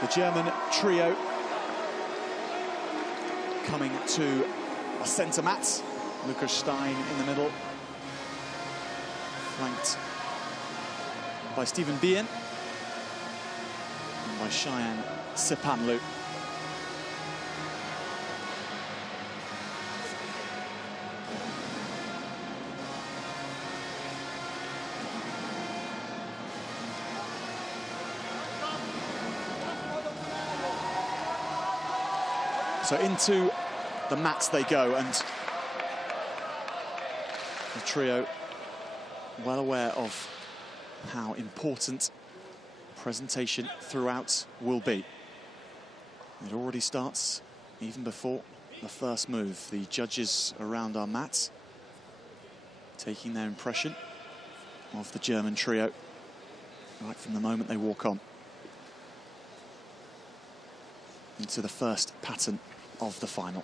The German trio coming to a centre mat. Lukas Stein in the middle, flanked by Steven Bien and by Cheyenne Sepanlu. So into the mats they go, and the trio well aware of how important presentation throughout will be. It already starts even before the first move. The judges around our mats taking their impression of the German trio right from the moment they walk on into the first pattern of the final.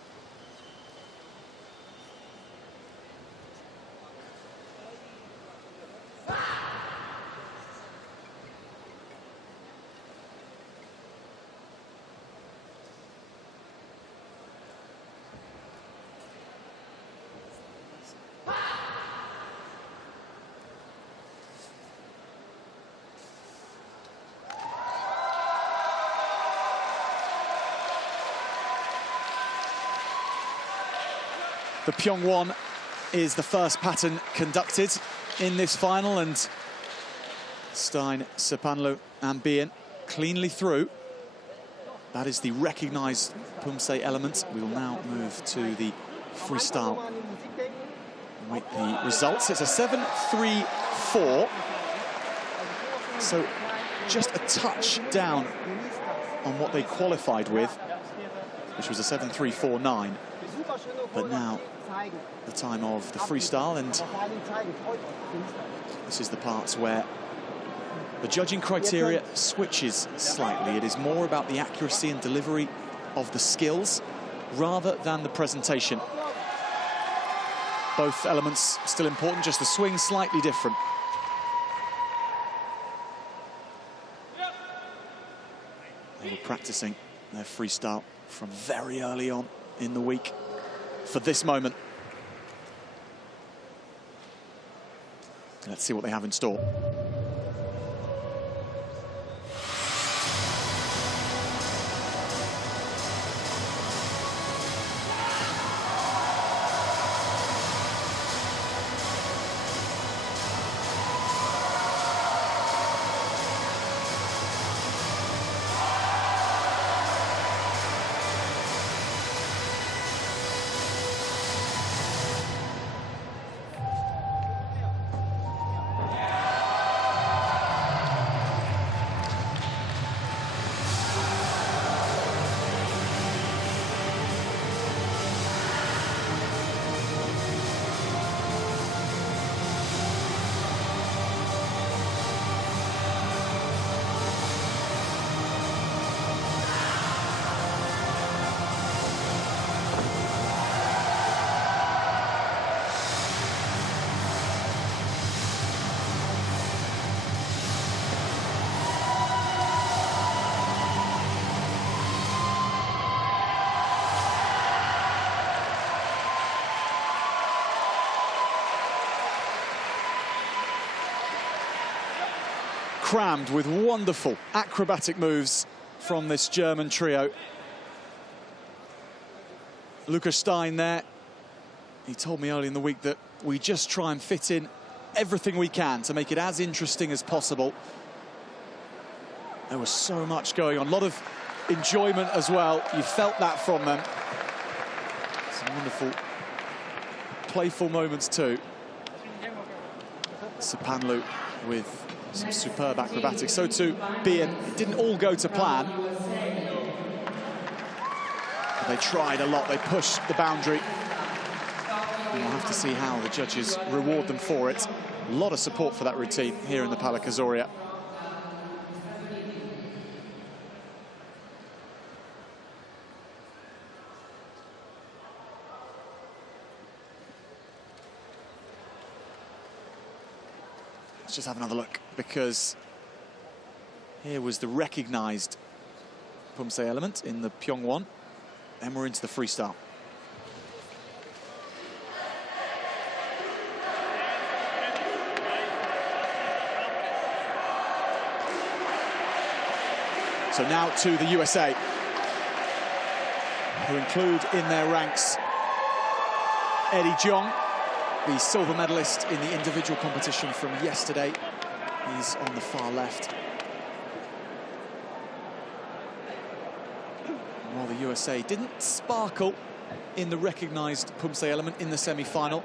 The Pyongwon is the first pattern conducted in this final, and Stein, Sepanlu and Bien cleanly through. That is the recognised Pumse element. We will now move to the freestyle. Wait the results. It's a 7-3-4. So just a touch down on what they qualified with, which was a 7-3-4-9. But now the time of the freestyle, and this is the parts where the judging criteria switches slightly. It is more about the accuracy and delivery of the skills rather than the presentation. Both elements still important, just the swing slightly different. They were practicing their freestyle from very early on in the week for this moment. Let's see what they have in store. Crammed with wonderful acrobatic moves from this German trio. Lukas Stein there, he told me early in the week that we just try and fit in everything we can to make it as interesting as possible. There was so much going on, a lot of enjoyment as well. You felt that from them. Some wonderful, playful moments too. Sepanlu with some superb acrobatics, so too Bien. It didn't all go to plan. But they tried a lot, they pushed the boundary. And we'll have to see how the judges reward them for it. A lot of support for that routine here in the Palak Azoria. Let's just have another look, because here was the recognised Pumse element in the Pyongwon. Then we're into the freestyle. So now to the USA, who include in their ranks Eddie Jeong, the silver medalist in the individual competition from yesterday. He's on the far left. While the USA didn't sparkle in the recognised Pumse element in the semi-final,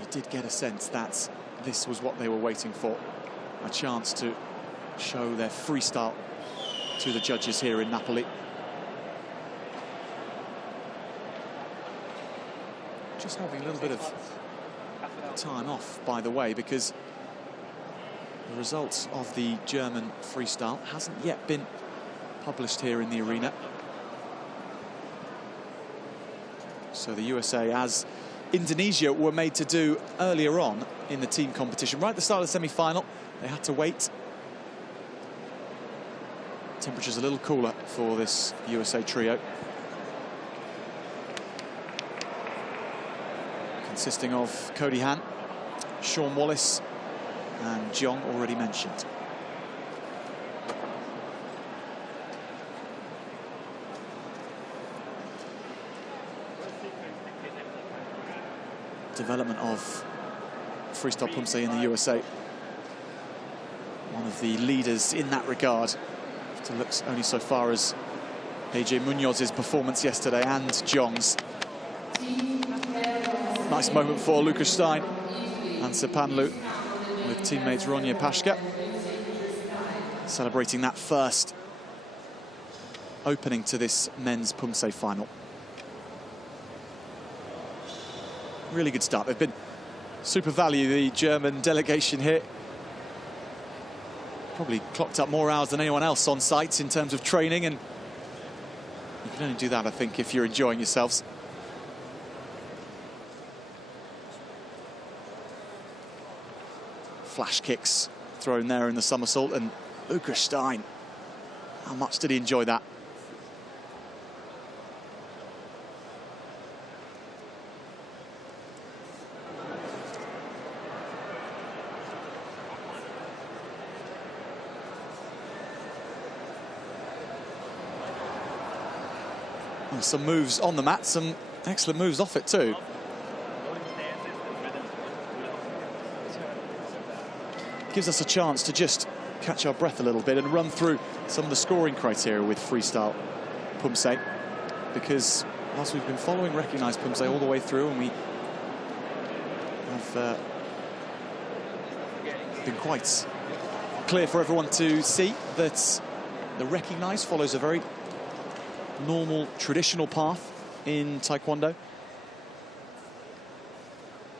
you did get a sense that this was what they were waiting for. A chance to show their freestyle to the judges here in Napoli. Just having a little bit of time off, by the way, because the results of the German freestyle hasn't yet been published here in the arena. So the USA, as Indonesia were made to do earlier on in the team competition, right at the start of the semi-final, they had to wait. Temperature's a little cooler for this USA trio, consisting of Cody Han, Sean Wallace and Jeong, already mentioned. Development of freestyle Pumse in the USA. One of the leaders in that regard. To looks only so far as AJ Munoz's performance yesterday and Jeong's. Nice moment for Lucas Stein and Sepanlu with teammates Ronja Pashka, celebrating that first opening to this men's Pumse final. Really good start. They've been super value, the German delegation here. Probably clocked up more hours than anyone else on site in terms of training, and you can only do that, I think, if you're enjoying yourselves. Flash kicks thrown there in the somersault, and Lucas Stein, how much did he enjoy that? Some moves on the mat, some excellent moves off it too. Gives us a chance to just catch our breath a little bit and run through some of the scoring criteria with freestyle Pumse, because whilst we've been following recognised Pumse all the way through, and we have been quite clear for everyone to see that the recognised follows a very normal, traditional path in Taekwondo.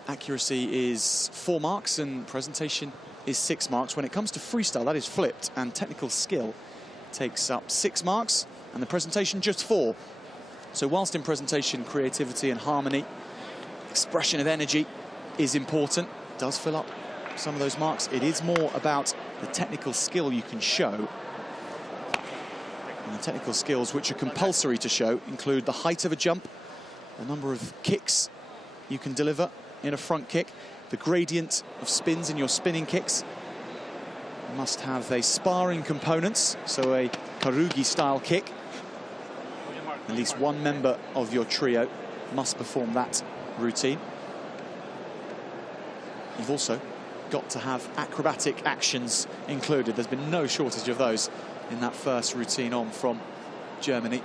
Accuracy is 4 marks and presentation is 6 marks. When it comes to freestyle, that is flipped, and technical skill takes up 6 marks and the presentation just 4. So whilst in presentation, creativity and harmony, expression of energy is important, does fill up some of those marks. It is more about the technical skill you can show. And the technical skills which are compulsory to show include the height of a jump, the number of kicks you can deliver in a front kick, the gradient of spins in your spinning kicks. You must have a sparring components, so a karugi style kick. At least one member of your trio must perform that routine. You've also got to have acrobatic actions included. There's been no shortage of those in that first routine on from Germany.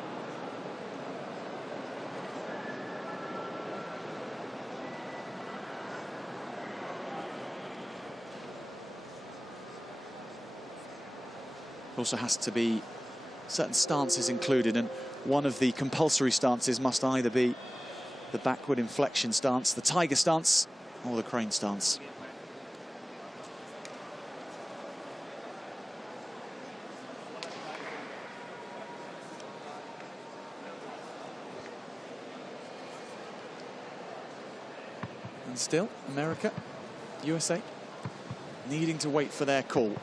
Also has to be certain stances included, and one of the compulsory stances must either be the backward inflection stance, the tiger stance, or the crane stance. And still, America, USA, needing to wait for their call.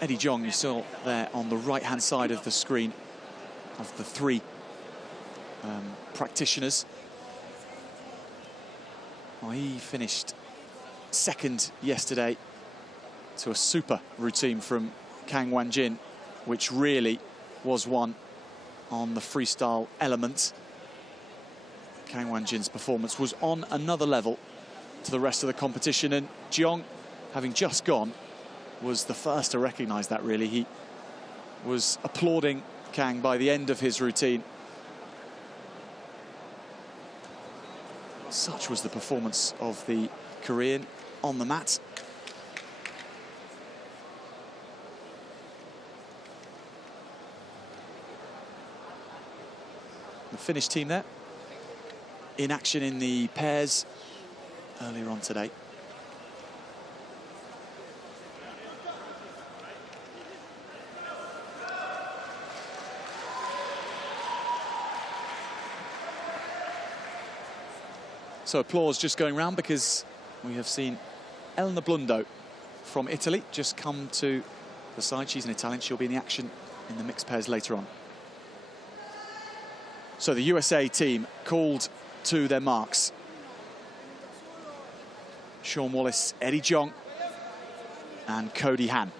Eddie Jong, you saw there on the right-hand side of the screen of the three practitioners. Well, he finished second yesterday to a super routine from Kang Wan-jin, which really was won on the freestyle element. Kang Wan-jin's performance was on another level to the rest of the competition, and Jeong, having just gone, was the first to recognise that, really. He was applauding Kang by the end of his routine. Such was the performance of the Korean on the mat. The Finnish team there in action in the pairs earlier on today. So applause just going round because we have seen Elena Blundo from Italy just come to the side. She's an Italian. She'll be in the action in the mixed pairs later on. So the USA team called to their marks. Sean Wallace, Eddie Jong, and Cody Han.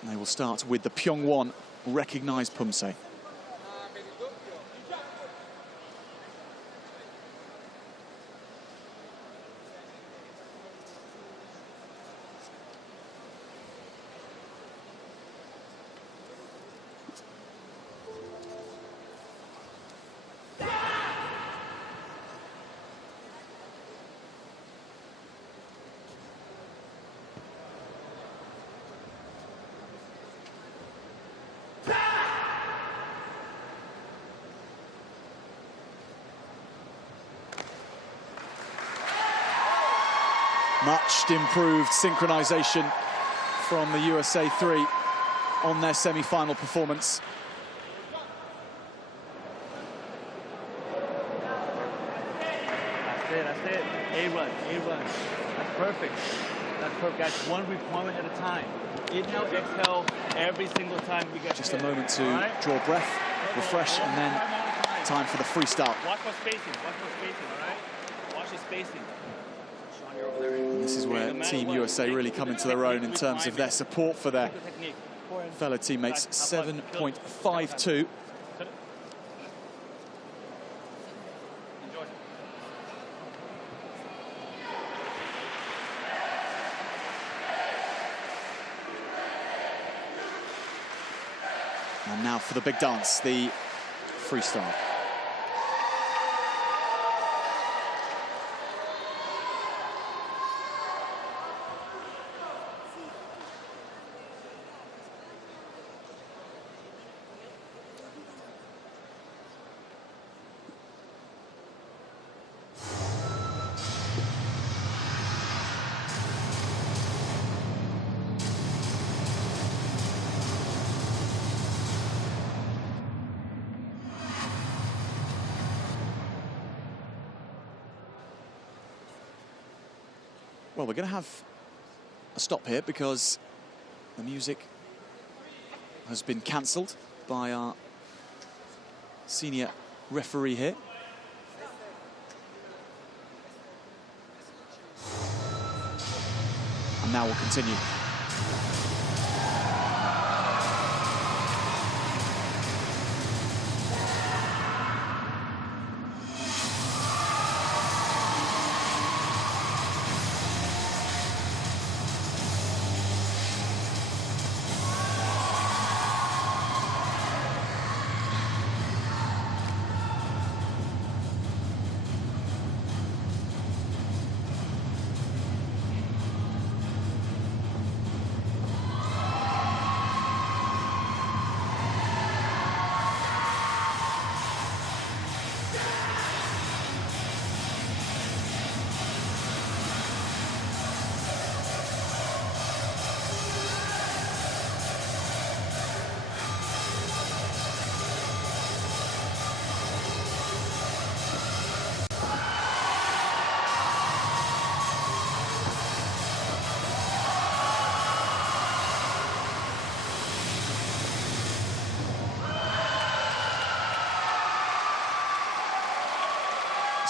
And they will start with the Pyongwon recognised Pumse. Much improved synchronization from the USA 3 on their semi-final performance. That's it. A-run. That's perfect. That's perfect. That's one requirement at a time. Inhale, exhale, every single time we get just a moment to draw breath, refresh, and then time for the freestyle. Watch for spacing, all right? Watch the spacing. And this is where Team USA really come into their own in terms of their support for their fellow teammates. 7.52. And now for the big dance, the freestyle. Well, we're going to have a stop here because the music has been cancelled by our senior referee here. And now we'll continue.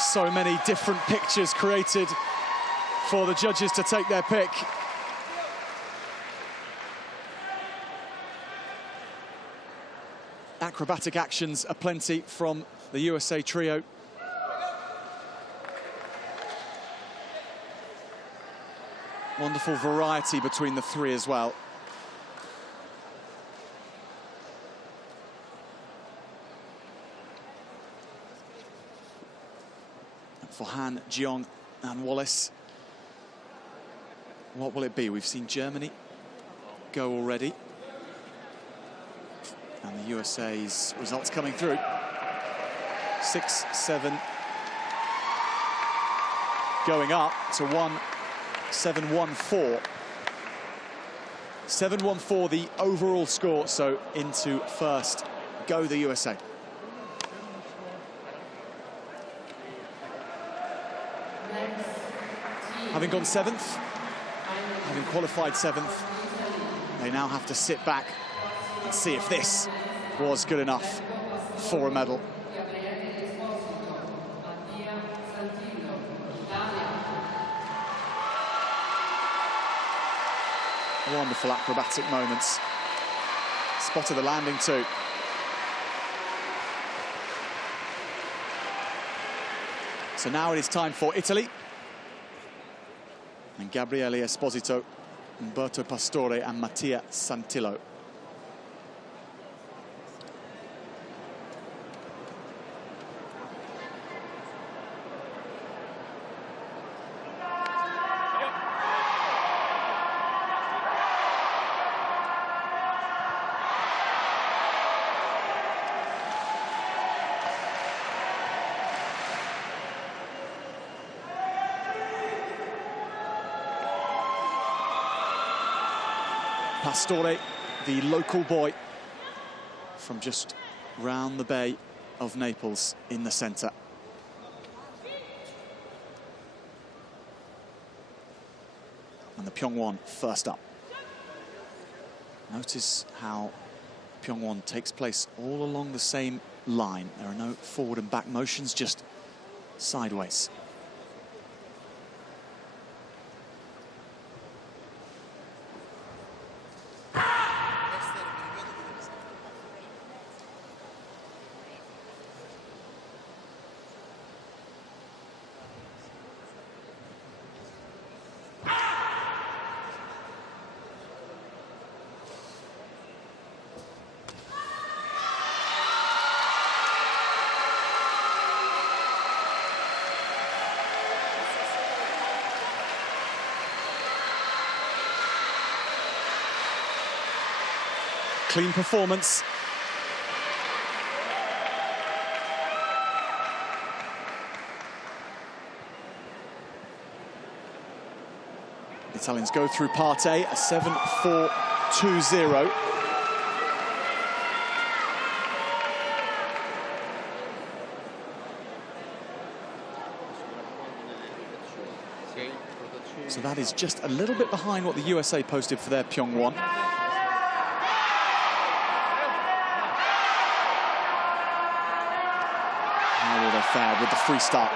So many different pictures created for the judges to take their pick. Acrobatic actions aplenty from the USA trio. Wonderful variety between the three as well. For Han, Jeong and Wallace, what will it be? We've seen Germany go already. And the USA's results coming through. 6-7. Going up to 1-7-1-4. 7-1-4 the overall score, so into first. Go the USA. Having gone 7th, having qualified 7th, they now have to sit back and see if this was good enough for a medal. Wonderful acrobatic moments. Spotted the landing too. So now it is time for Italy. And Gabriele Esposito, Umberto Pastore and Mattia Santillo. Pastore, the local boy from just round the bay of Naples in the centre. And the Pyongwon first up. Notice how Pyongwon takes place all along the same line. There are no forward and back motions, just sideways. Clean performance. Italians go through part A, a 7-4-2-0. So that is just a little bit behind what the USA posted for their Pyongwon. How will they fare with the free start?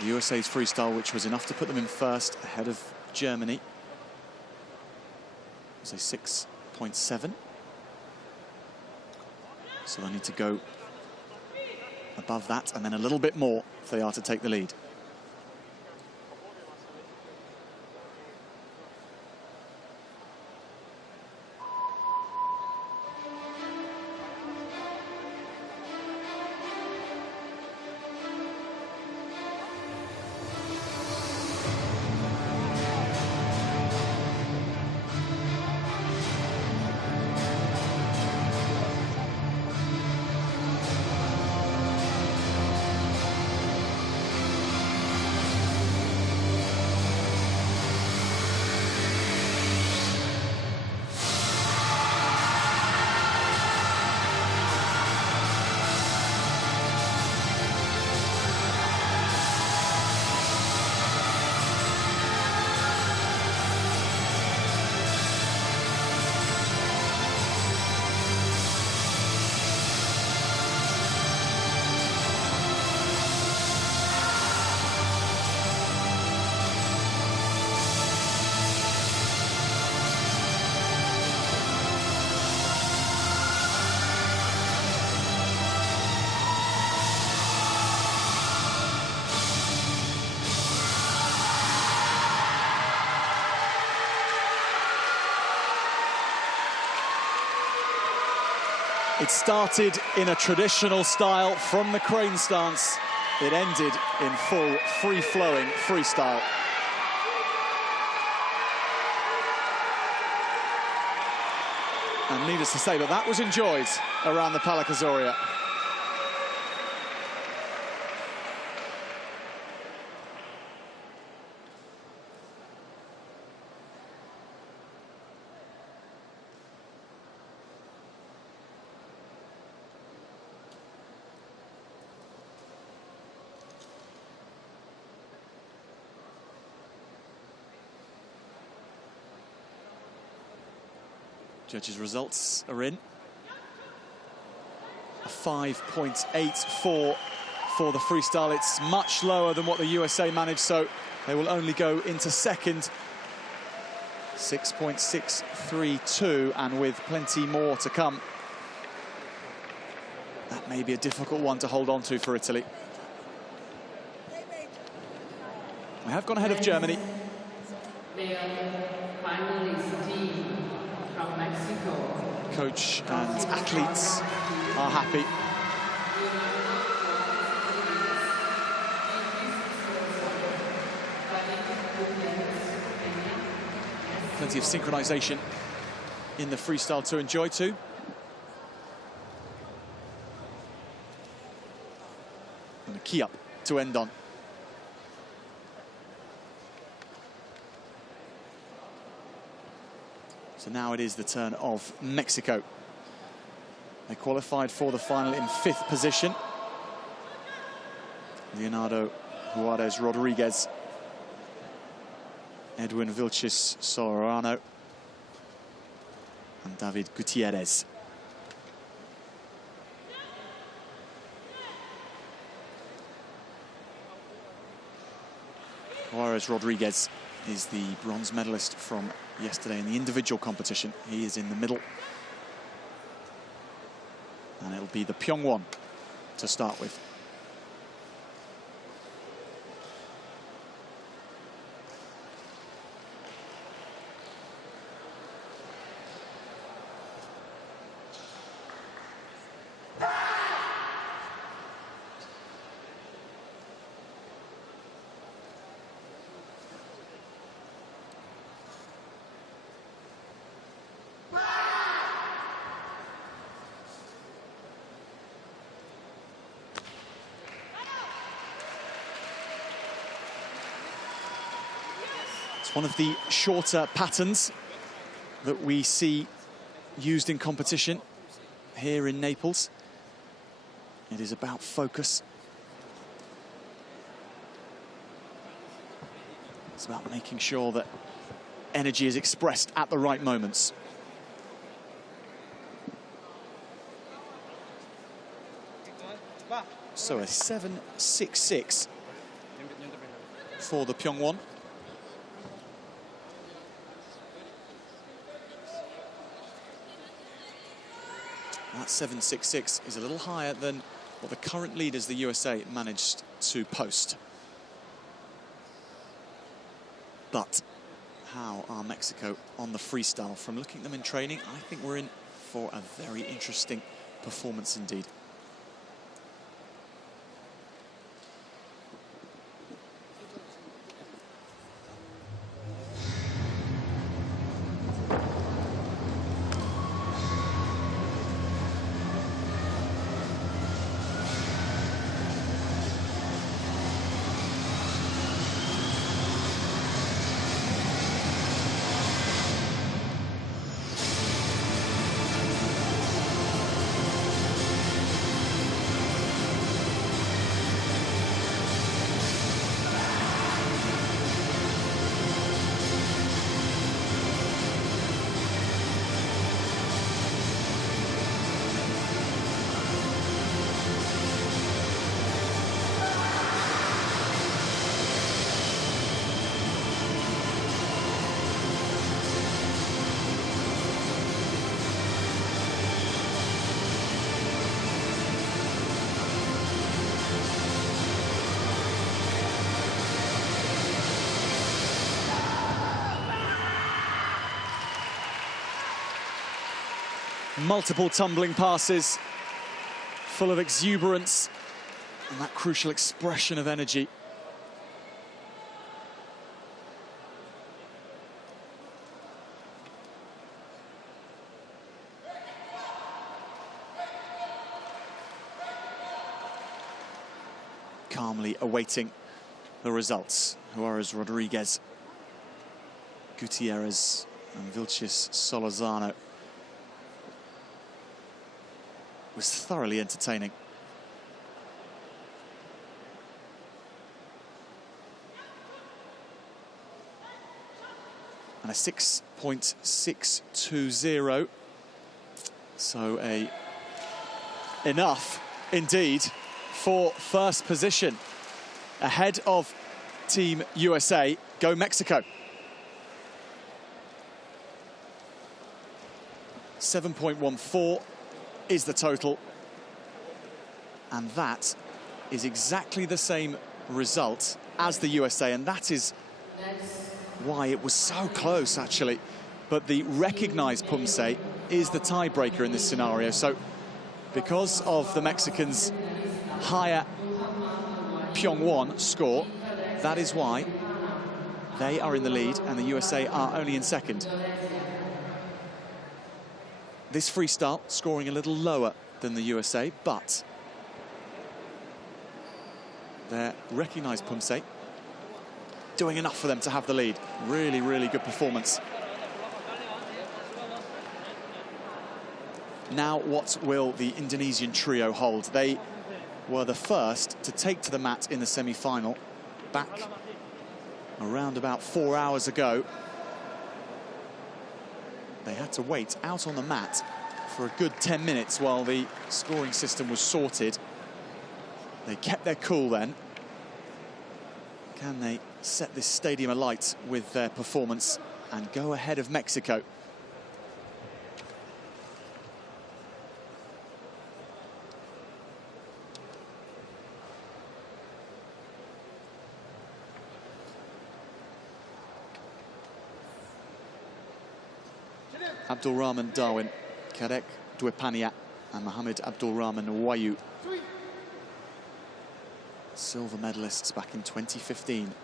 The USA's freestyle, which was enough to put them in first ahead of Germany, was a 6.7. So they need to go above that and then a little bit more if they are to take the lead. It started in a traditional style from the crane stance. It ended in full, free-flowing freestyle. And needless to say that was enjoyed around the Pala Kazoria. Judges' results are in. A 5.84 for the freestyle. It's much lower than what the USA managed, so they will only go into second. 6.632, and with plenty more to come. That may be a difficult one to hold on to for Italy. We have gone ahead of Germany. Coach and athletes are happy. Plenty of synchronization in the freestyle to enjoy too. And a key up to end on. So now it is the turn of Mexico. They qualified for the final in 5th position. Leonardo Juarez Rodriguez, Edwin Vilches Sorano, and David Gutierrez. Juarez Rodriguez is the bronze medalist from yesterday in the individual competition. He is in the middle. And it'll be the Pyongwon to start with. One of the shorter patterns that we see used in competition here in Naples. It is about focus. It's about making sure that energy is expressed at the right moments. So a 7.66 for the Pyongwon. That 7.66 is a little higher than what the current leaders, the USA, managed to post. But how are Mexico on the freestyle? From looking at them in training, I think we're in for a very interesting performance indeed. Multiple tumbling passes, full of exuberance and that crucial expression of energy. Calmly awaiting the results. Juarez Rodriguez, Gutierrez and Vilches Solorzano. Was thoroughly entertaining. And a 6.620. So enough indeed for first position. Ahead of Team USA. Go Mexico. 7.14 is the total. And that is exactly the same result as the USA, and that is why it was so close, actually. But the recognized Pumse is the tiebreaker in this scenario. So because of the Mexicans' higher Pyongyang score, that is why they are in the lead and the USA are only in second. This freestyle scoring a little lower than the USA, but their recognized Pumse doing enough for them to have the lead. Really, really good performance. Now, what will the Indonesian trio hold? They were the first to take to the mat in the semi-final back around about 4 hours ago. They had to wait out on the mat for a good 10 minutes while the scoring system was sorted. They kept their cool then. Can they set this stadium alight with their performance and go ahead of Mexico? Abdul Rahman Darwin, Karek Dwepania and Mohamed Abdul Rahman Wayu. Silver medalists back in 2015.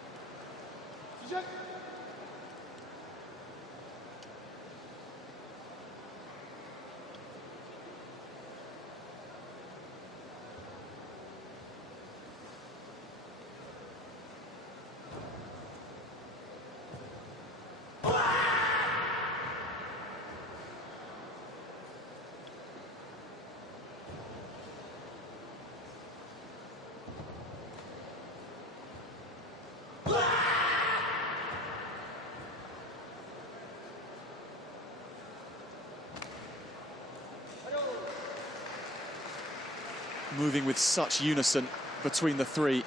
Moving with such unison between the three.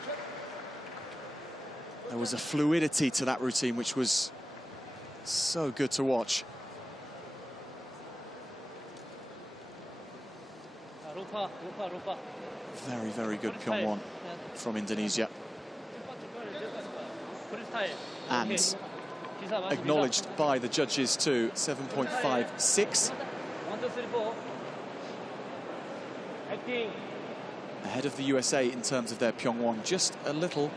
There was a fluidity to that routine which was so good to watch. Very, very good Pyongyang from Indonesia. And acknowledged by the judges too, 7.56. Ahead of the USA in terms of their Pyongyang, just a little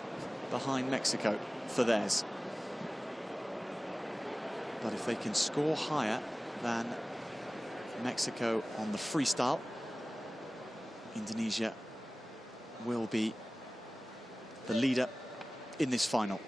behind Mexico for theirs. But if they can score higher than Mexico on the freestyle, Indonesia will be the leader in this final.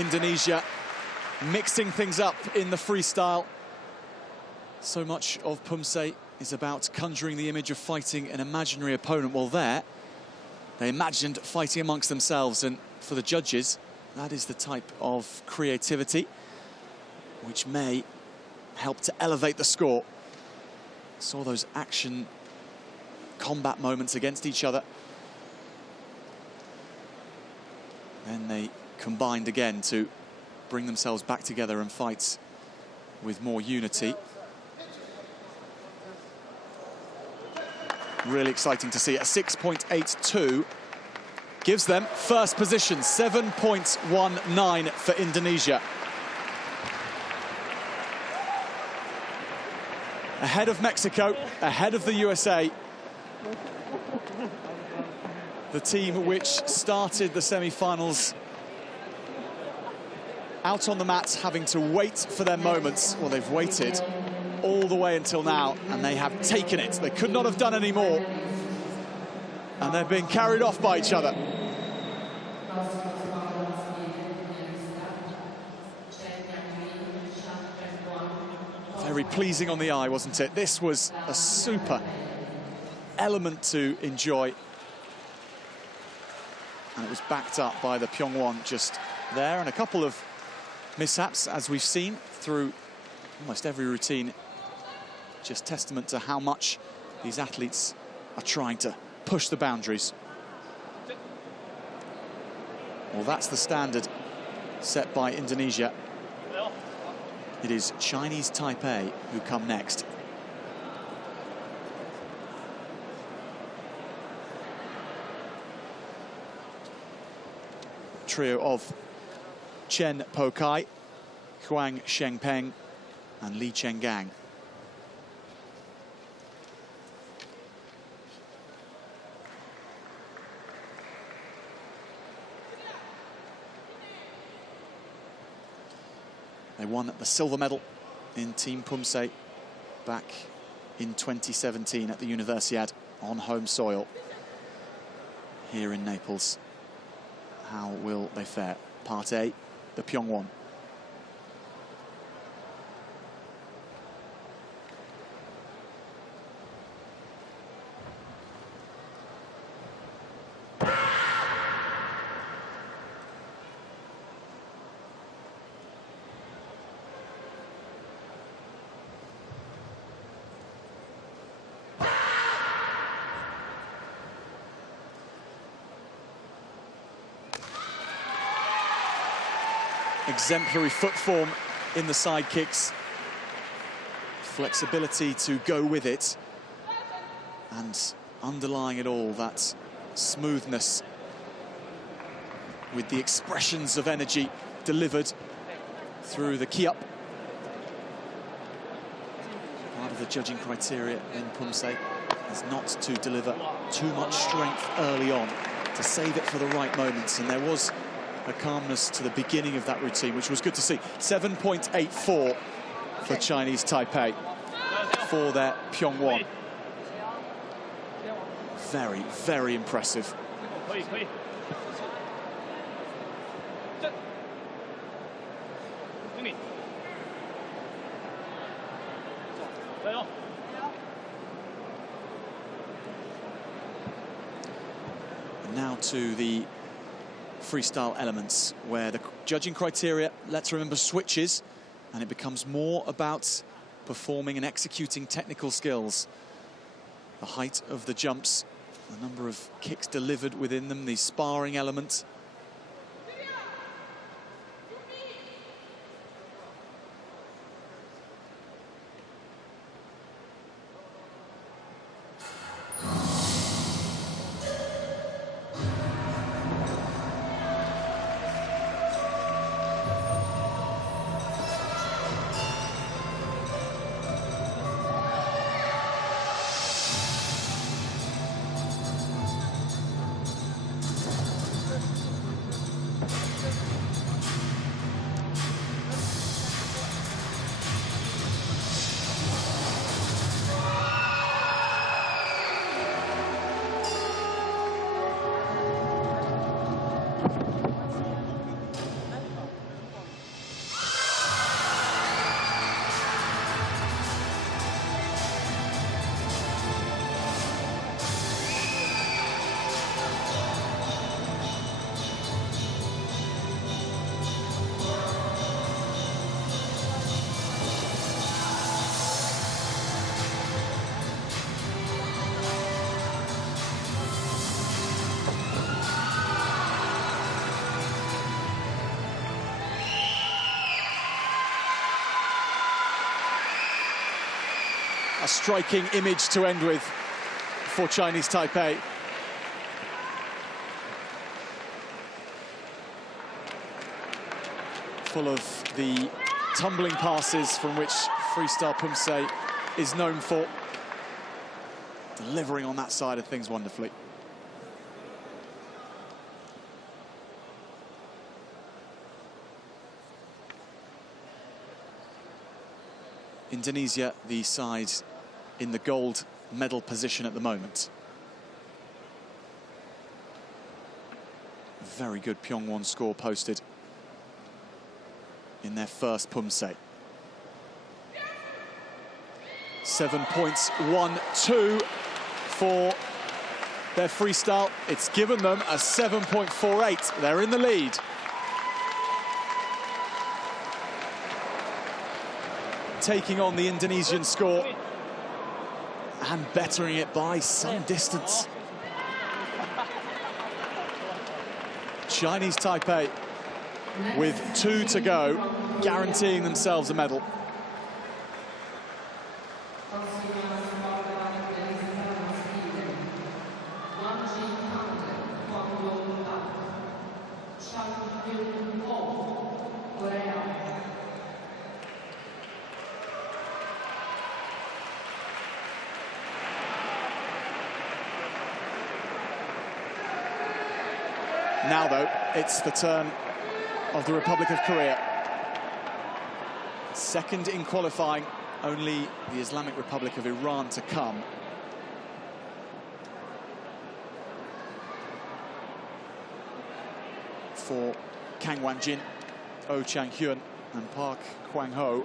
Indonesia, mixing things up in the freestyle. So much of Pumse is about conjuring the image of fighting an imaginary opponent. Well, there, they imagined fighting amongst themselves, and for the judges, that is the type of creativity which may help to elevate the score. Saw those action combat moments against each other. Then they combined again to bring themselves back together and fight with more unity. Really exciting to see. A 6.82 gives them first position, 7.19 for Indonesia. Ahead of Mexico, ahead of the USA. The team which started the semi-finals out on the mat, having to wait for their moments. Well, they've waited all the way until now, and they have taken it. They could not have done any more. And they're being carried off by each other. Very pleasing on the eye, wasn't it? This was a super element to enjoy. And it was backed up by the Pyongwon just there, and a couple of mishaps, as we've seen through almost every routine. Just testament to how much these athletes are trying to push the boundaries. Well, that's the standard set by Indonesia. It is Chinese Taipei who come next. Trio of Chen Po Kai, Huang Shengpeng and Li Chenggang. They won the silver medal in Team Pumse back in 2017 at the Universiade on home soil here in Naples. How will they fare? Part A, the Pyongwon. Exemplary foot form in the side kicks. Flexibility to go with it. And underlying it all, that smoothness with the expressions of energy delivered through the key up. Part of the judging criteria in Pumse is not to deliver too much strength early on, to save it for the right moments, and there was a calmness to the beginning of that routine, which was good to see. 7.84 for Chinese Taipei for their Pyongwon. Very, very impressive. And now to the freestyle elements, where the judging criteria, let's remember, switches, and it becomes more about performing and executing technical skills. The height of the jumps, the number of kicks delivered within them, the sparring element. striking image to end with for Chinese Taipei. Full of the tumbling passes from which freestyle Pumse is known for. Delivering on that side of things wonderfully. Indonesia, the side in the gold medal position at the moment. Very good Pyongwon score posted in their first Pumse. 7 points, 1-2 for their freestyle. It's given them a 7.48. They're in the lead. Taking on the Indonesian score and bettering it by some distance. Chinese Taipei with 2 to go, guaranteeing themselves a medal. Now, though, it's the turn of the Republic of Korea. Second in qualifying, only the Islamic Republic of Iran to come. For Kang Wan-jin, Oh Chang-hyun and Park Kwang-ho.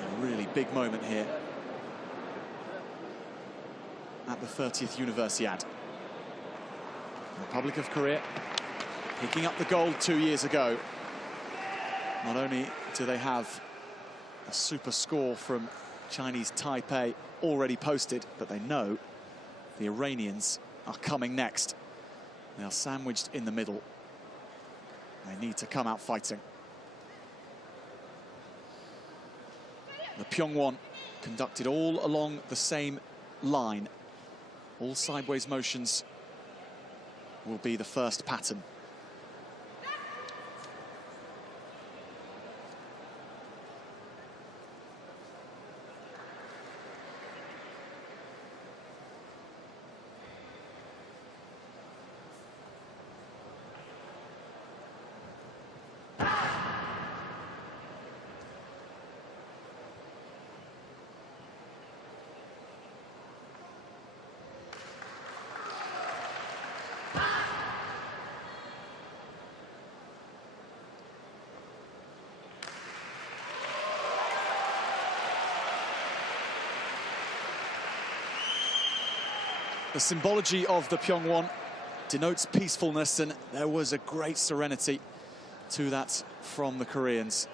A really big moment here at the 30th Universiade. Republic of Korea picking up the gold 2 years ago. Not only do they have a super score from Chinese Taipei already posted, but they know the Iranians are coming next. They are sandwiched in the middle. They need to come out fighting. The Pyongwon conducted all along the same line. All sideways motions will be the first pattern. The symbology of the Pyongwon denotes peacefulness, and there was a great serenity to that from the Koreans.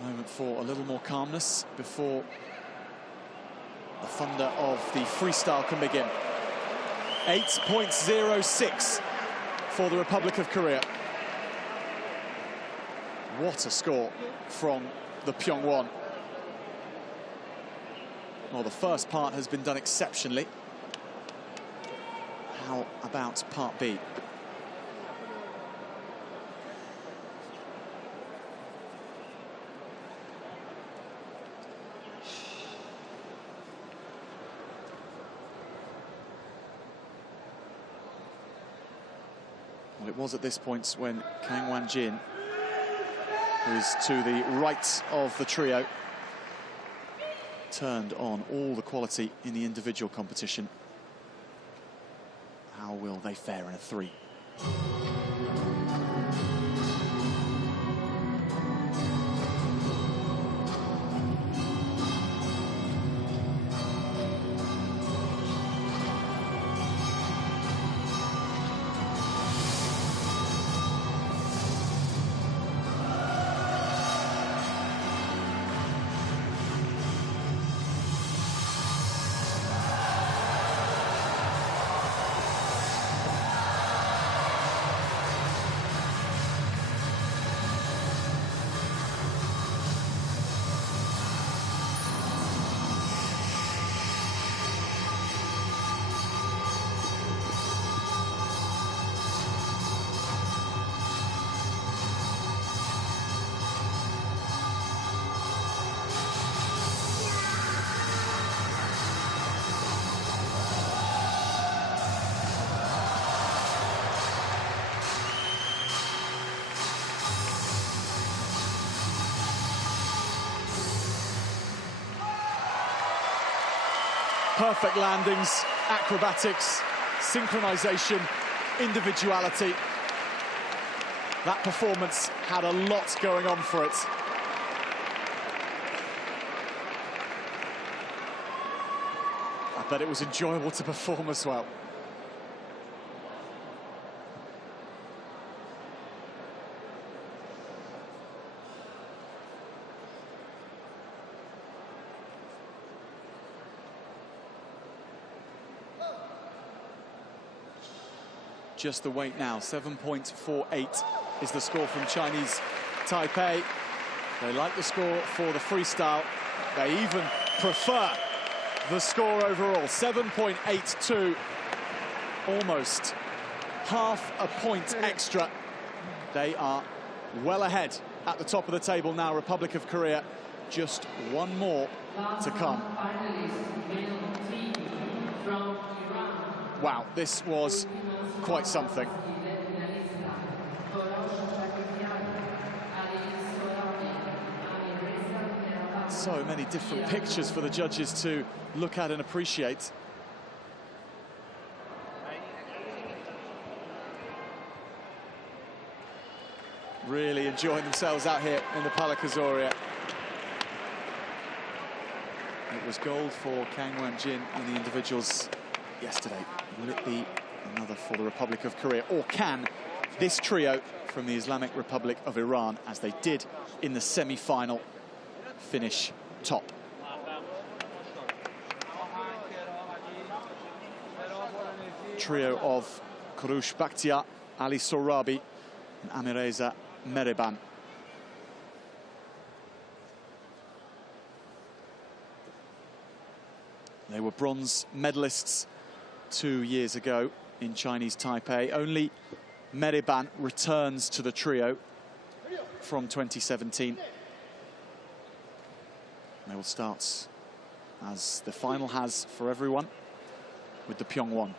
A moment for a little more calmness before the thunder of the freestyle can begin. 8.06 for the Republic of Korea. What a score from the Pyongwon. Well, the first part has been done exceptionally. How about part B? Well, it was at this point when Kang Wan-jin, who is to the right of the trio, turned on all the quality in the individual competition. How will they fare in a 3? Perfect landings, acrobatics, synchronization, individuality. That performance had a lot going on for it. I bet it was enjoyable to perform as well. Just the weight now, 7.48 is the score from Chinese Taipei. They like the score for the freestyle. They even prefer the score overall, 7.82, almost half a point extra. They are well ahead at the top of the table now, Republic of Korea. Just one more to come. Wow, this was quite something. So many different pictures for the judges to look at and appreciate. Really enjoying themselves out here in the Palakazorya. It was gold for Kang Wan-jin in the individuals yesterday. Will it be another for the Republic of Korea, or can this trio from the Islamic Republic of Iran, as they did in the semi-final, finish top? Trio of Kurush Bakhtiar, Ali Sorabi and Amireza Meriban. They were bronze medalists 2 years ago in Chinese Taipei. Only Meriban returns to the trio from 2017. They will start, as the final has for everyone, with the Pyongwon.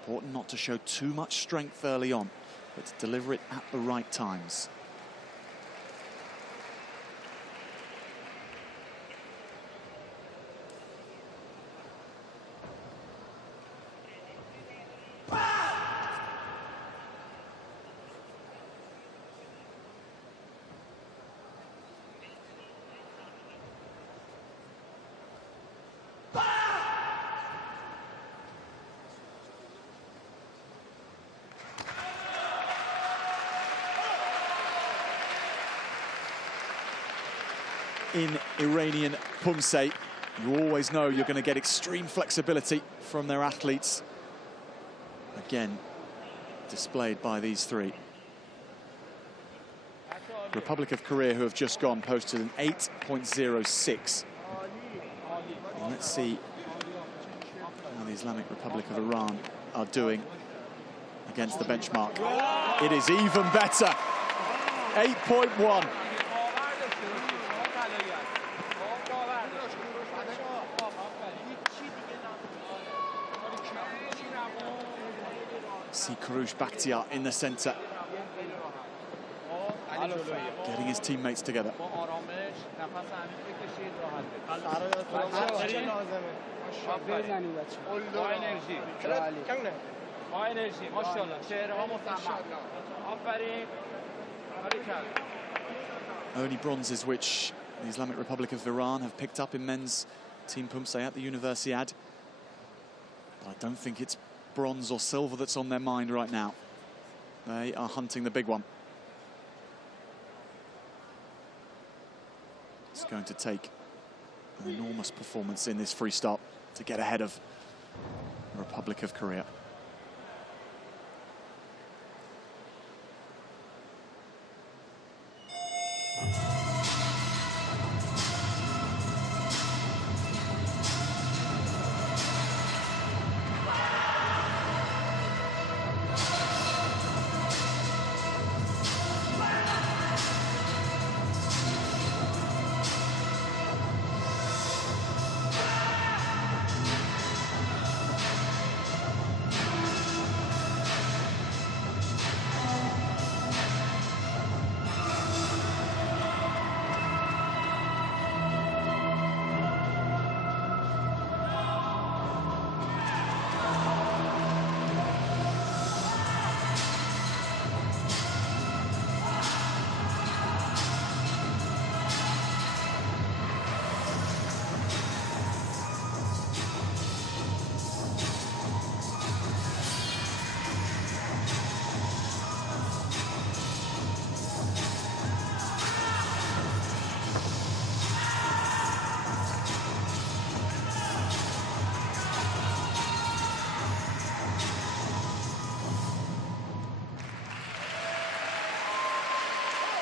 Important not to show too much strength early on, but to deliver it at the right times. In Iranian Pumse, you always know you're going to get extreme flexibility from their athletes. Again, displayed by these three. Republic of Korea, who have just gone, posted an 8.06. And let's see how the Islamic Republic of Iran are doing against the benchmark. It is even better. 8.1. See Kurush Bakhtiar in the centre, getting his teammates together. Only bronzes which the Islamic Republic of Iran have picked up in men's team Pumse at the Universiade. But I don't think it's bronze or silver that's on their mind right now. They are hunting the big one. It's going to take an enormous performance in this freestyle to get ahead of the Republic of Korea.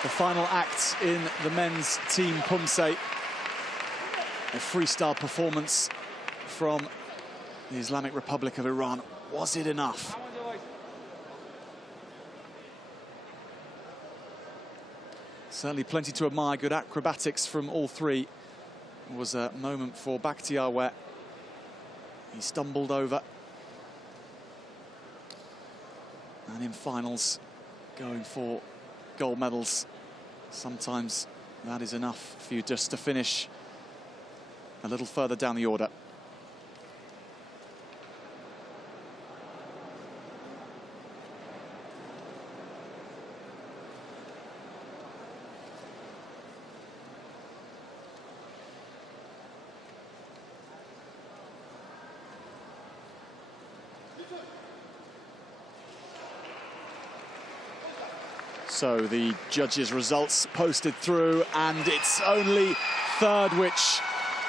The final act in the men's team Pumse. A freestyle performance from the Islamic Republic of Iran. Was it enough? Certainly plenty to admire. Good acrobatics from all three. It was a moment for Bakhtiar where he stumbled over. And in finals, going for gold medals, sometimes that is enough for you just to finish a little further down the order. So the judges' results posted through, and it's only third which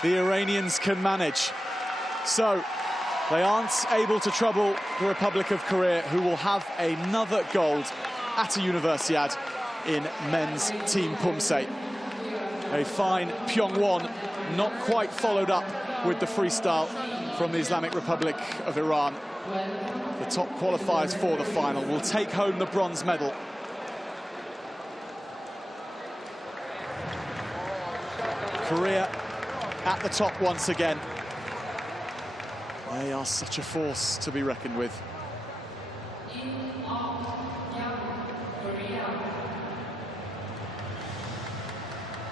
the Iranians can manage. So they aren't able to trouble the Republic of Korea, who will have another gold at a Universiade in men's team Pumse. A fine Pyongwon, not quite followed up with the freestyle from the Islamic Republic of Iran. The top qualifiers for the final will take home the bronze medal. Korea at the top once again. They are such a force to be reckoned with.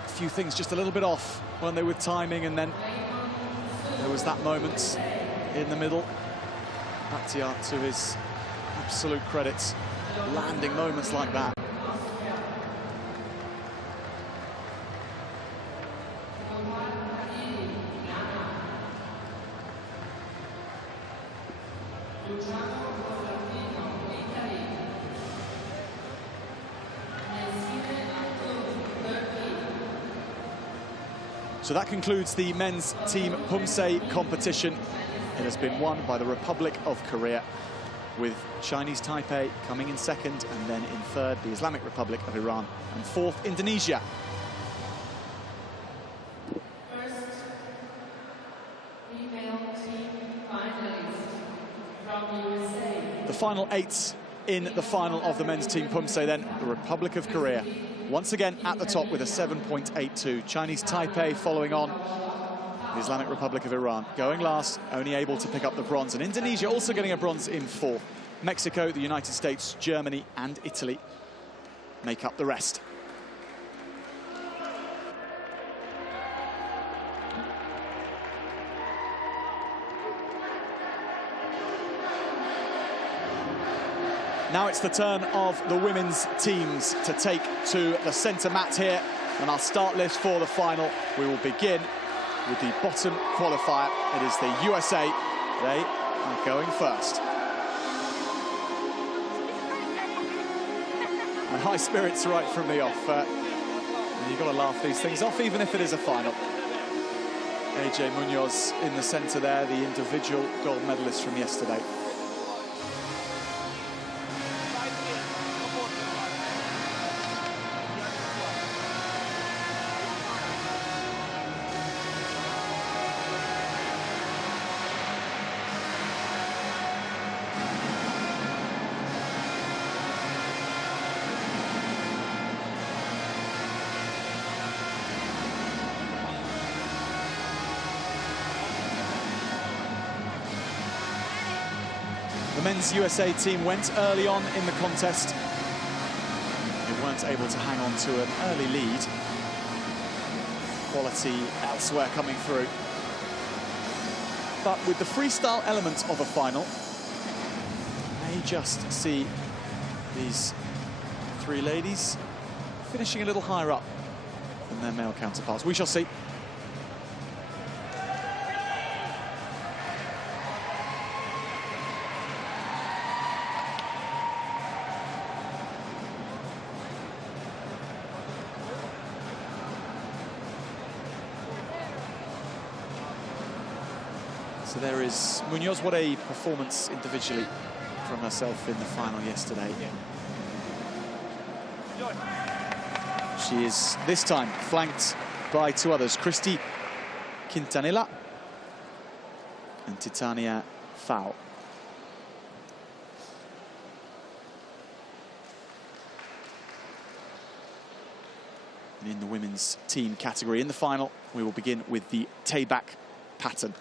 A few things just a little bit off, weren't they, with timing, and then there was that moment in the middle. Bakhtiar, to his absolute credit, landing moments like that. So that concludes the men's team Pumse competition. It has been won by the Republic of Korea, with Chinese Taipei coming in second, and then in third, the Islamic Republic of Iran, and fourth, Indonesia. First, female team finalist from USA. The final 8 in the final of the men's team Pumse then, the Republic of Korea. Once again at the top with a 7.82. Chinese Taipei following on. The Islamic Republic of Iran going last, only able to pick up the bronze. And Indonesia also getting a bronze in 4th. Mexico, the United States, Germany and Italy make up the rest. Now it's the turn of the women's teams to take to the centre mat here, and our start list for the final. We will begin with the bottom qualifier. It is the USA. They are going first. And high spirits right from the off. You've got to laugh these things off, even if it is a final. AJ Munoz in the centre there, the individual gold medalist from yesterday. The men's USA team went early on in the contest. They weren't able to hang on to an early lead. Quality elsewhere coming through. But with the freestyle element of a final, may just see these three ladies finishing a little higher up than their male counterparts. We shall see. So there is Munoz. What a performance individually from herself in the final yesterday. She is this time flanked by two others, Christy Quintanilla and Titania Fao. And in the women's team category, in the final, we will begin with the Tay-back pattern.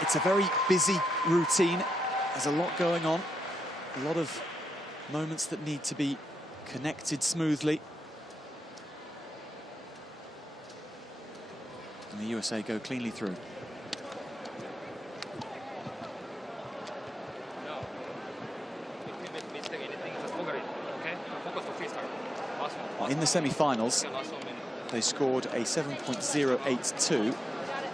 It's a very busy routine. There's a lot going on, a lot of moments that need to be connected smoothly. And the USA go cleanly through. In the semi-finals, they scored a 7.082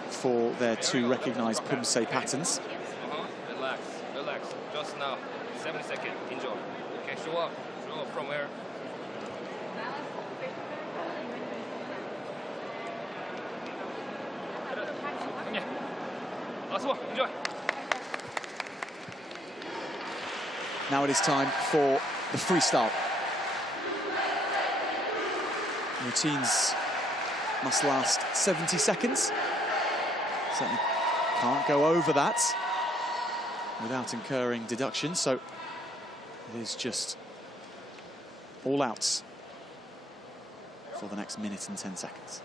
for their two recognized Pumse patterns. Relax, relax. Just now, 70 seconds. Enjoy. Okay, show up from where? Enjoy. Now it is time for the freestyle. Routines must last 70 seconds. Certainly can't go over that without incurring deduction, so it is just all outs for the next minute and 10 seconds.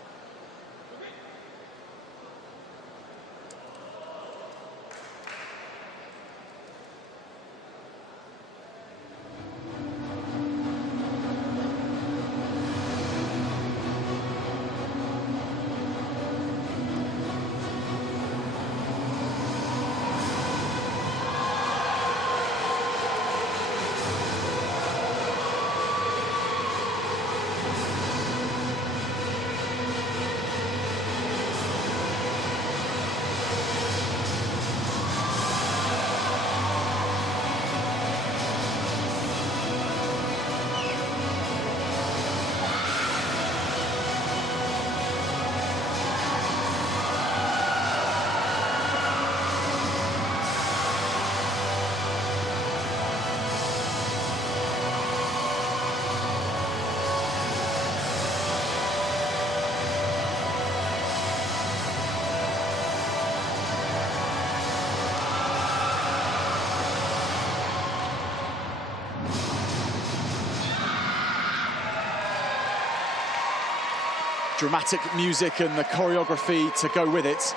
Dramatic music and the choreography to go with it.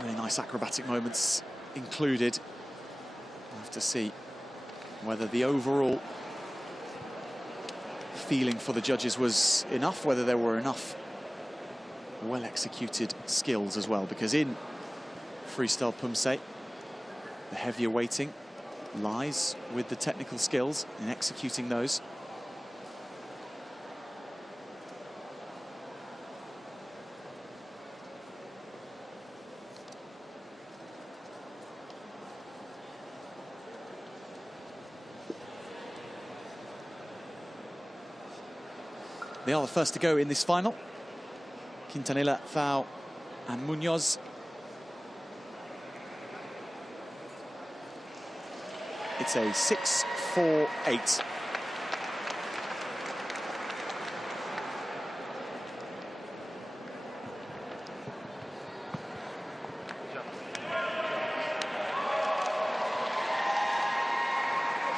Really nice acrobatic moments included. We'll have to see whether the overall feeling for the judges was enough, whether there were enough well-executed skills as well, because in freestyle Pumse, the heavier weighting lies with the technical skills in executing those. They are the first to go in this final. Quintanilla, Fao and Munoz. It's a 6-4-8.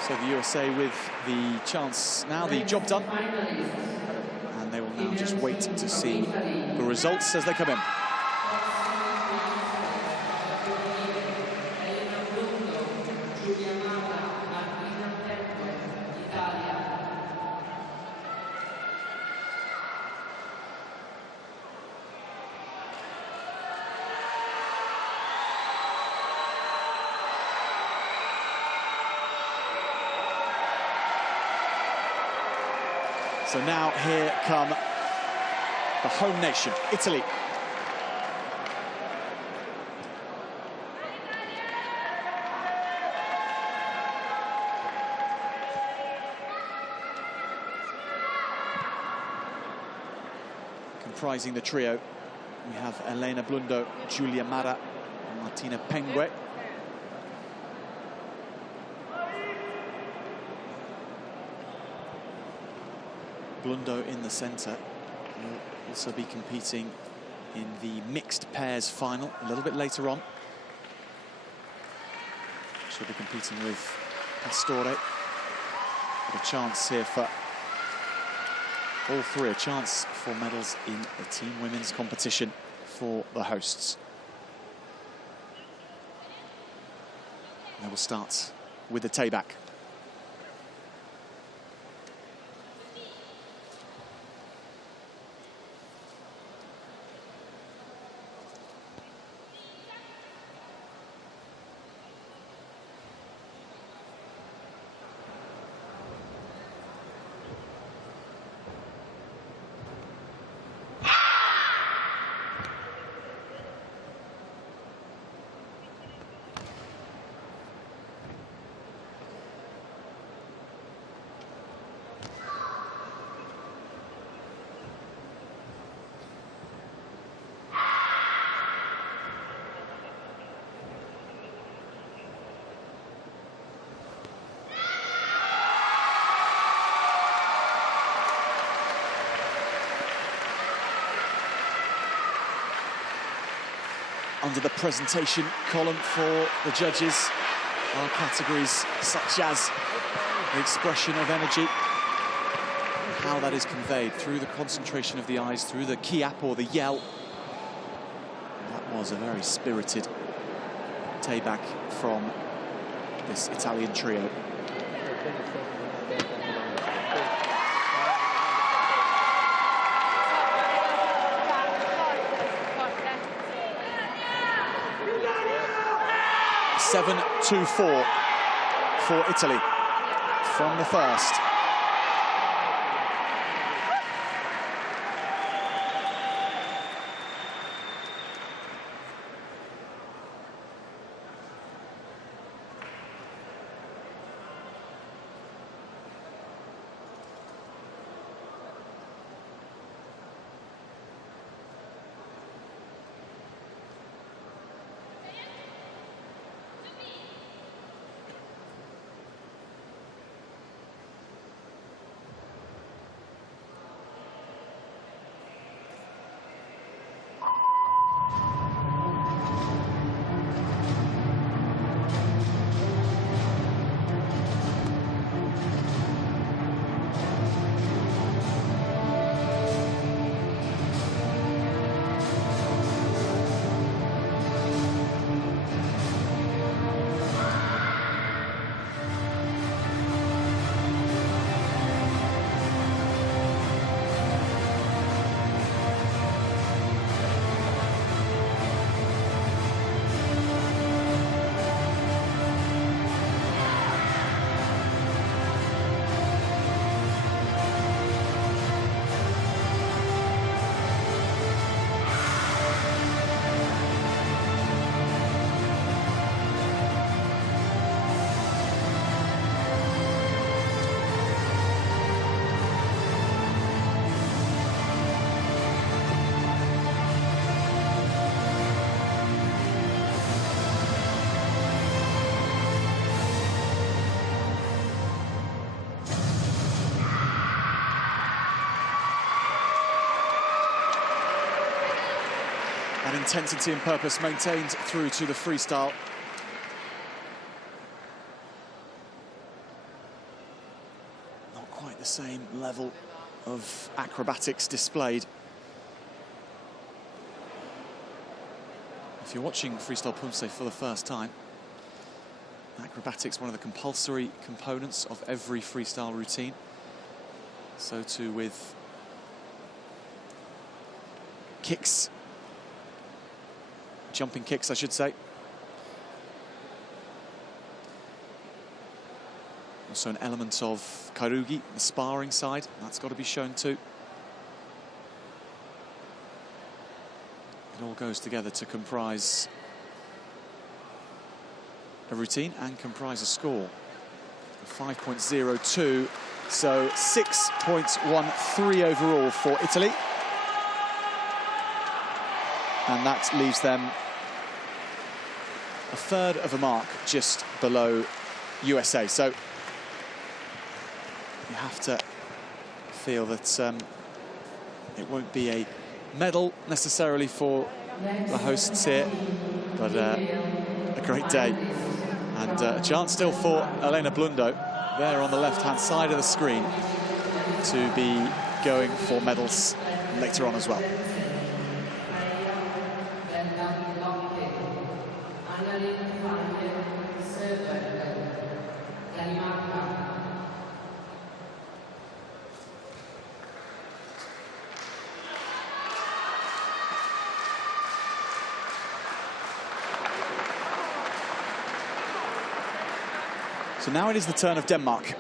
So the USA with the chance now, the job done. And they will now just wait to see the results as they come in. So now here come the home nation, Italy. Comprising the trio, we have Elena Blundo, Giulia Mara, and Martina Pengue. Blundo in the centre will also be competing in the mixed pairs final a little bit later on. She'll be competing with Pastore. But a chance here for all three, a chance for medals in the team women's competition for the hosts. And they will start with the tayback. Under the presentation column for the judges are categories such as the expression of energy, how that is conveyed through the concentration of the eyes, through the kiap or the yell. That was a very spirited tayback from this Italian trio. Seven, 2-4 for Italy from the first. And intensity and purpose maintained through to the freestyle. Not quite the same level of acrobatics displayed. If you're watching freestyle Punse for the first time, acrobatics, one of the compulsory components of every freestyle routine. So too with kicks. Jumping kicks, I should say. Also an element of kairugi, the sparring side. That's got to be shown too. It all goes together to comprise a routine and comprise a score. 5.02, so 6.13 overall for Italy. And that leaves them a third of a mark just below USA. So you have to feel that it won't be a medal necessarily for the hosts here, but a great day. And a chance still for Elena Blundo there on the left-hand side of the screen to be going for medals later on as well. So now it is the turn of Denmark.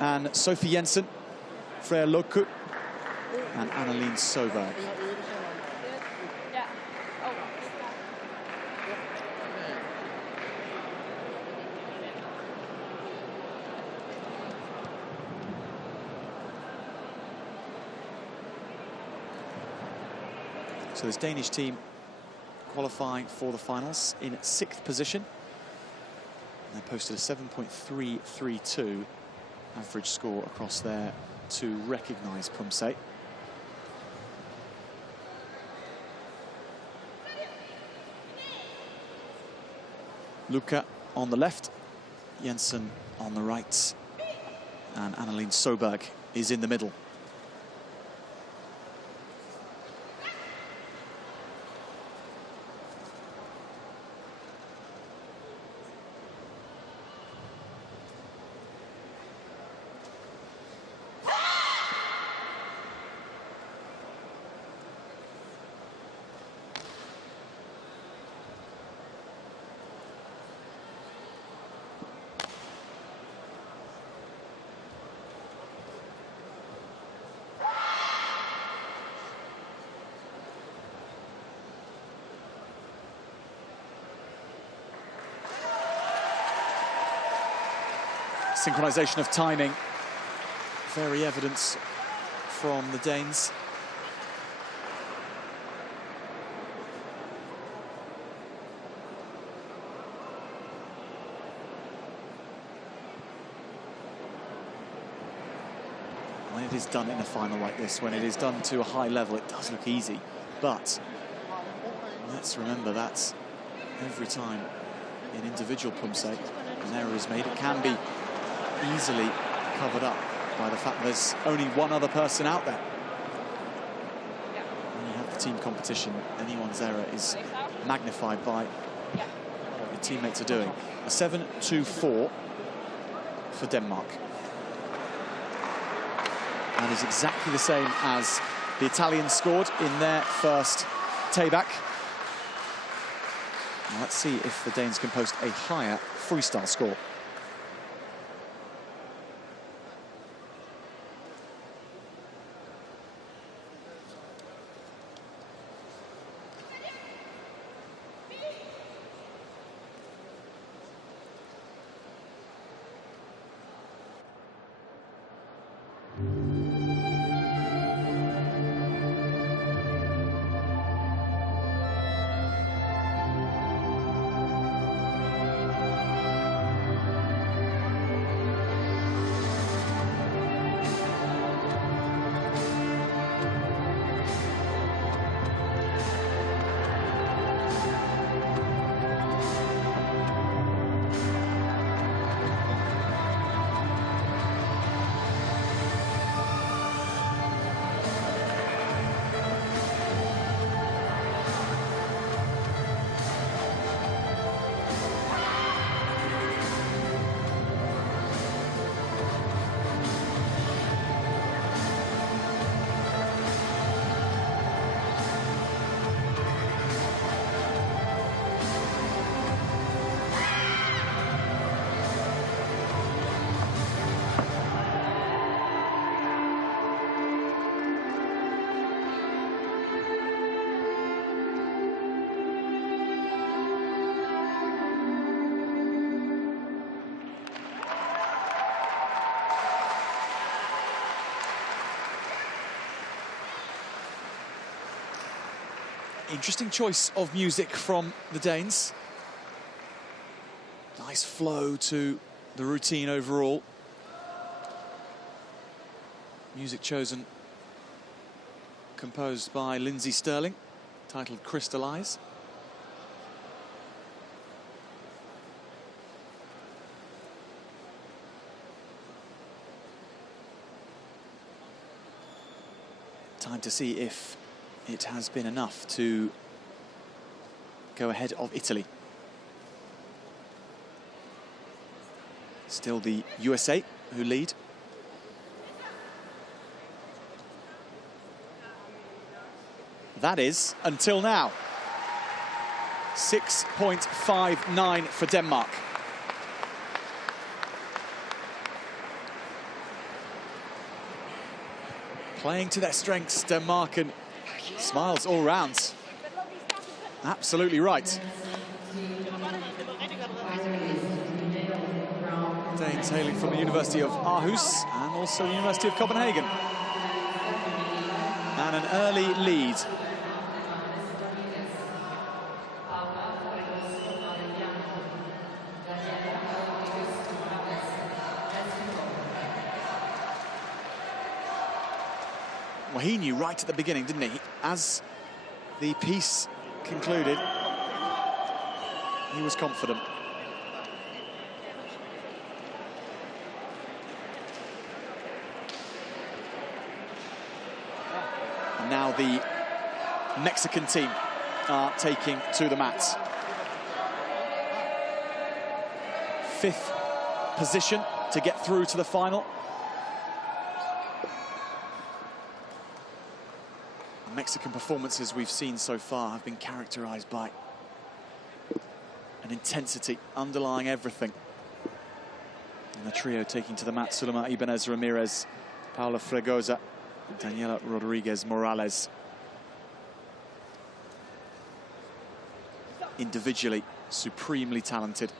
And Sophie Jensen, Freya Loku, and Annalene Soberg. So this Danish team qualifying for the finals in 6th position. They posted a 7.332 average score across their 2 recognised Pumse. Luca on the left, Jensen on the right, and Annalene Soberg is in the middle. Synchronization of timing, very evident from the Danes. When it is done in a final like this, when it is done to a high level, it does look easy. But let's remember that every time in individual Pumse an error is made, it can be easily covered up by the fact there's only one other person out there. When you have the team competition, anyone's error is magnified by what your teammates are doing. A 7-2-4 for Denmark. That is exactly the same as the Italians scored in their first tayback. Now let's see if the Danes can post a higher freestyle score. Interesting choice of music from the Danes. Nice flow to the routine overall. Music chosen, composed by Lindsay Sterling, titled Crystallize. Time to see if it has been enough to go ahead of Italy. Still the USA who lead. That is, until now, 6.59 for Denmark. Playing to their strengths, Denmark, and smiles all round. Absolutely right. Danes hailing from the University of Aarhus and also the University of Copenhagen. And an early lead. Well, he knew right at the beginning, didn't he? As the piece concluded, he was confident. And now the Mexican team are taking to the mats. 5th position to get through to the final. Mexican performances we've seen so far have been characterized by an intensity underlying everything. And the trio taking to the mat: Sulema Ibanez Ramirez, Paula Fregosa, Daniela Rodriguez Morales. Individually supremely talented.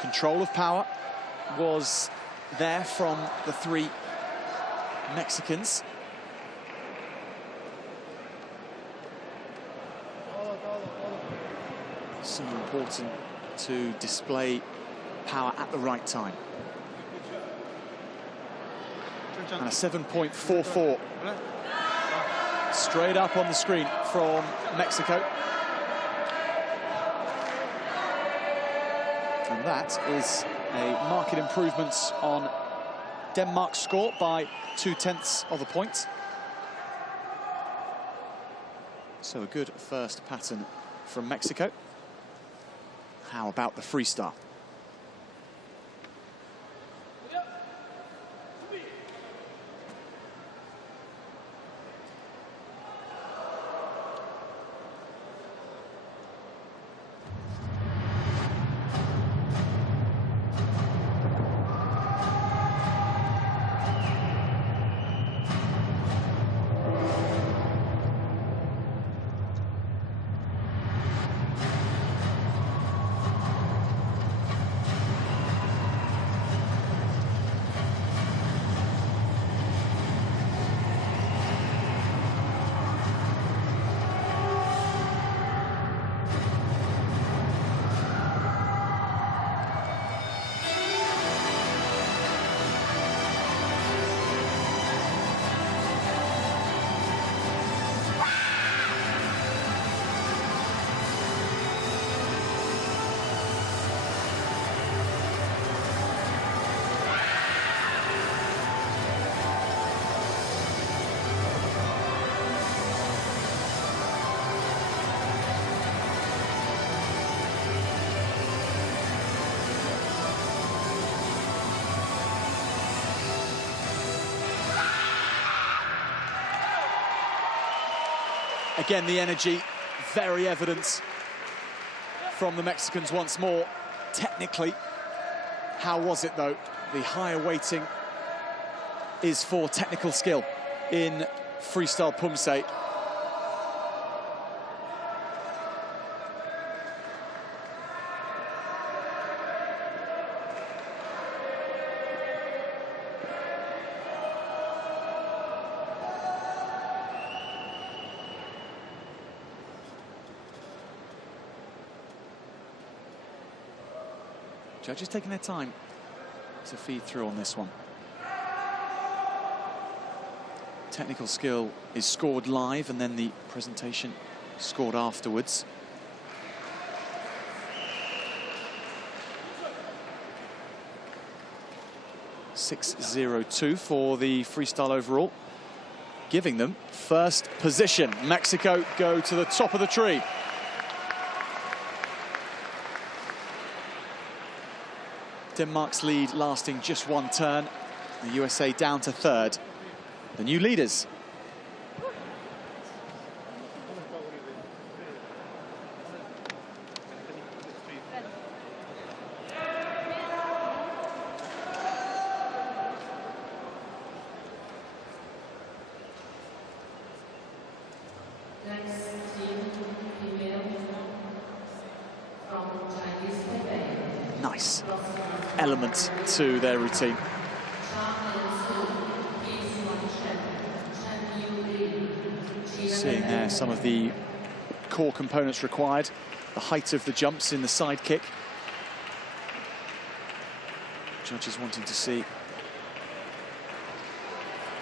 Control of power was there from the 3 Mexicans. So important to display power at the right time. And a 7.44 straight up on the screen from Mexico. And that is a marked improvement on Denmark's score by 0.2 of a point. So a good first pattern from Mexico. How about the freestyle? Again, the energy, very evident from the Mexicans once more. Technically, how was it though? The higher weighting is for technical skill in freestyle Pumse. Judges taking their time to feed through on this one. Technical skill is scored live and then the presentation scored afterwards. .602 for the freestyle overall, giving them first position. Mexico go to the top of the tree. Denmark's lead lasting just one turn. The USA down to third. The new leaders. Nice element to their routine. Seeing there some of the core components required, the height of the jumps in the side kick. Judges wanting to see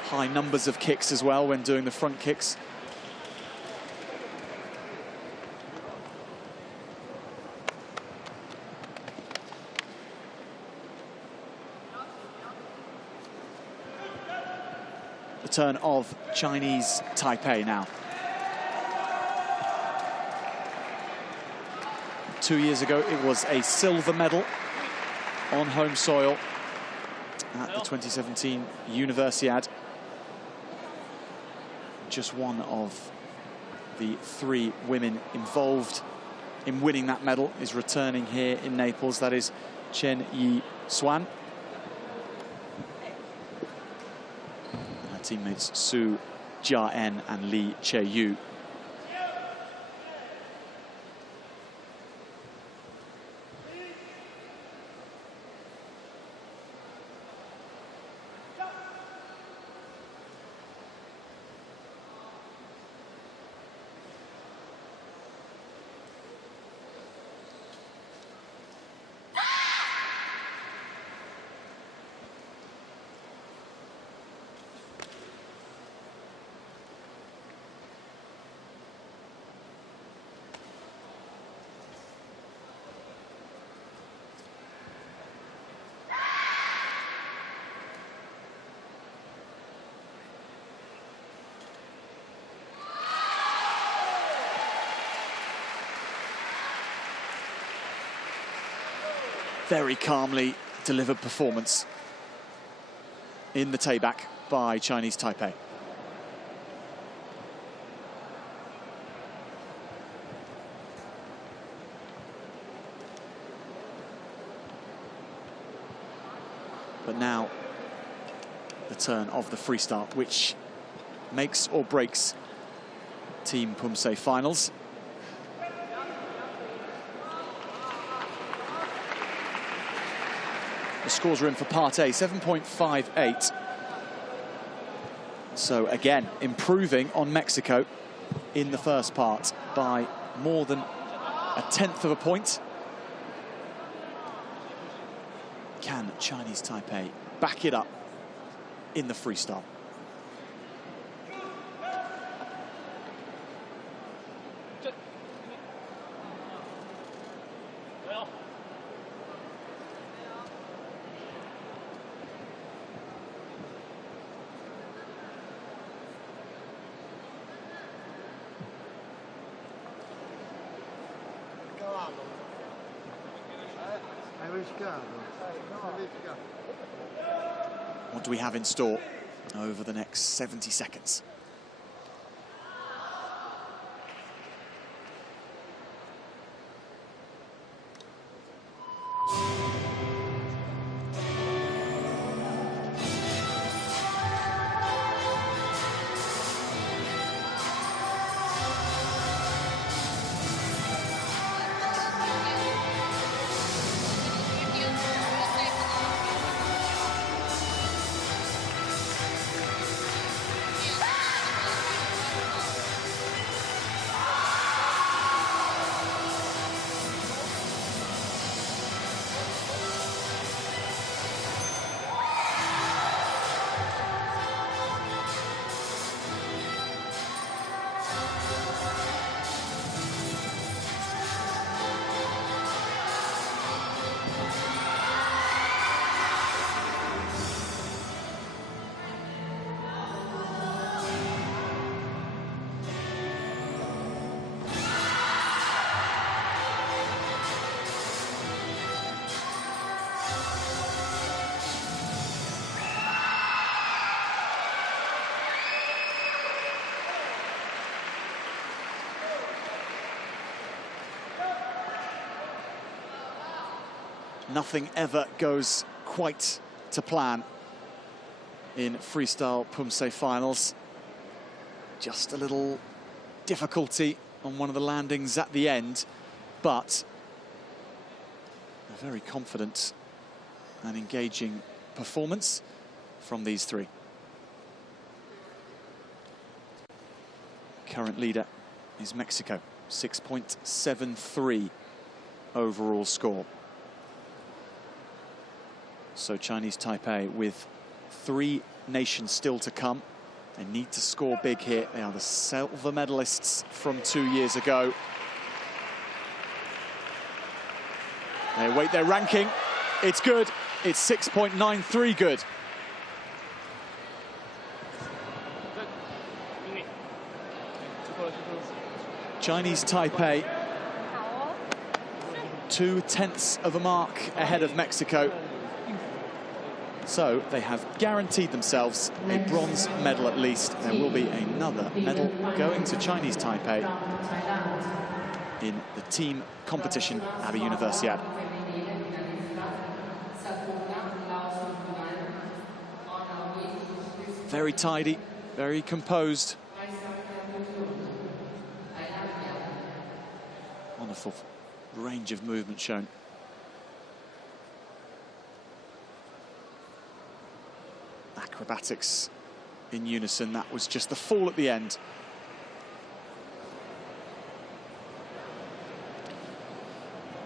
high numbers of kicks as well when doing the front kicks. The turn of Chinese Taipei now. 2 years ago, it was a silver medal on home soil at the 2017 Universiade. Just one of the 3 women involved in winning that medal is returning here in Naples. That is Chen Yi-Xuan. Her teammates Su Jia-en and Li Che-yu. Very calmly delivered performance in the tayback by Chinese Taipei. But now the turn of the freestyle, which makes or breaks Team Pumse finals. The scores are in for part A, 7.58. So again, improving on Mexico in the first part by more than 1/10 of a point. Can Chinese Taipei back it up in the freestyle? What do we have in store over the next 70 seconds? Nothing ever goes quite to plan in freestyle Pumse finals. Just a little difficulty on one of the landings at the end, but a very confident and engaging performance from these three. Current leader is Mexico, 6.73 overall score. So Chinese Taipei, with 3 nations still to come, they need to score big here. They are the silver medalists from 2 years ago. They await their ranking. It's good. It's 6.93 good. Chinese Taipei, 0.2 of a mark ahead of Mexico. So they have guaranteed themselves a bronze medal at least. There will be another medal going to Chinese Taipei in the team competition at the Universiade. Very tidy, very composed. Wonderful range of movement shown. Acrobatics in unison. That was just the fall at the end.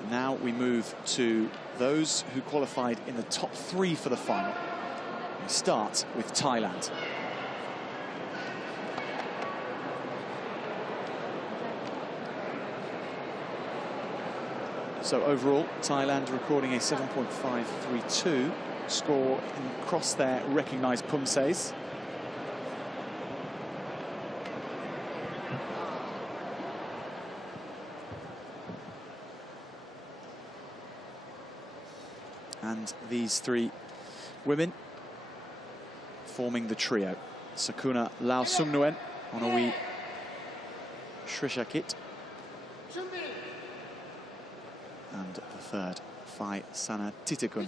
And now we move to those who qualified in the top 3 for the final. We start with Thailand. So overall, Thailand recording a 7.532 score across their recognised Pumses. And these 3 women forming the trio. Sakuna Lau Sung Nguyen, Onawi Shrishakit. And the third, Phai Sana Titikun.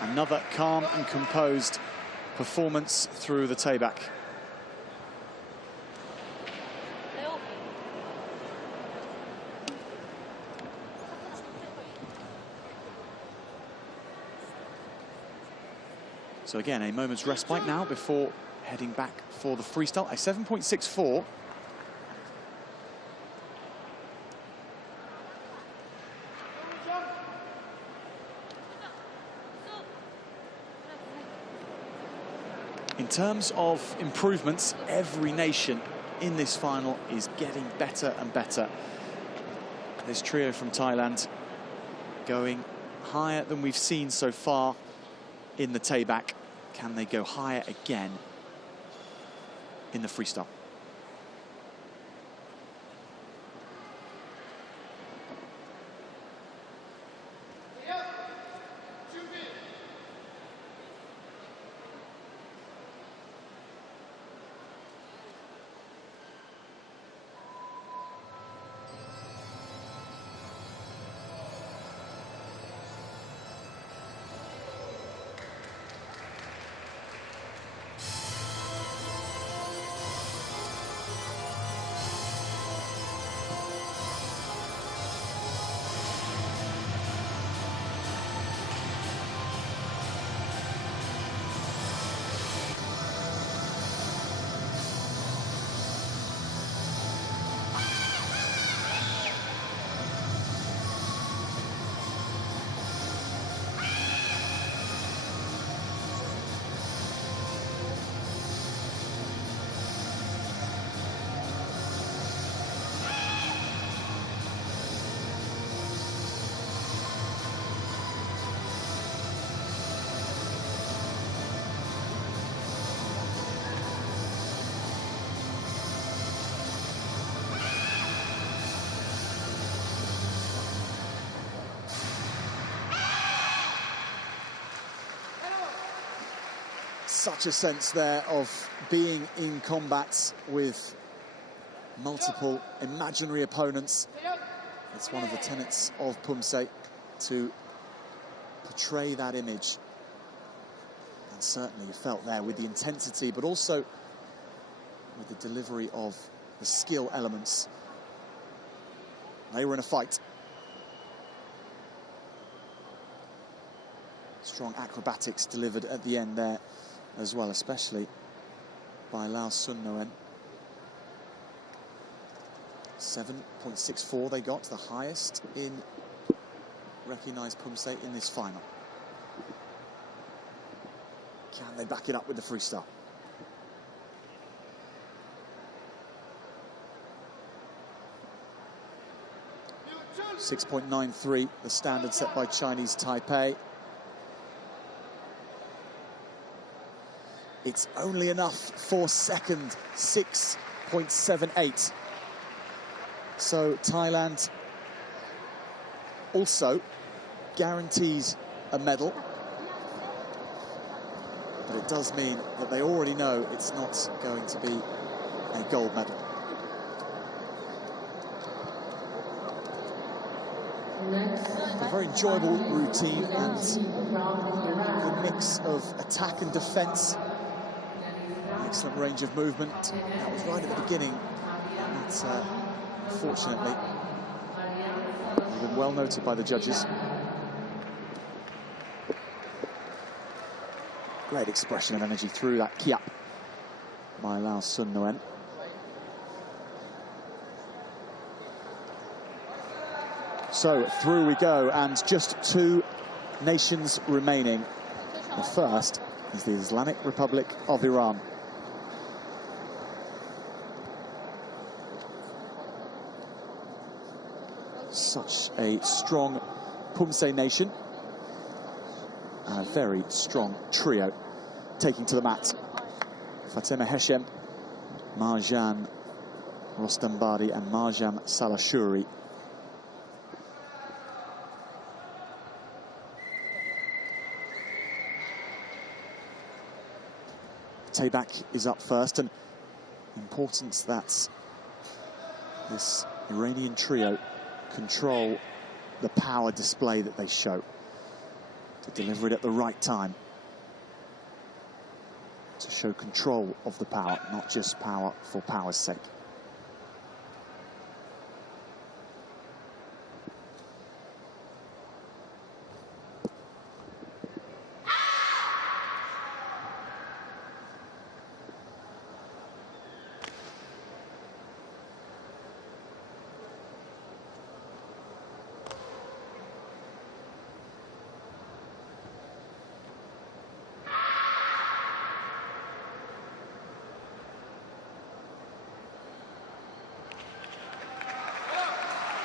Another calm and composed performance through the Taibak. So again, a moment's respite now before heading back for the freestyle. A 7.64. In terms of improvements, every nation in this final is getting better and better. This trio from Thailand going higher than we've seen so far in the Taibak. Can they go higher again in the freestyle? such a sense there of being in combat with multiple imaginary opponents. It's one of the tenets of Pumse to portray that image. And certainly you felt there with the intensity, but also with the delivery of the skill elements. They were in a fight. Strong acrobatics delivered at the end there as well, especially by Lao Sun Nguyen. 7.64 they got, the highest in recognised Pumse in this final. Can they back it up with the freestyle? .93, the standard set by Chinese Taipei. It's only enough for second, 6.78. So Thailand also guarantees a medal, but it does mean that they already know it's not going to be a gold medal. A very enjoyable routine and a good mix of attack and defence. Excellent range of movement. That was right at the beginning. But, fortunately, they've been well noted by the judges. Great expression of energy through that kiap by Lao Sun Nguyen. So through we go, and just two nations remaining. The first is the Islamic Republic of Iran. Such a strong Pumse nation, and a very strong trio taking to the mat. Fatima Heshem, Marjan Rostambari and Marjam Salashuri. Taebak is up first, and importance that this Iranian trio control the power display that they show, to deliver it at the right time, to show control of the power, not just power for power's sake.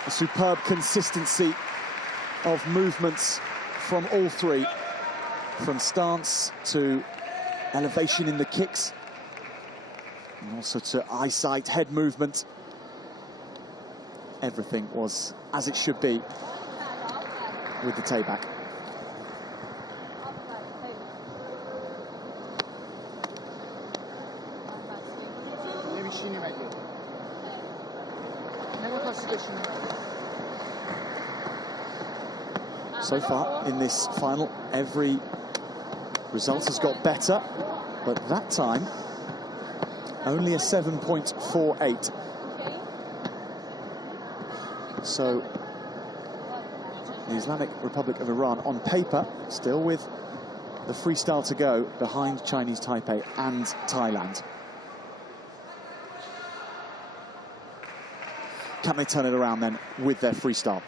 A superb consistency of movements from all three, from stance to elevation in the kicks, and also to eyesight, head movement. Everything was as it should be with the Taebak. So far in this final, every result has got better, but that time only a 7.48. So the Islamic Republic of Iran, on paper, still with the freestyle to go behind Chinese Taipei and Thailand. Can they turn it around then with their freestyle?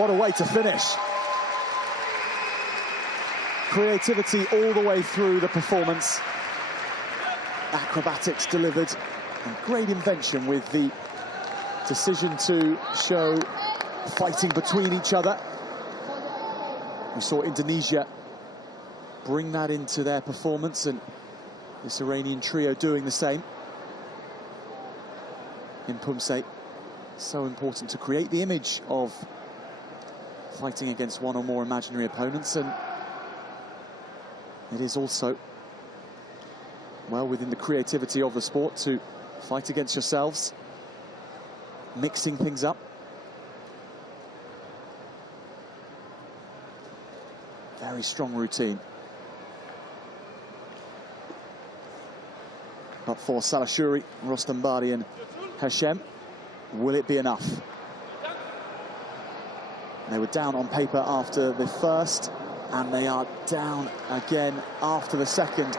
What a way to finish. Creativity all the way through the performance. Acrobatics delivered, and great invention with the decision to show fighting between each other. We saw Indonesia bring that into their performance, and this Iranian trio doing the same. In Pumse, so important to create the image of fighting against one or more imaginary opponents, and it is also well within the creativity of the sport to fight against yourselves, mixing things up. Very strong routine. But for Salashuri, Rostambari and Hashem, will it be enough? They were down on paper after the first, and they are down again after the second.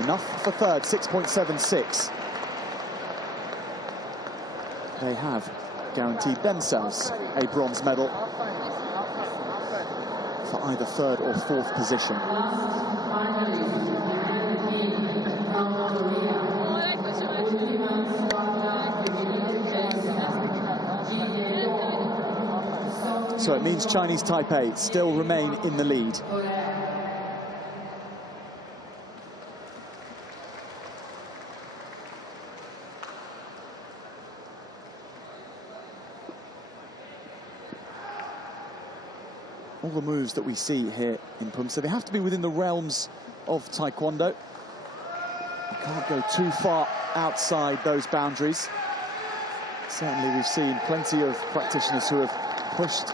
Enough for third, 6.76. They have guaranteed themselves a bronze medal for either third or fourth position. So it means Chinese Taipei still remain in the lead. All the moves that we see here in Pumse, they have to be within the realms of Taekwondo. You can't go too far outside those boundaries. Certainly we've seen plenty of practitioners who have pushed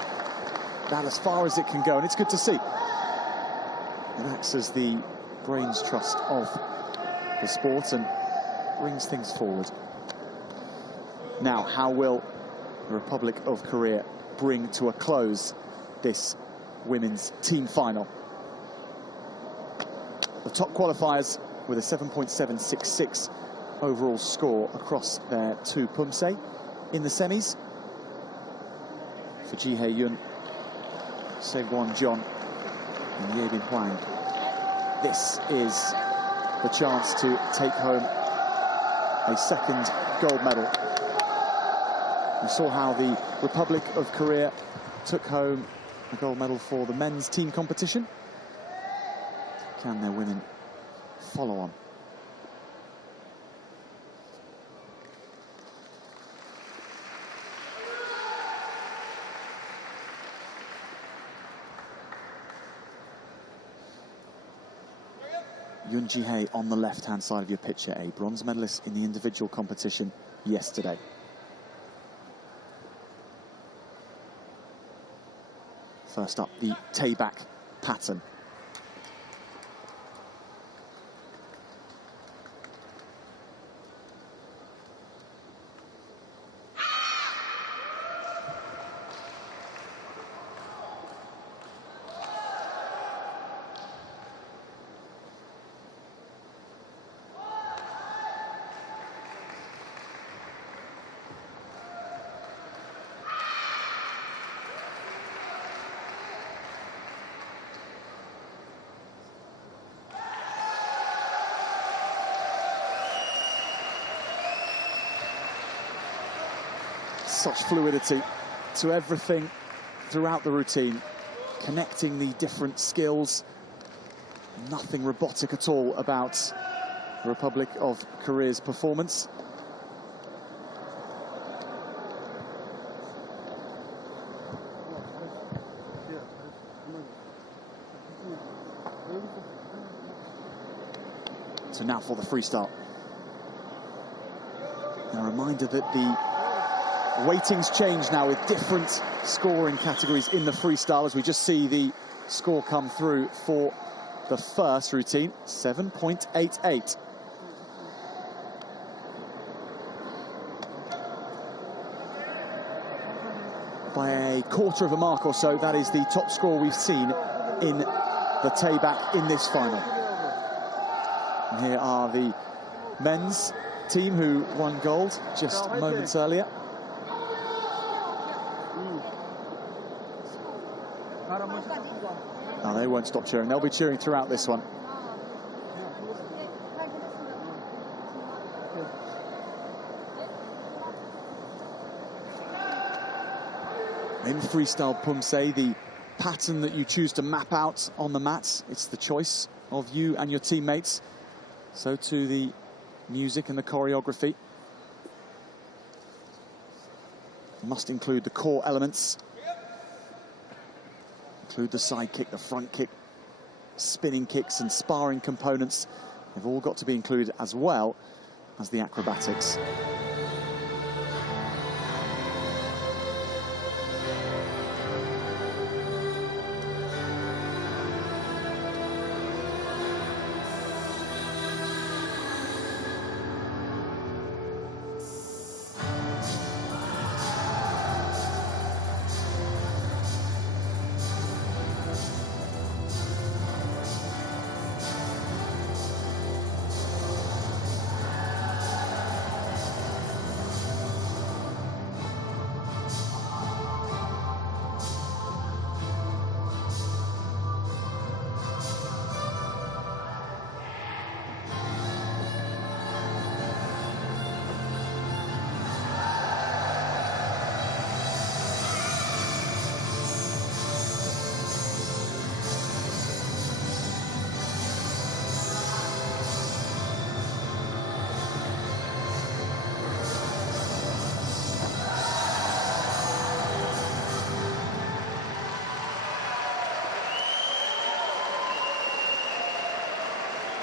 that as far as it can go, and it's good to see. It acts as the brains trust of the sport and brings things forward. Now, how will the Republic of Korea bring to a close this women's team final? The top qualifiers with a 7.766 overall score across their two Pumse. In the semis, for Ji Hae-yun, Se-won Jeon and Ye-bin Hwang, this is the chance to take home a second gold medal. We saw how the Republic of Korea took home a gold medal for the men's team competition. Can their women follow on? Yoon Ji-hae on the left-hand side of your picture, a bronze medalist in the individual competition yesterday. First up, the Tae-back pattern. Such fluidity to everything throughout the routine, connecting the different skills. Nothing robotic at all about the Republic of Korea's performance. So now for the freestyle. And a reminder that the weightings change now with different scoring categories in the freestyle, as we just see the score come through for the first routine, 7.88. By a quarter of a mark or so, that is the top score we've seen in the Tae-back in this final. And here are the men's team who won gold just moments earlier. No, they won't stop cheering. They'll be cheering throughout this one. In freestyle Pumse, the pattern that you choose to map out on the mats, it's the choice of you and your teammates. So too the music and the choreography. Must include the core elements. Include the side kick, the front kick, spinning kicks and sparring components. They've all got to be included as well as the acrobatics.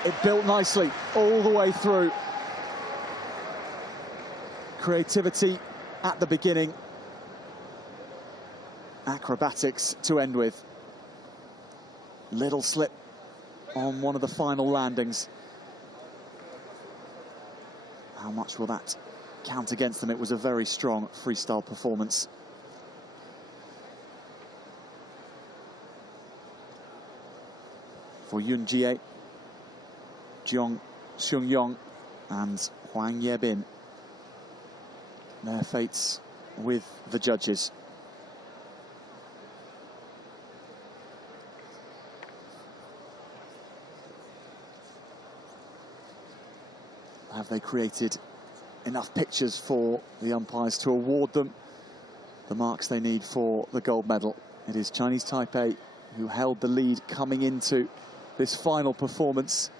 It built nicely all the way through. Creativity at the beginning. Acrobatics to end with. Little slip on one of the final landings. How much will that count against them? It was a very strong freestyle performance. For Yun Jie, Jiang Xiong and Huang Yebin, their fates with the judges. Have they created enough pictures for the umpires to award them the marks they need for the gold medal? It is Chinese Taipei who held the lead coming into this final performance.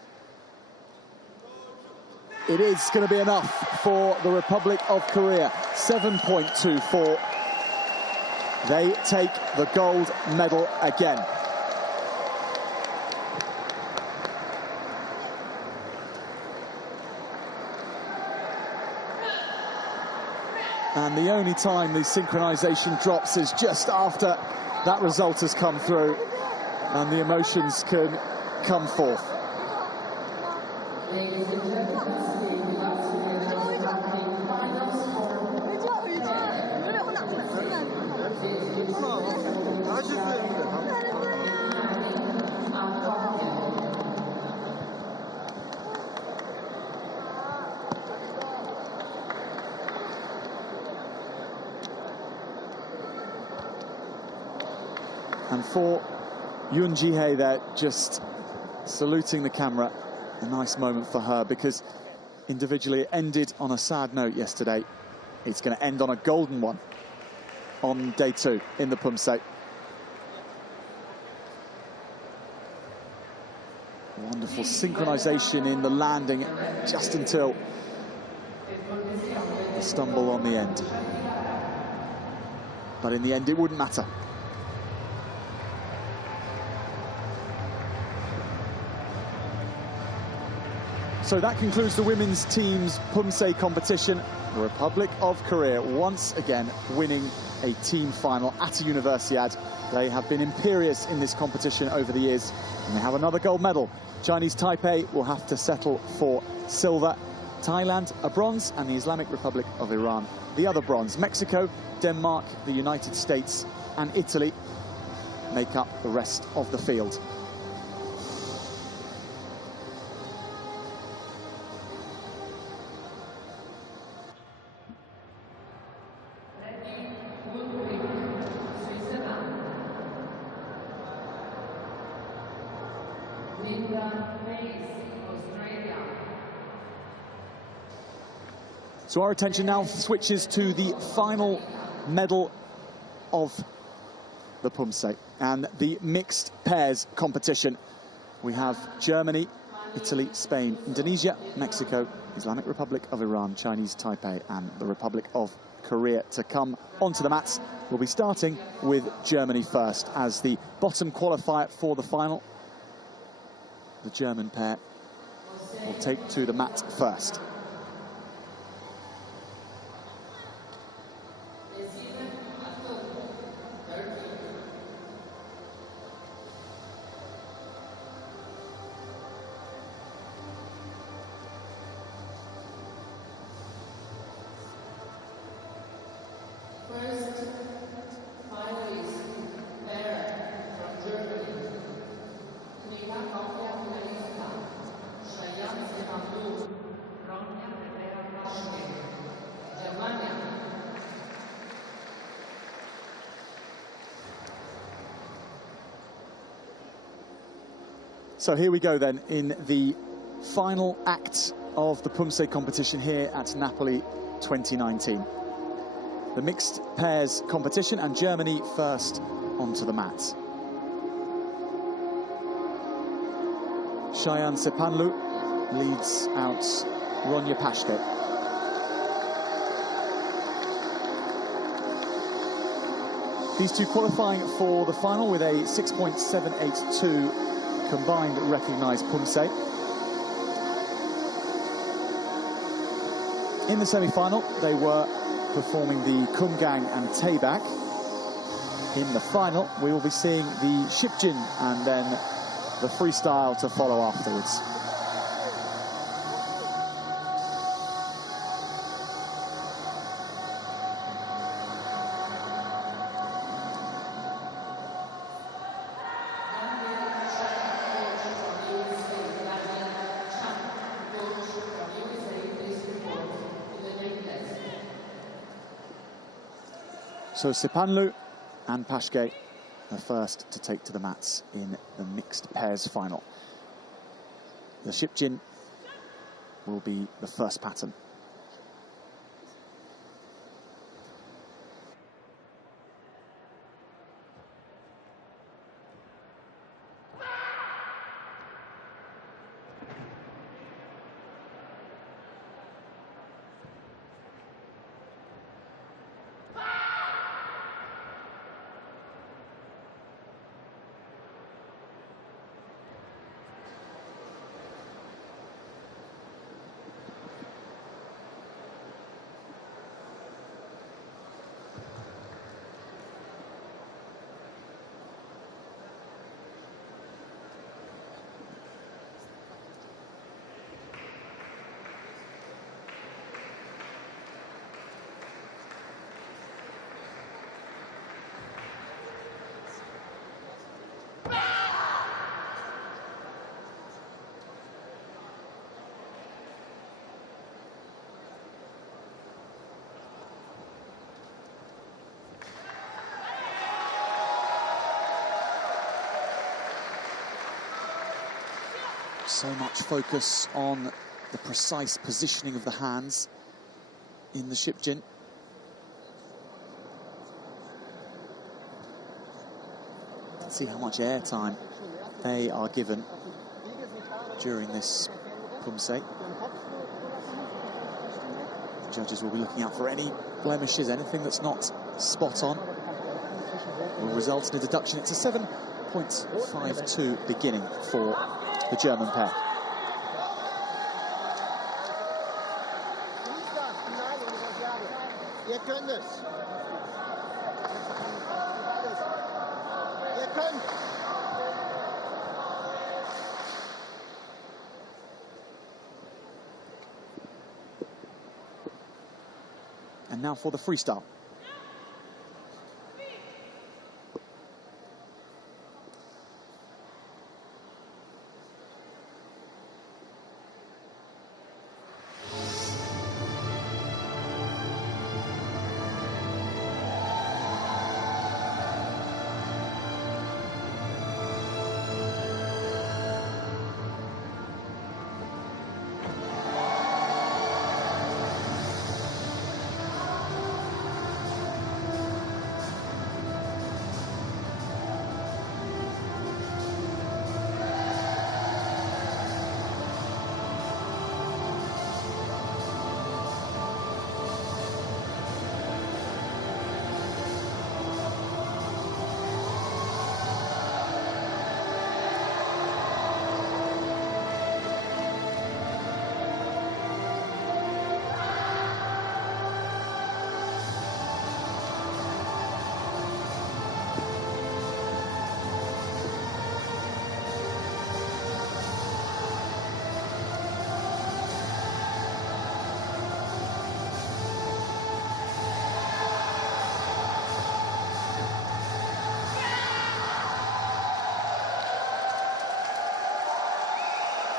It is going to be enough for the Republic of Korea. 7.24. They take the gold medal again. And the only time the synchronization drops is just after that result has come through and the emotions can come forth. And for Yun Jihye there, just saluting the camera, a nice moment for her, because individually it ended on a sad note yesterday. It's going to end on a golden one on day 2 in the Pumse. Wonderful synchronization in the landing just until the stumble on the end. But in the end, it wouldn't matter. So that concludes the women's team's Pumse competition. The Republic of Korea once again winning a team final at a Universiade. They have been imperious in this competition over the years, and they have another gold medal. Chinese Taipei will have to settle for silver. Thailand, a bronze, and the Islamic Republic of Iran, the other bronze. Mexico, Denmark, the United States, and Italy make up the rest of the field. So our attention now switches to the final medal of the Pumse and the mixed pairs competition. We have Germany, Italy, Spain, Indonesia, Mexico, Islamic Republic of Iran, Chinese Taipei and the Republic of Korea to come onto the mats. We'll be starting with Germany first as the bottom qualifier for the final. The German pair will take to the mat first. So here we go then in the final act of the Pumse competition here at Napoli 2019. The mixed pairs competition and Germany first onto the mat. Shayan Sepanlu leads out Ronya Pashke. These two qualifying for the final with a 6.782 combined recognised Pumse. In the semi-final, they were performing the Kumgang and Taebak. In the final, we will be seeing the Shipjin and then the freestyle to follow afterwards. So Sepanlu and Pashke are first to take to the mats in the mixed pairs final. The Shipjin will be the first pattern. So much focus on the precise positioning of the hands in the Shipjin. Let's see how much airtime they are given during this Pumse. The judges will be looking out for any blemishes, anything that's not spot on will result in a deduction. It's a 7.52 beginning for the German pair. And now for the freestyle.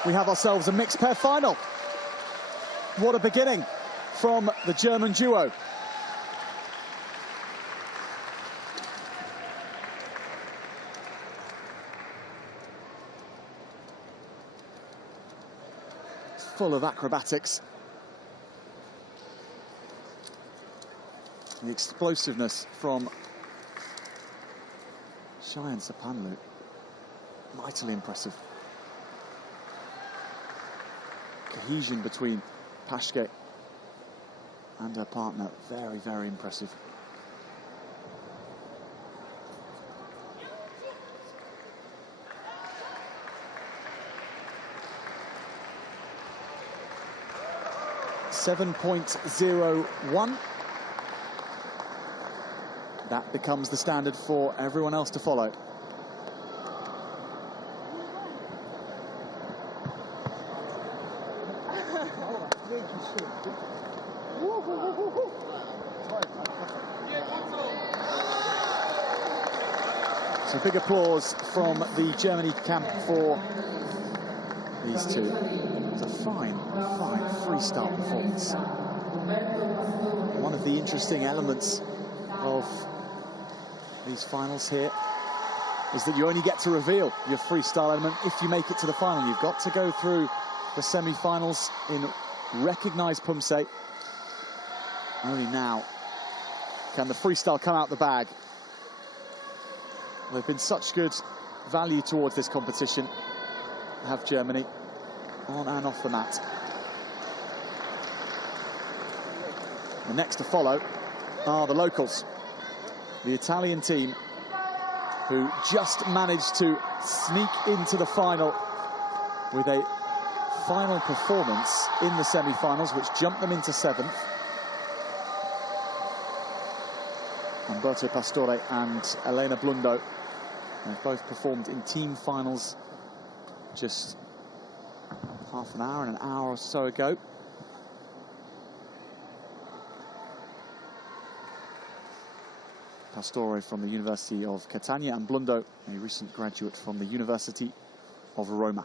we have ourselves a mixed pair final. What a beginning from the German duo. Full of acrobatics. The explosiveness from Cheyenne Sapanlu, mightily impressive. Cohesion between Paschke and her partner, very, very impressive. .01. That becomes the standard for everyone else to follow. So big applause from the Germany camp for these two. It was a fine, fine freestyle performance. One of the interesting elements of these finals here is that you only get to reveal your freestyle element if you make it to the final. You've got to go through the semi-finals in recognised Pumse. Only now can the freestyle come out the bag. They've been such good value towards this competition, have Germany, on and off the mat. The next to follow are the locals, the Italian team, who just managed to sneak into the final with a final performance in the semi-finals, which jumped them into 7th. Umberto Pastore and Elena Blundo have both performed in team finals just half an hour and an hour or so ago. Pastore from the University of Catania and Blundo, a recent graduate from the University of Roma.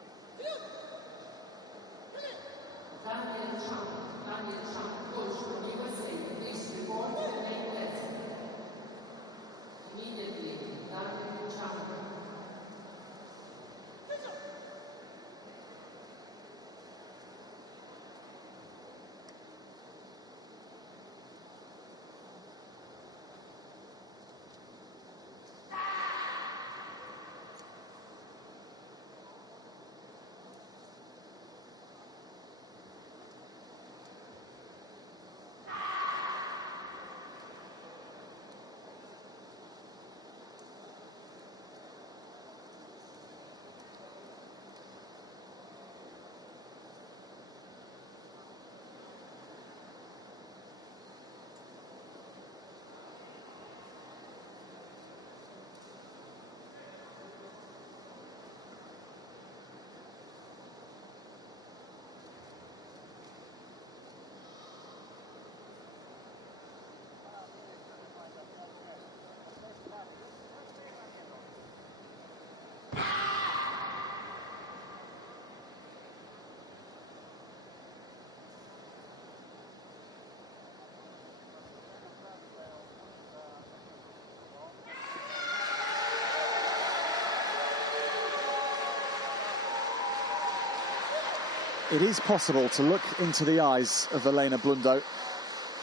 It is possible to look into the eyes of Elena Blundo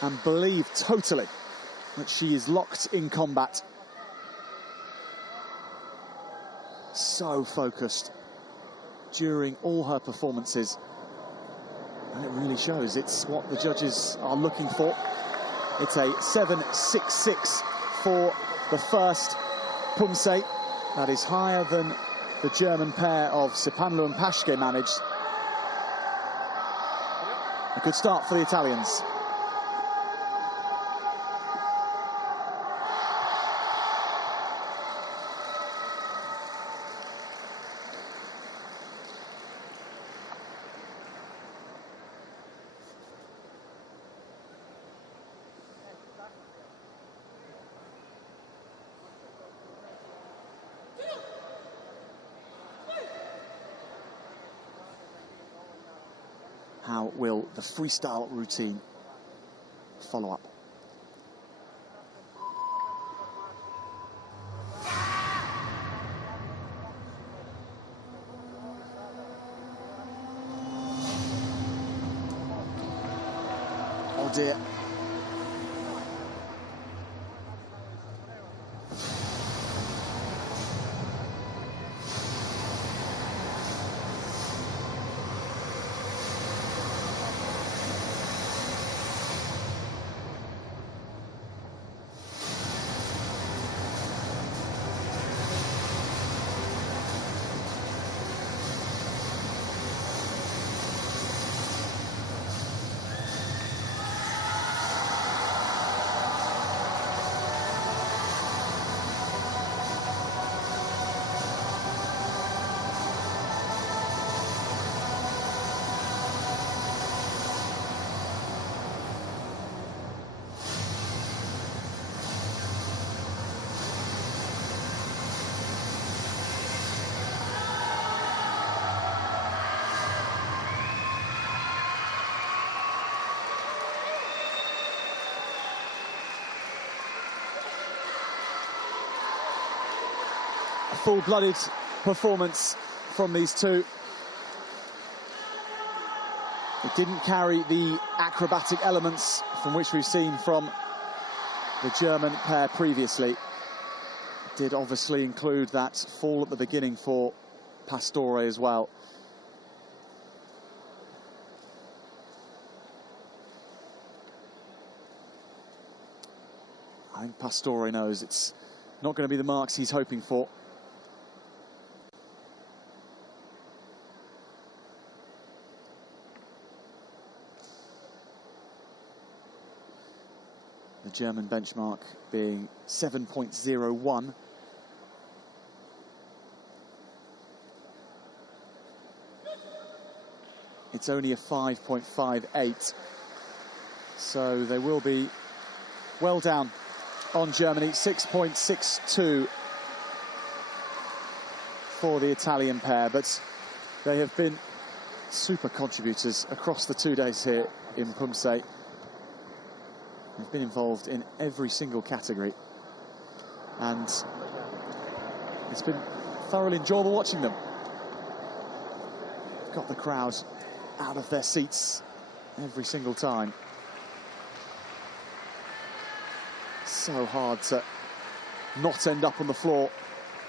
and believe totally that she is locked in combat. So focused during all her performances. And it really shows. It's what the judges are looking for. It's a 7.66 for the first Pumse. That is higher than the German pair of Sapanlu and Paschke managed. A good start for the Italians. how will the freestyle routine follow up? Oh dear. Full-blooded performance from these two. It didn't carry the acrobatic elements from which we've seen from the German pair previously. It did obviously include that fall at the beginning for Pastore as well. I think Pastore knows it's not going to be the marks he's hoping for. The German benchmark being 7.01. It's only a 5.58. So they will be well down on Germany. 6.62 for the Italian pair, but they have been super contributors across the 2 days here in Pumse. They've been involved in every single category, and it's been thoroughly enjoyable watching them. Got the crowd out of their seats every single time. So hard to not end up on the floor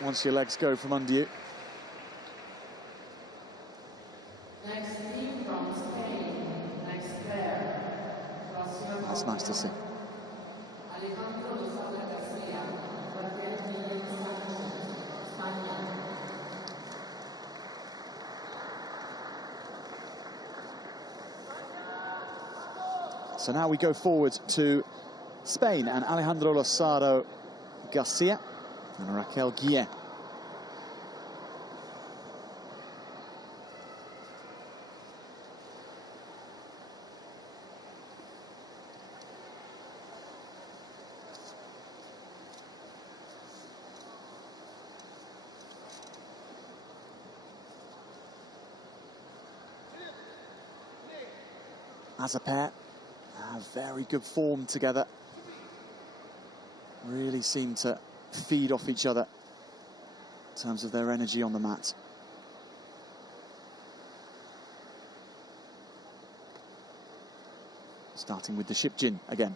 once your legs go from under you. Next team from Spain, next pair. That's nice to see. So now we go forward to Spain and Alejandro Lozaro Garcia and Raquel Guillen. As a pair, have very good form together. Really seem to feed off each other in terms of their energy on the mat. Starting with the Shipjin again.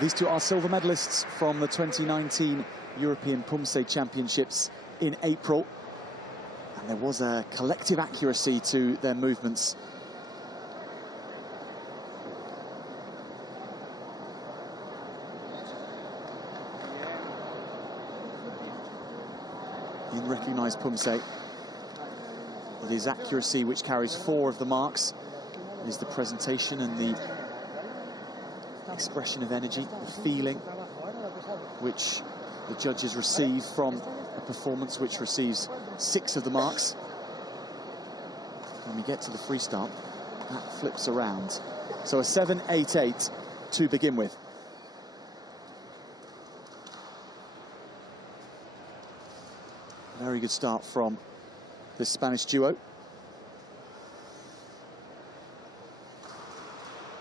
These two are silver medalists from the 2019 European Pumse Championships in April. And there was a collective accuracy to their movements. In recognised Pumse, with his accuracy, which carries 4 of the marks, is the presentation and the expression of energy, the feeling which the judges receive from a performance which receives 6 of the marks. When we get to the freestyle, that flips around. So a 7-8-8 to begin with. Very good start from the Spanish duo.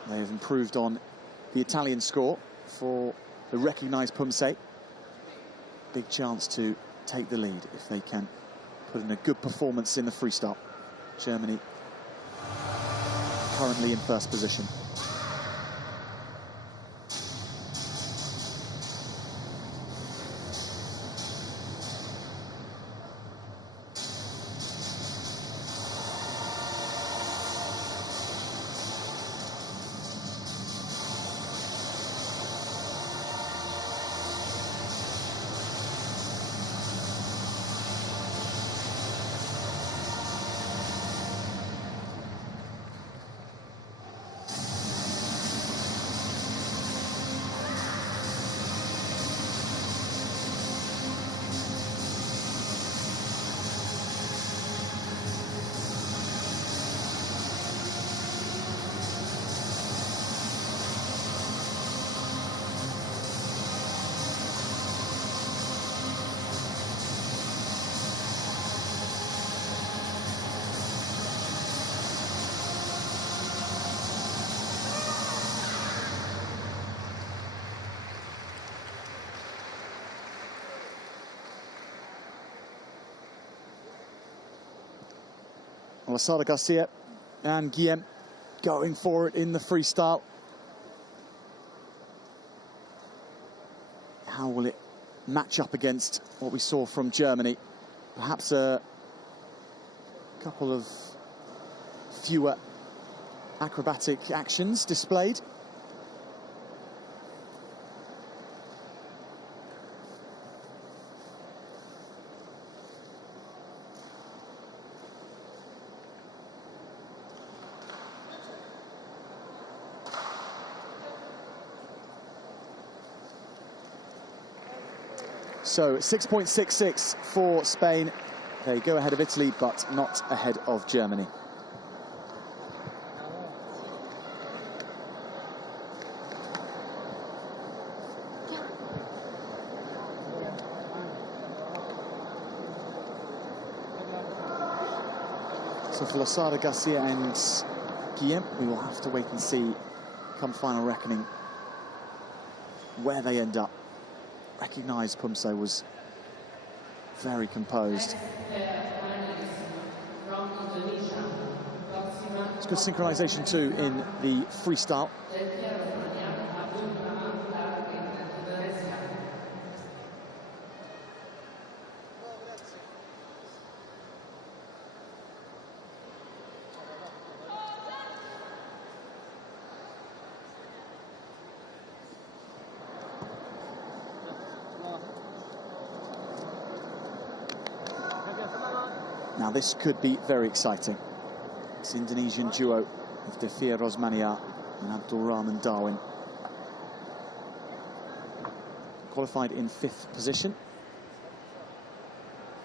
They have improved on the Italian score for the recognised Pumse. Big chance to take the lead if they can put in a good performance in the freestyle. Germany currently in first position. Losada Garcia and Guillem going for it in the freestyle. How will it match up against what we saw from Germany? Perhaps a couple of fewer acrobatic actions displayed. So 6.66 for Spain. They go ahead of Italy, but not ahead of Germany. So for Losada Garcia and Guillem, we will have to wait and see come final reckoning where they end up. Recognised Pumse was very composed. It's good synchronisation too in the freestyle. Now this could be very exciting. This Indonesian duo of Devia Rosmania and Abdul Rahman Darwin. Qualified in 5th position.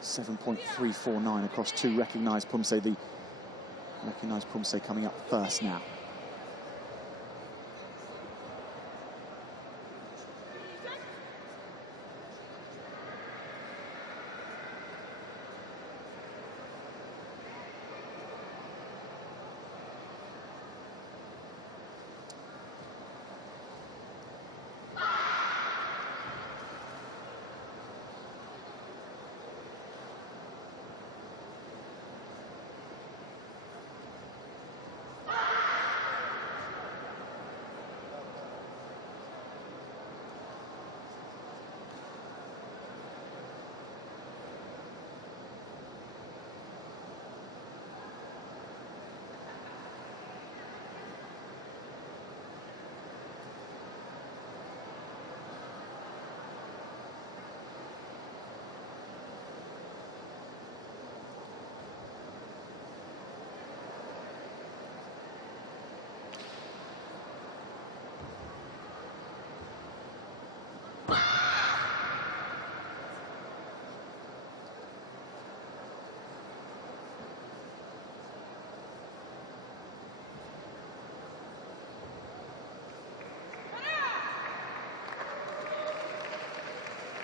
7.349 across 2 recognised Pumse. The recognised Pumse coming up first now.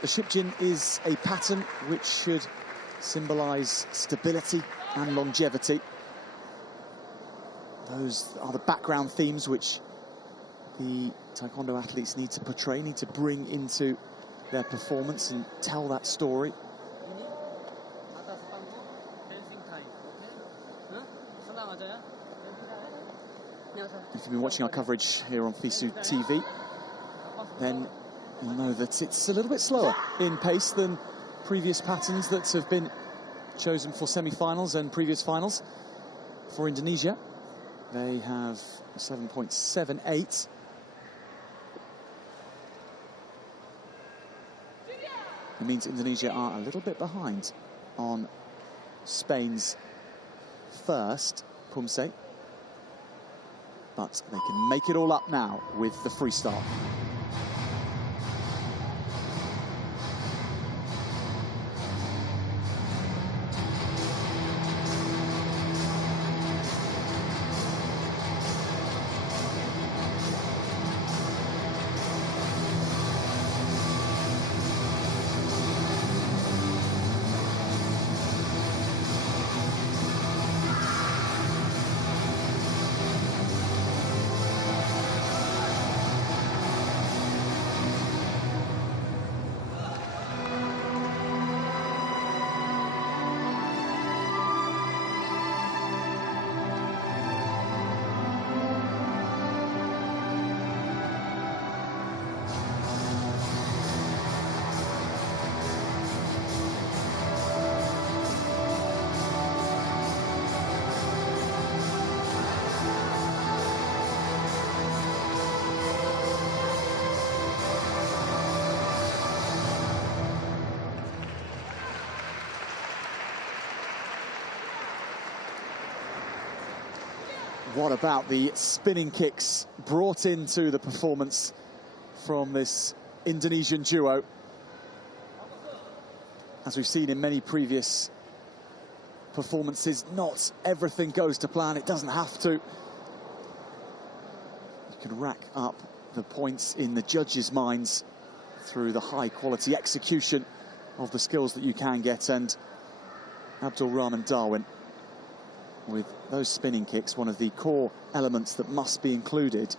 the Shipjin is a pattern which should symbolise stability and longevity. Those are the background themes which the Taekwondo athletes need to portray, need to bring into their performance and tell that story. If you've been watching our coverage here on FISU TV, then you'll know that it's a little bit slower in pace than previous patterns that have been chosen for semi-finals and previous finals. For Indonesia, they have 7.78. It means Indonesia are a little bit behind on Spain's first, Pumse. But they can make it all up now with the freestyle. What about the spinning kicks brought into the performance from this Indonesian duo? As we've seen in many previous performances, not everything goes to plan. It doesn't have to. You can rack up the points in the judges' minds through the high-quality execution of the skills that you can get. And Abdul Rahman Darwin, with those spinning kicks, one of the core elements that must be included.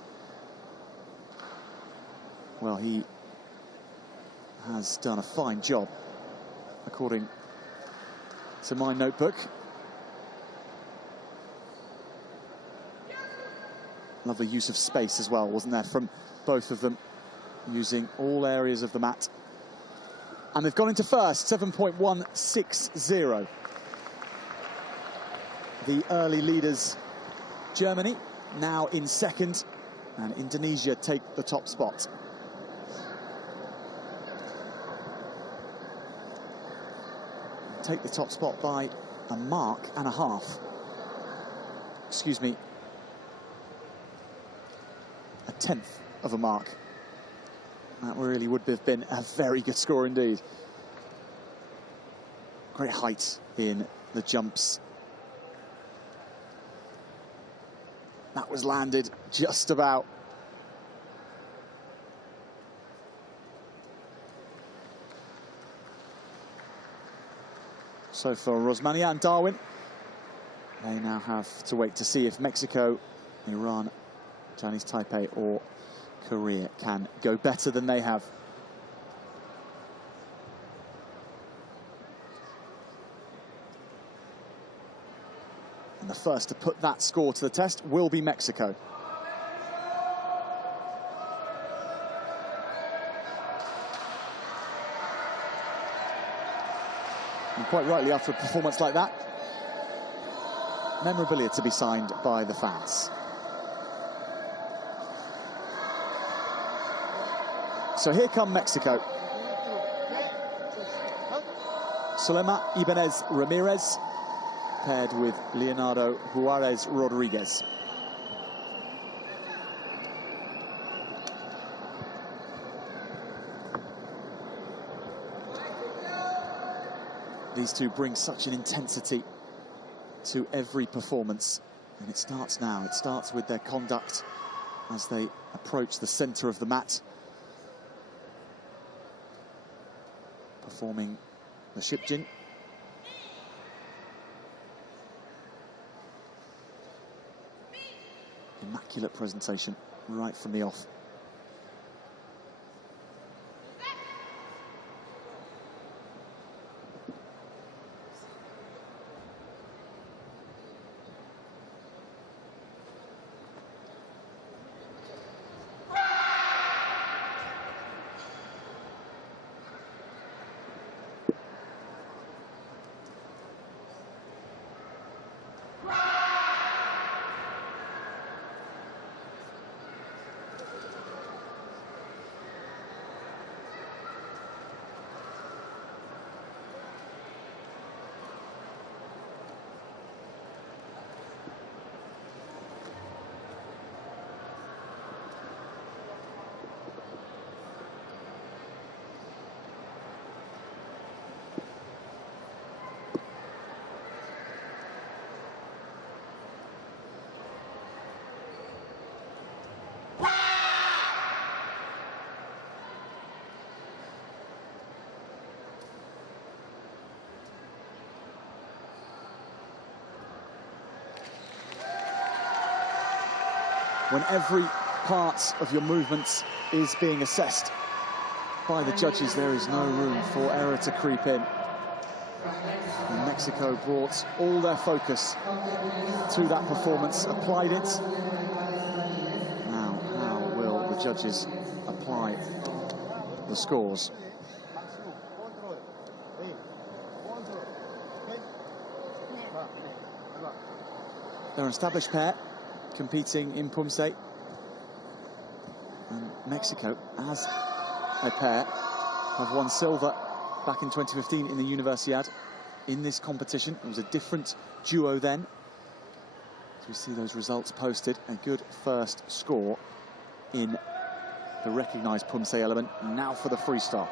Well, he has done a fine job, according to my notebook. Lovely use of space as well, wasn't there, from both of them, using all areas of the mat. And they've gone into first, 7.160. The early leaders, Germany, now in second, and Indonesia take the top spot. Take the top spot by a mark and a half. Excuse me, a tenth of a mark. That really would have been a very good score indeed. Great height in the jumps. That was landed just about. So for Rosmania and Darwin, they now have to wait to see if Mexico, Iran, Chinese Taipei or Korea can go better than they have. And the first to put that score to the test will be Mexico. And quite rightly, after a performance like that, memorabilia to be signed by the fans. So here come Mexico. Sulema Ibanez Ramirez, paired with Leonardo Juarez Rodriguez. These two bring such an intensity to every performance, and it starts now. It starts with their conduct as they approach the center of the mat. performing the Shipjin. Immaculate presentation right from the off. When every part of your movements is being assessed by the judges, there is no room for error to creep in. And Mexico brought all their focus to that performance, applied it. Now, how will the judges apply the scores? They're an established pair, competing in Pumse, and Mexico, as a pair, have won silver back in 2015 in the Universiade in this competition. It was a different duo then. As we see those results posted, a good first score in the recognised Pumse element. Now for the freestyle.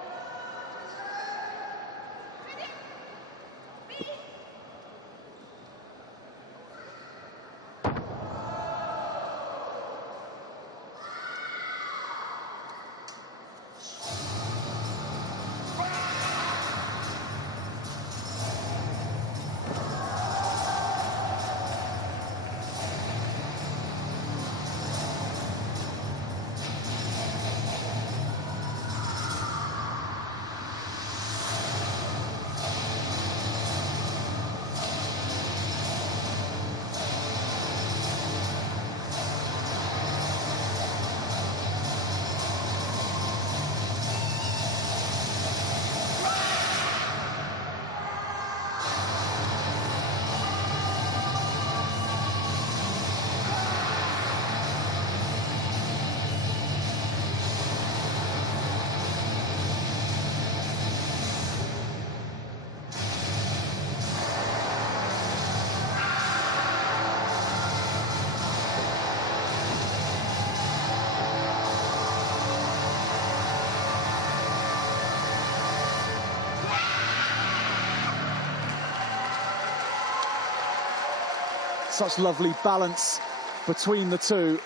Such lovely balance between the two.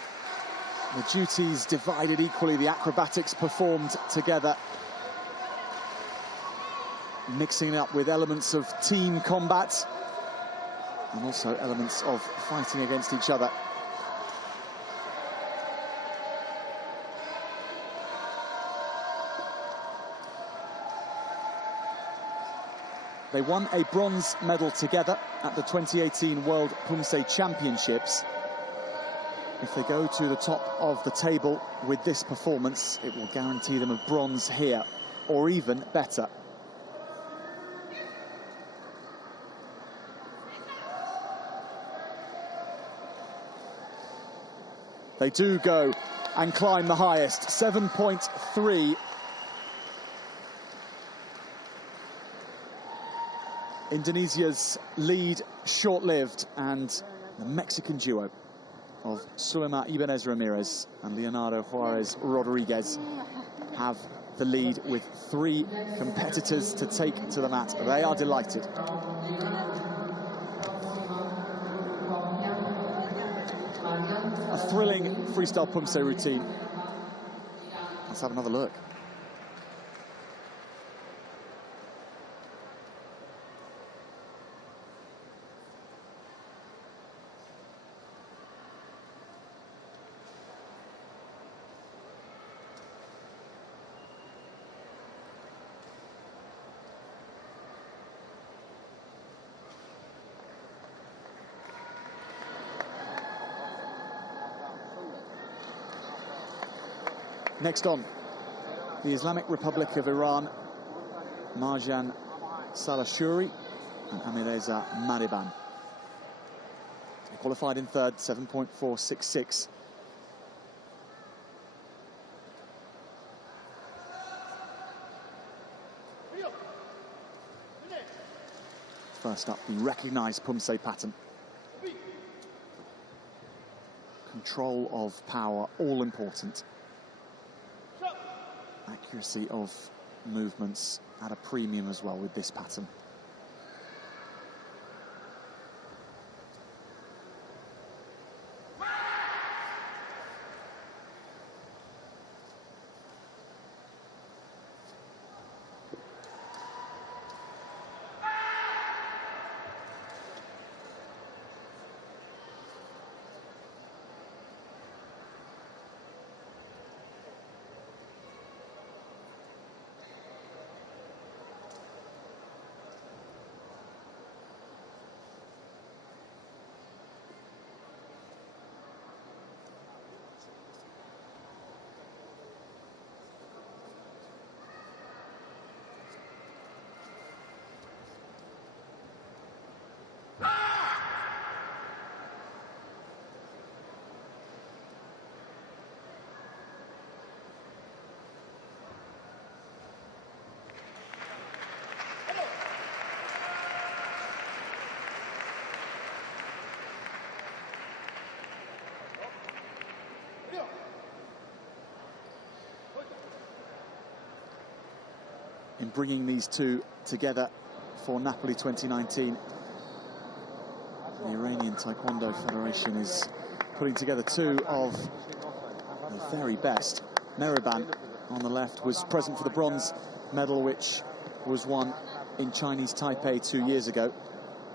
The duties divided equally, the acrobatics performed together, mixing it up with elements of team combat and also elements of fighting against each other. They won a bronze medal together at the 2018 World Pumse Championships. If they go to the top of the table with this performance, it will guarantee them a bronze here, or even better. They do go and climb the highest, 7.3. Indonesia's lead short-lived, and the Mexican duo of Sulema Ibanez Ramirez and Leonardo Juarez Rodriguez have the lead with 3 competitors to take to the mat. They are delighted. A thrilling freestyle Pumse routine. Let's have another look. Next on, the Islamic Republic of Iran, Marjan Salashuri and Amireza Mariban. They qualified in third, 7.466. First up, the recognised Pumse pattern. Control of power, all important. Accuracy of movements at a premium as well with this pattern. In bringing these two together for Napoli 2019, the Iranian Taekwondo Federation is putting together two of the very best. Mariban on the left was present for the bronze medal, which was won in Chinese Taipei 2 years ago,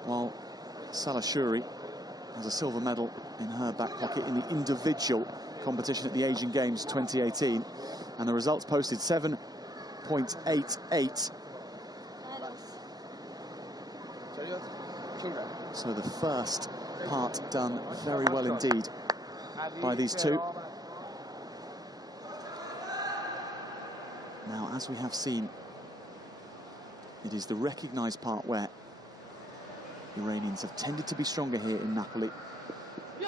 while Salashuri has a silver medal in her back pocket in the individual competition at the Asian Games 2018, and the results posted 7.88. So the first part done very well indeed by these two. Now, as we have seen, it is the recognised part where the Iranians have tended to be stronger here in Napoli.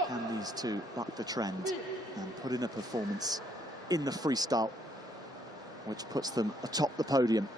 Can these two buck the trend and put in a performance in the freestyle which puts them atop the podium?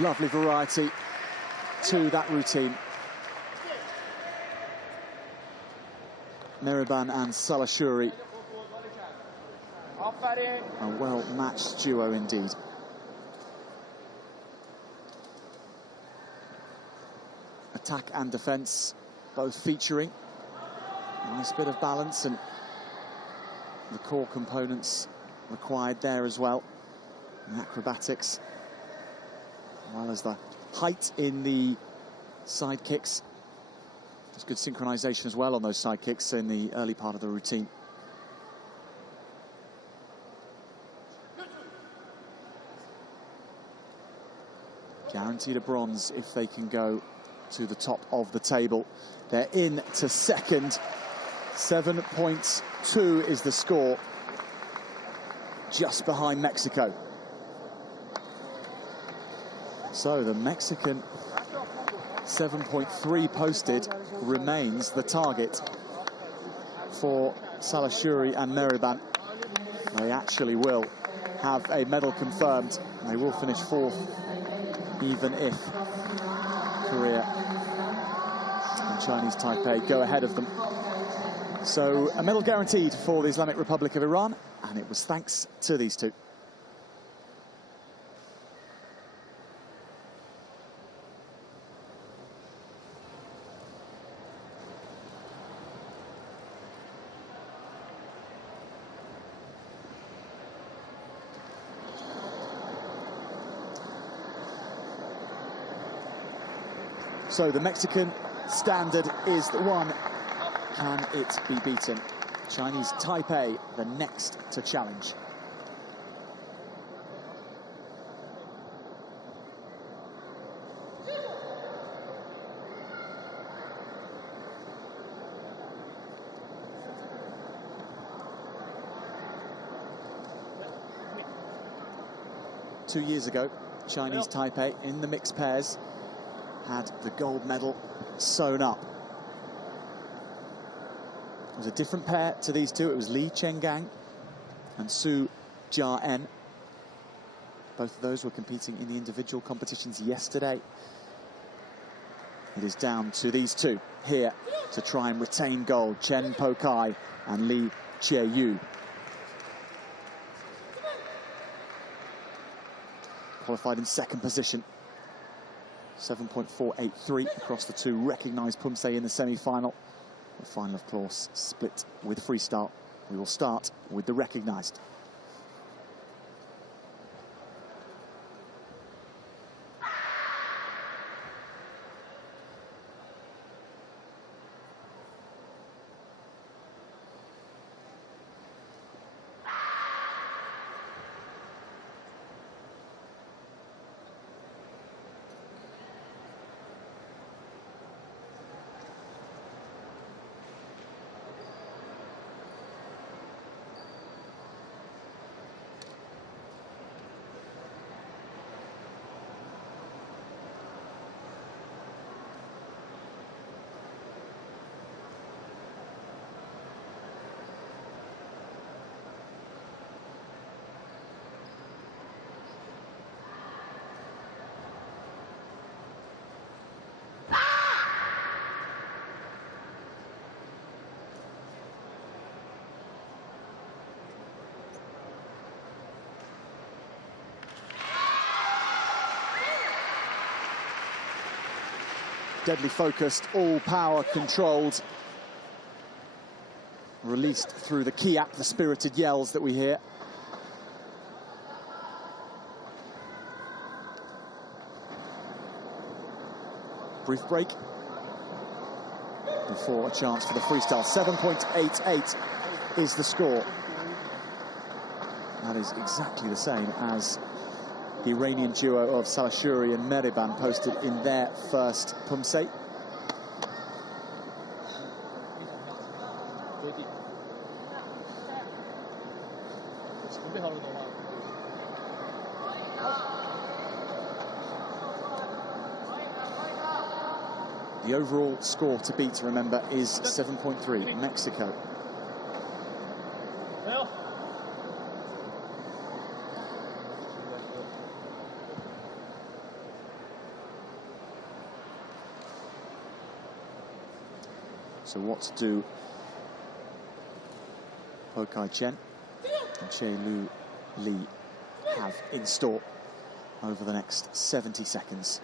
Lovely variety to that routine. Mariban and Salashuri, a well-matched duo indeed. Attack and defence both featuring a nice bit of balance, and the core components required there as well. And acrobatics, as well as the height in the side kicks. There's good synchronization as well on those side kicks in the early part of the routine. Guaranteed a bronze if they can go to the top of the table. They're in to second. 7.2 is the score. just behind Mexico. So the Mexican 7.3 posted remains the target for Salashuri and Meriban. They actually will have a medal confirmed. They will finish fourth, even if Korea and Chinese Taipei go ahead of them. So a medal guaranteed for the Islamic Republic of Iran, and it was thanks to these two. So the Mexican standard is the one. Can it be beaten? Chinese Taipei, the next to challenge. Two years ago, Chinese Taipei in the mixed pairs had the gold medal sewn up. It was a different pair to these two. It was Li Chenggang and Su Jia-en. Both of those were competing in the individual competitions yesterday. It is down to these two here to try and retain gold. Chen Po Kai and Li Jie-yu. Qualified in second position. 7.483 across the two recognised Pumse in the semi-final. The final, of course, split with freestyle. We will start with the recognised. Deadly focused, all power controlled. Released through the kiap, the spirited yells that we hear. Brief break before a chance for the freestyle. 7.88 is the score. That is exactly the same as the Iranian duo of Salashuri and Meriban posted in their first Pumse. The overall score to beat, remember, is 7.3, Mexico. So what do Po Kai Chen and Che Lu Li have in store over the next 70 seconds?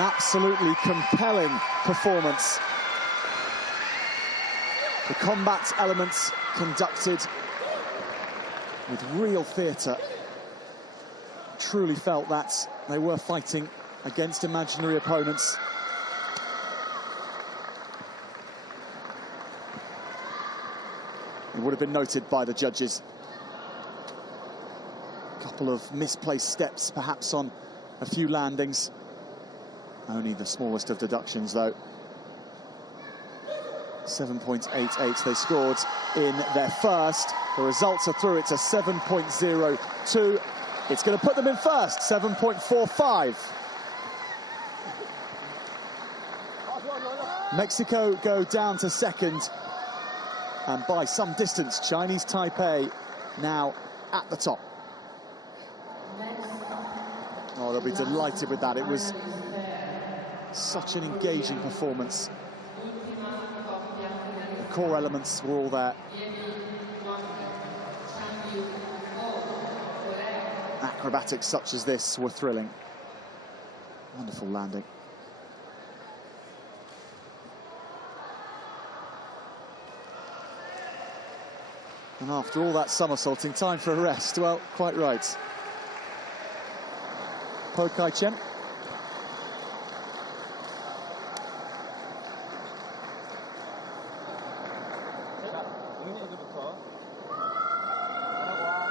An absolutely compelling performance. The combat elements conducted with real theatre. Truly felt that they were fighting against imaginary opponents. It would have been noted by the judges. A couple of misplaced steps, perhaps on a few landings. Only the smallest of deductions, though. 7.88 they scored in their first. The results are through. It's a 7.02. It's going to put them in first, 7.45. Mexico go down to second. And by some distance, Chinese Taipei now at the top. Oh, they'll be delighted with that. It was such an engaging performance. The core elements were all there. Acrobatics such as this were thrilling. Wonderful landing. And after all that somersaulting, time for a rest. Well, quite right. Po Kai Chen.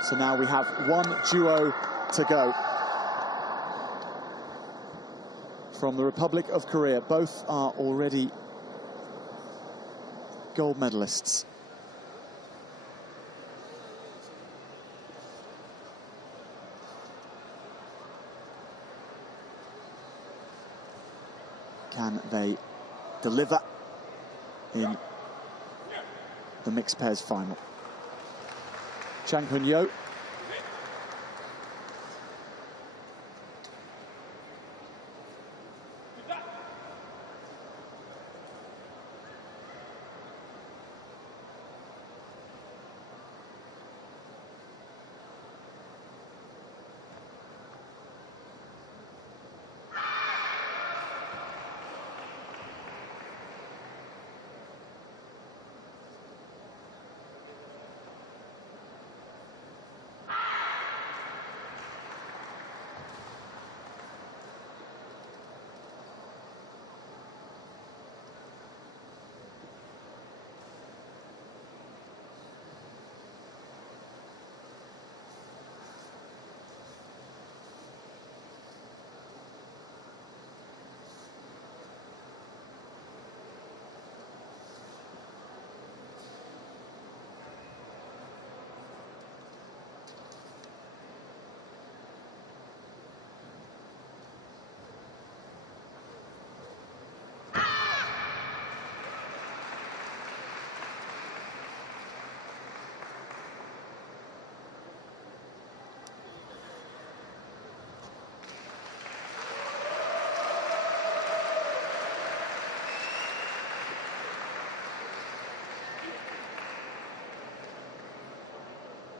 So now we have one duo to go. From the Republic of Korea, both are already gold medalists. Can they deliver in the mixed pairs final? Chang Hun-yo.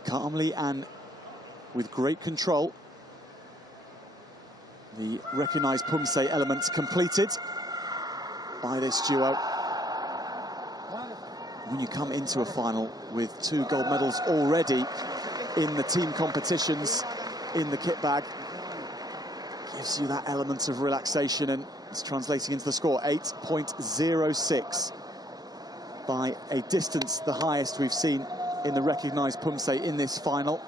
Calmly and with great control, the recognised Pumse elements completed by this duo. When you come into a final with 2 gold medals already in the team competitions in the kit bag, gives you that element of relaxation, and it's translating into the score. 8.06 by a distance the highest we've seen in the recognised Pumse in this final.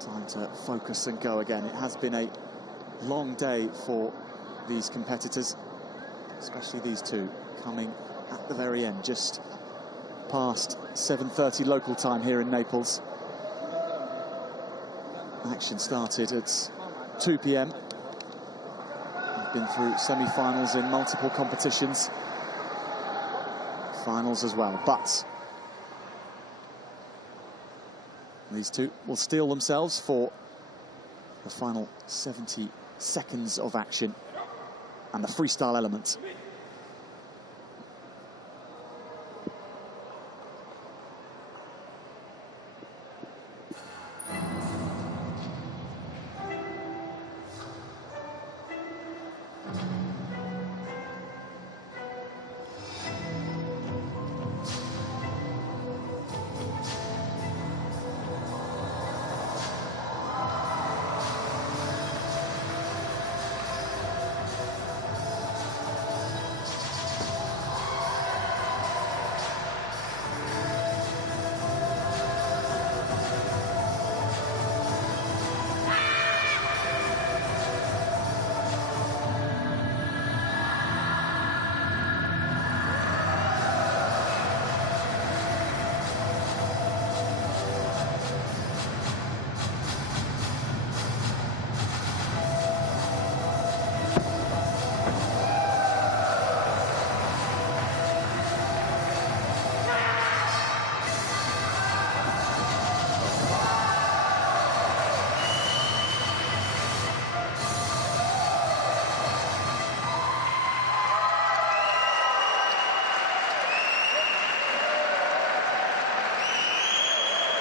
Time to focus and go again. It has been a long day for these competitors, especially these two, coming at the very end, just past 7:30 local time here in Naples. Action started at 2 p.m. Been through semi-finals in multiple competitions, finals as well, but these two will steel themselves for the final 70 seconds of action and the freestyle element.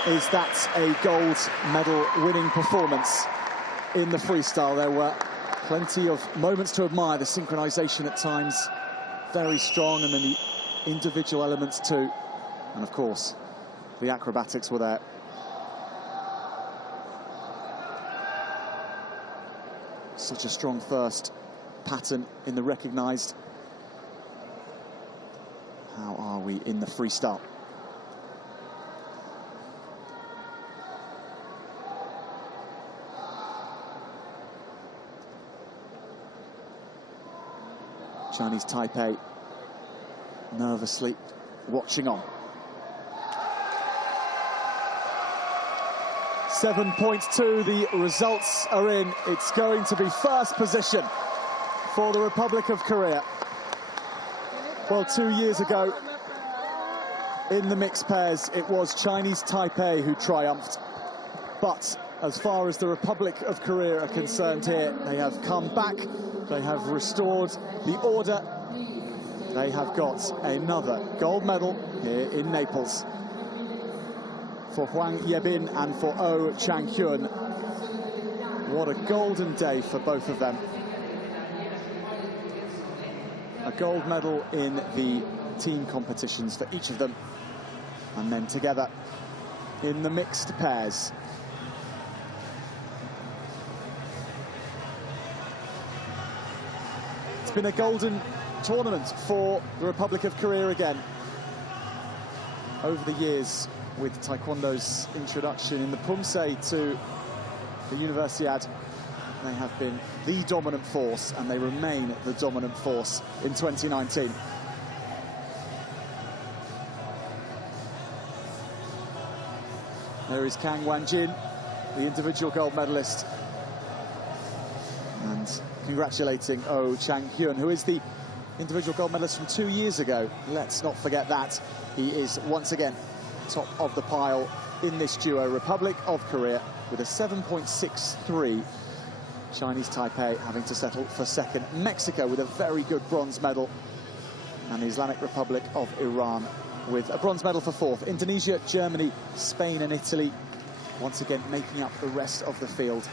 is that a gold medal winning performance in the freestyle. There were plenty of moments to admire. The synchronization at times very strong, and then the individual elements too. And of course, the acrobatics were there. Such a strong first pattern in the recognized. How are we in the freestyle? Chinese Taipei nervously watching on. 7.2, the results are in. It's going to be first position for the Republic of Korea. Well, 2 years ago, in the mixed pairs, it was Chinese Taipei who triumphed. But as far as the Republic of Korea are concerned here, they have come back, they have restored the order. They have got another gold medal here in Naples for Hwang Yebin and for Oh Chang-hyun. What a golden day for both of them. A gold medal in the team competitions for each of them, and then together in the mixed pairs. It's been a golden tournament for the Republic of Korea again. Over the years, with Taekwondo's introduction in the Pumse to the Universiade, they have been the dominant force, and they remain the dominant force in 2019. There is Kang Wan-jin, the individual gold medalist, and congratulating Oh Chang-hyun, who is the individual gold medalist from 2 years ago. Let's not forget that. He is once again top of the pile in this duo. Republic of Korea with a 7.63. Chinese Taipei having to settle for second. Mexico with a very good bronze medal. And the Islamic Republic of Iran with a bronze medal for fourth. Indonesia, Germany, Spain and Italy once again making up the rest of the field.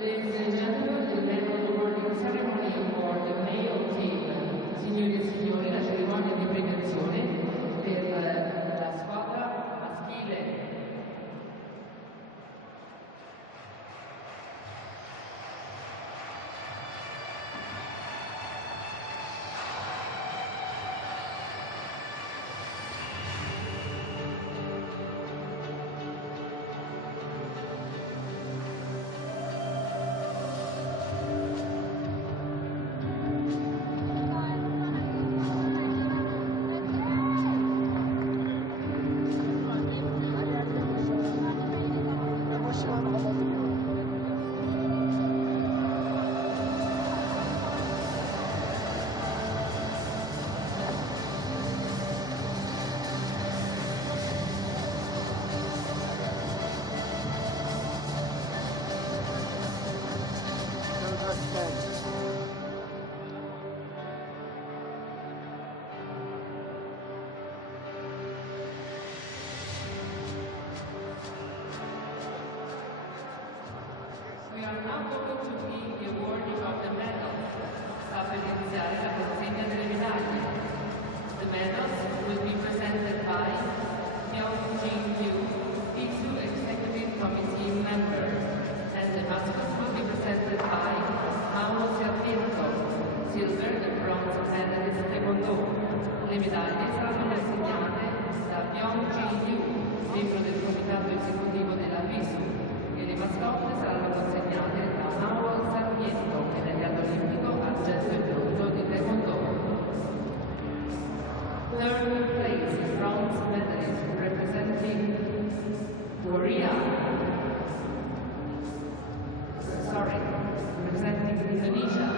Ladies and gentlemen, the medal awarding ceremony for the male team. Signori e signori, la cerimonia di premiazione per la squadra maschile. We are now going to be the awarding of the medals. Sta per iniziare la consegna delle medaglie. The medals will be presented by Myung-Jin-Yu, ISU Executive Committee member, and the mascots will be presented by Mauro Sarmiento, silver and bronze medalist taekwondo. Le medaglie saranno consegnate da Myung-Jin-Yu, membro del comitato esecutivo della ISU, e le mascotte saranno consegnate da Mauro Sarmiento, medagliato olimpico argento e bronzo di taekwondo. Third place, bronze medalist representing representing Indonesia.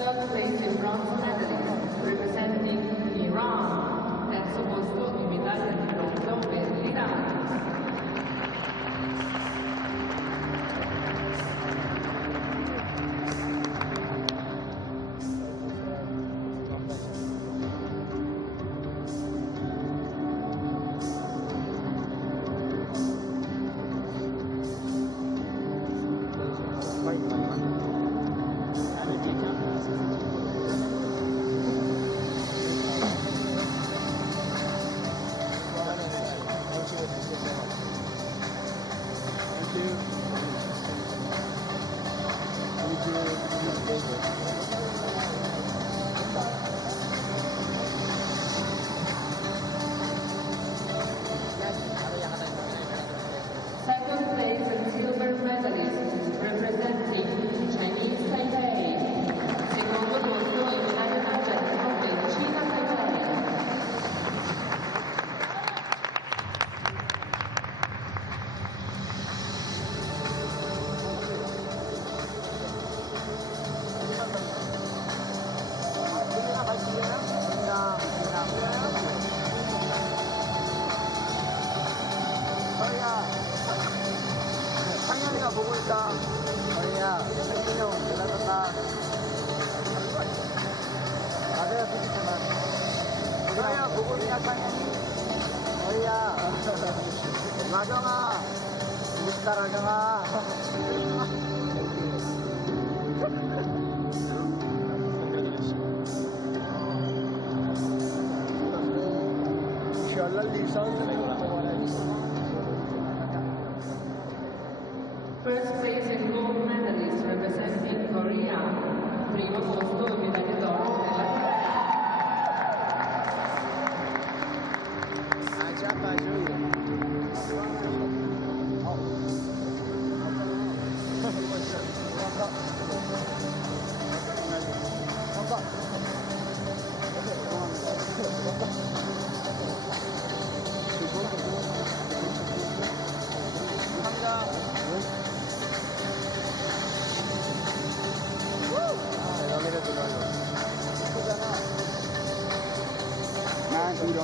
Third place in bronze medalist representing Iran. Terzo posto in medaglia di bronzo per l'Iran. Second place and silver medalist representing Chinese Taipei. Secondo posto in medaglia d'argento per Cina Taipei. 상현이가 보고 있다. 어이야, 상현이 형 연락한다. 맞아요, 비슷하나. 어이야, 보고 있냐, 상현이? 어이야. 라정아. 보고 싶다, 라정아. First place in gold medalist representing Korea. Primo posto in medaglia d'oro per la Corea.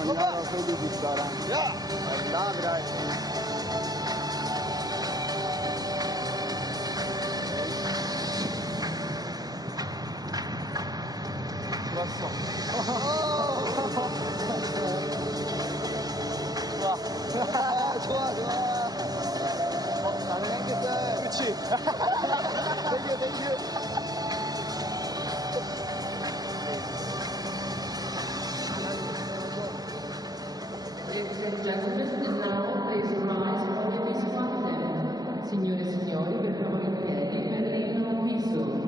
اینا رو خیلی دوست دارم. I love riding. 좋아. 나는 행복해. 그렇지. 땡큐. Ladies and gentlemen, and now please rise for the peace fountain. Signore e signori, per favore in piedi per l'inno viso.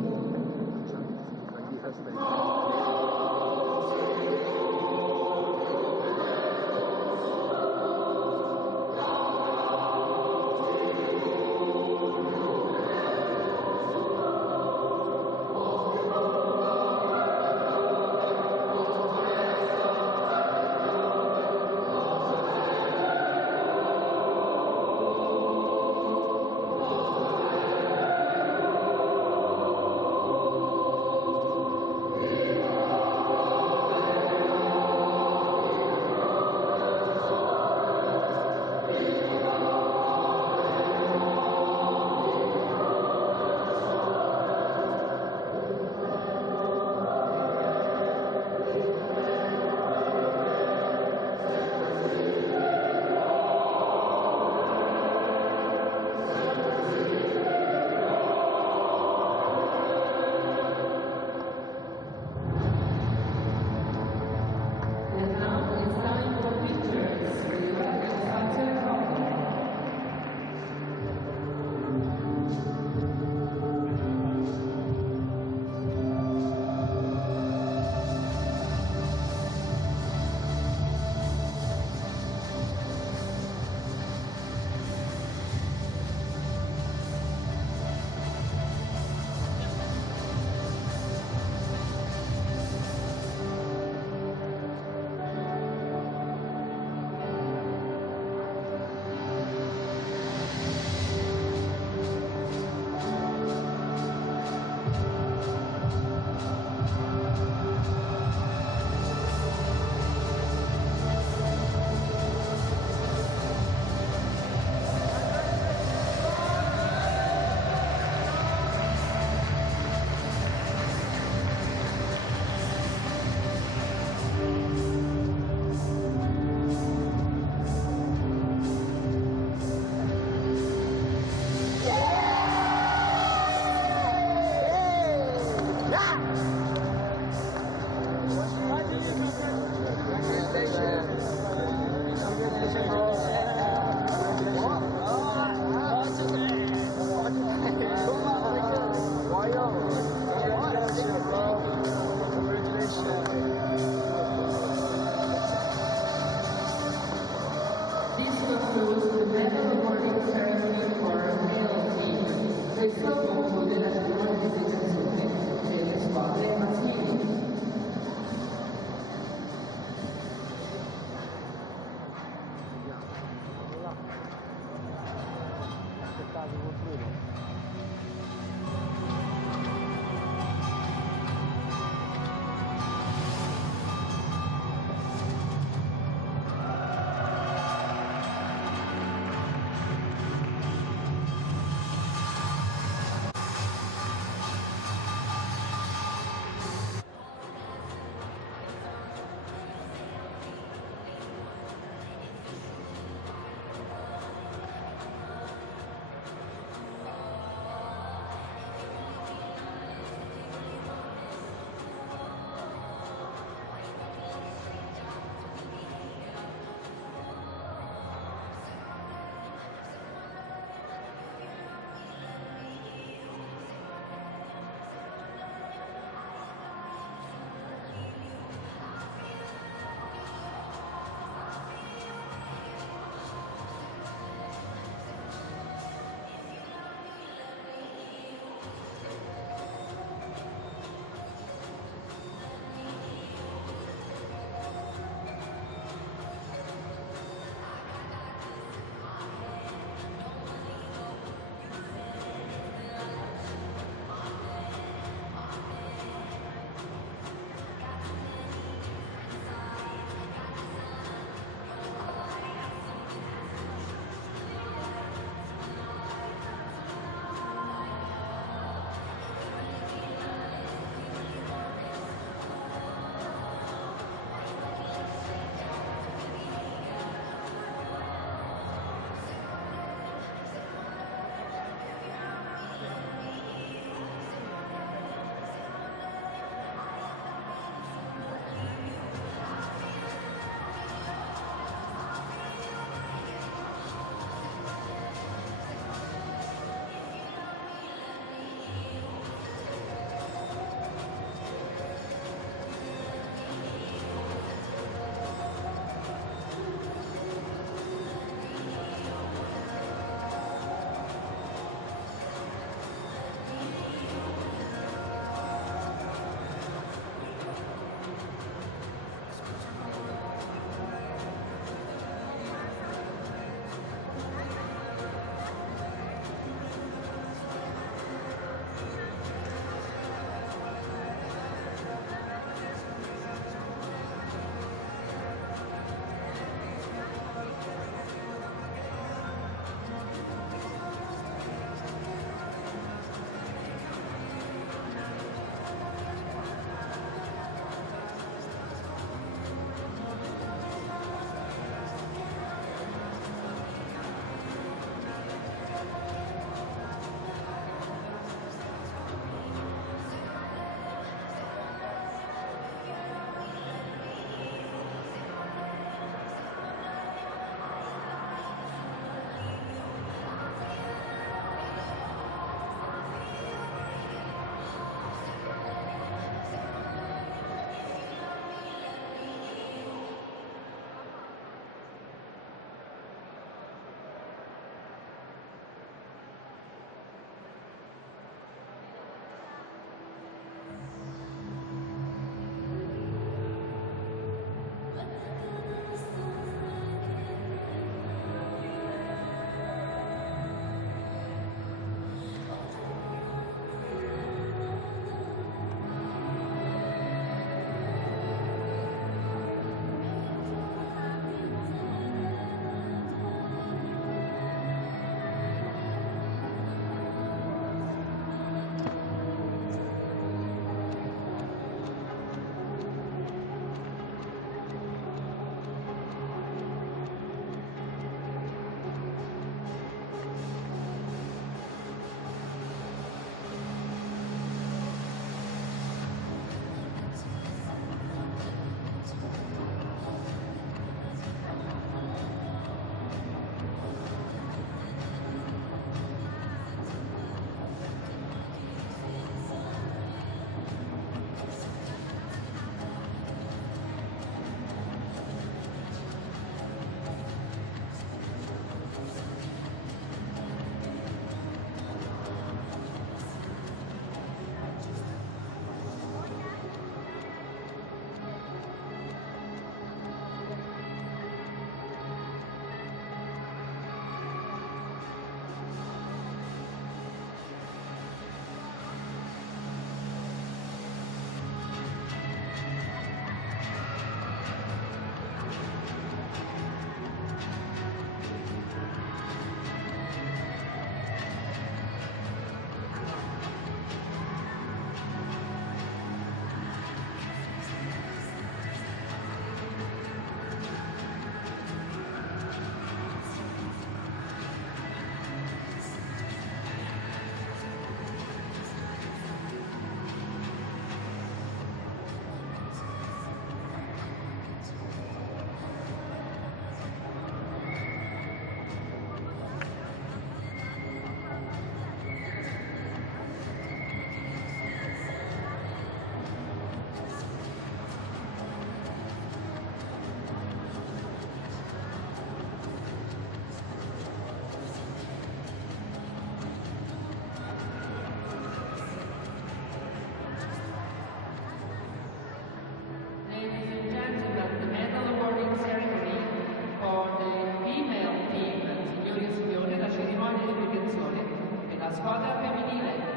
la squadra femminile.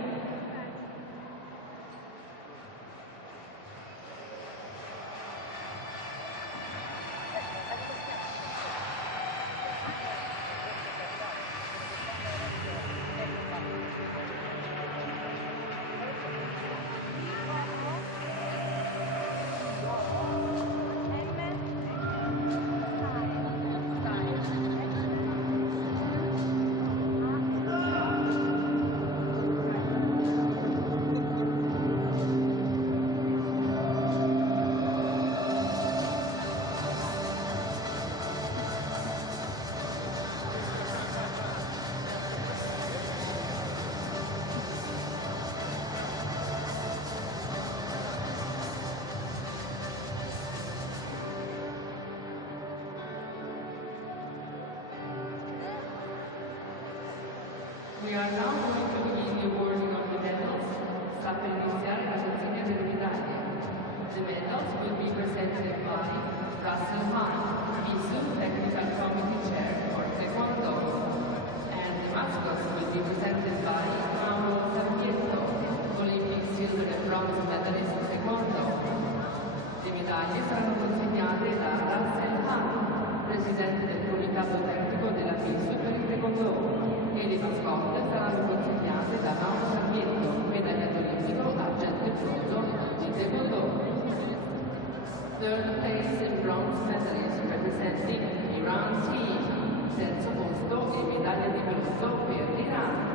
We are now going to begin the awarding of the medals. Sta per iniziare la consegna delle medaglie. The medals will be presented by Russell Hahn, Misu Technical Committee Chair for Taekwondo. And the mascots will be presented by Mauro Zampietto, Olympic silver and bronze medalist in Taekwondo. Le medaglie saranno consegnate da Russell Hahn, Presidente del Comitato Tecnico della Misu per il Taekwondo. E le mascotte saranno consegnate da Mauro Zampietto, medagliato olimpico, argento e bronzo in Taekwondo. Third place in bronze medalist representing Iran team. Terzo posto e medaglia di bronzo per l'Iran.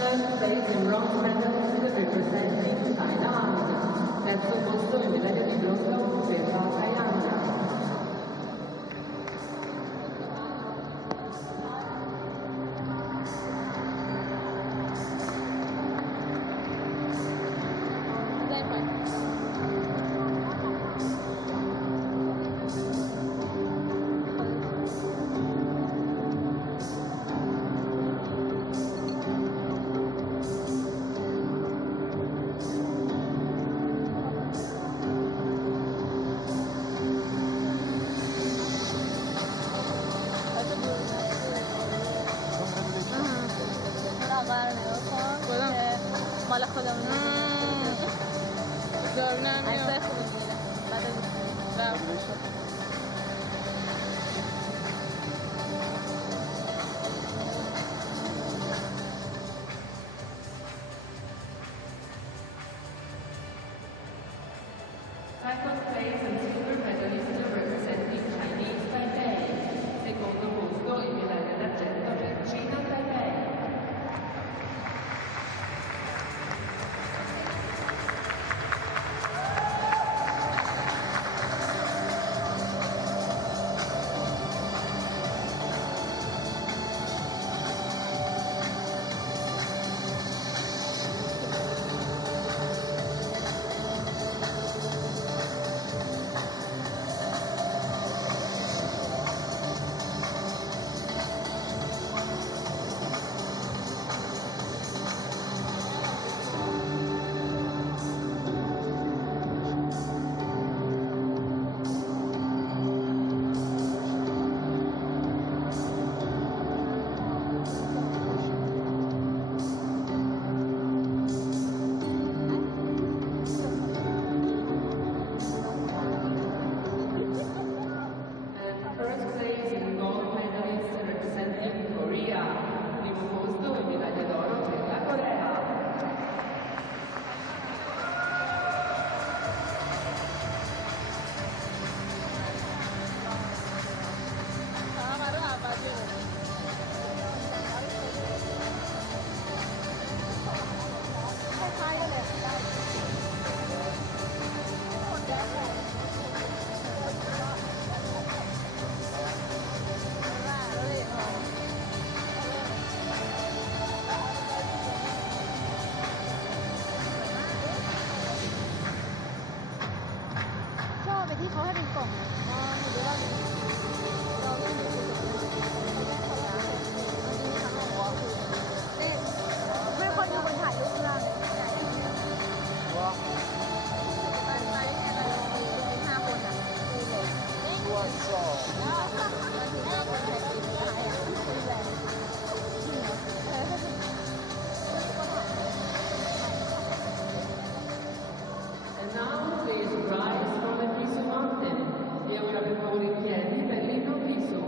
First place in bronze medalist representing Thailand. Terzo posto in medaglia di bronzo per la Thailandia. مال خودمون زارنم عکسای خوبی بعد Second place and silver medalist representing Chinese Taipei. Secondo posto e medaglia d'argento per Cina Taipei. ที่เขาให้เป็นกล่องอ๋อหรือว่าเราที่อยู่ในเขาได้เขาแล้วมันจะมีครั้งไหนวะเนี่ยไม่ค่อยมีคนถ่ายรูปเราเลยว้าวตอนเนี่ยเราไป5 คนอ่ะคือเลยว้าวสองเราถึง5 คนแต่ทีมสุดท้ายอ่ะคือแบบAnd now please rise from the Piso Mountain. E ora vi pongo in piedi per l'inno Piso.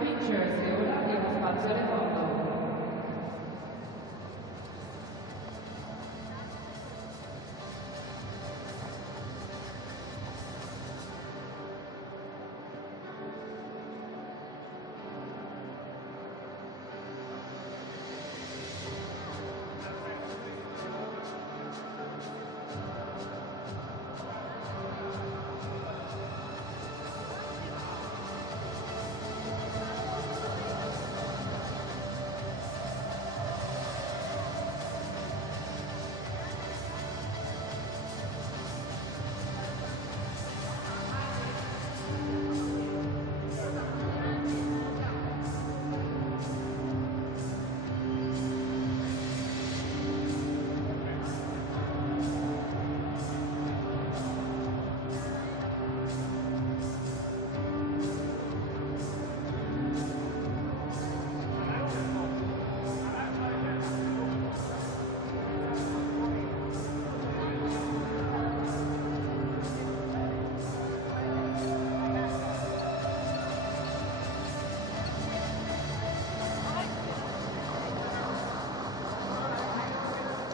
Pictures e ora abbiamo spazio alle foto.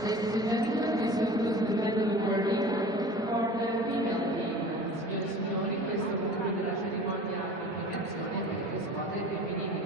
Ladies and gentlemen, this concludes the medal awarding for the female team. Signore e signori, questo conclude la cerimonia di premiazione per le squadre femminili.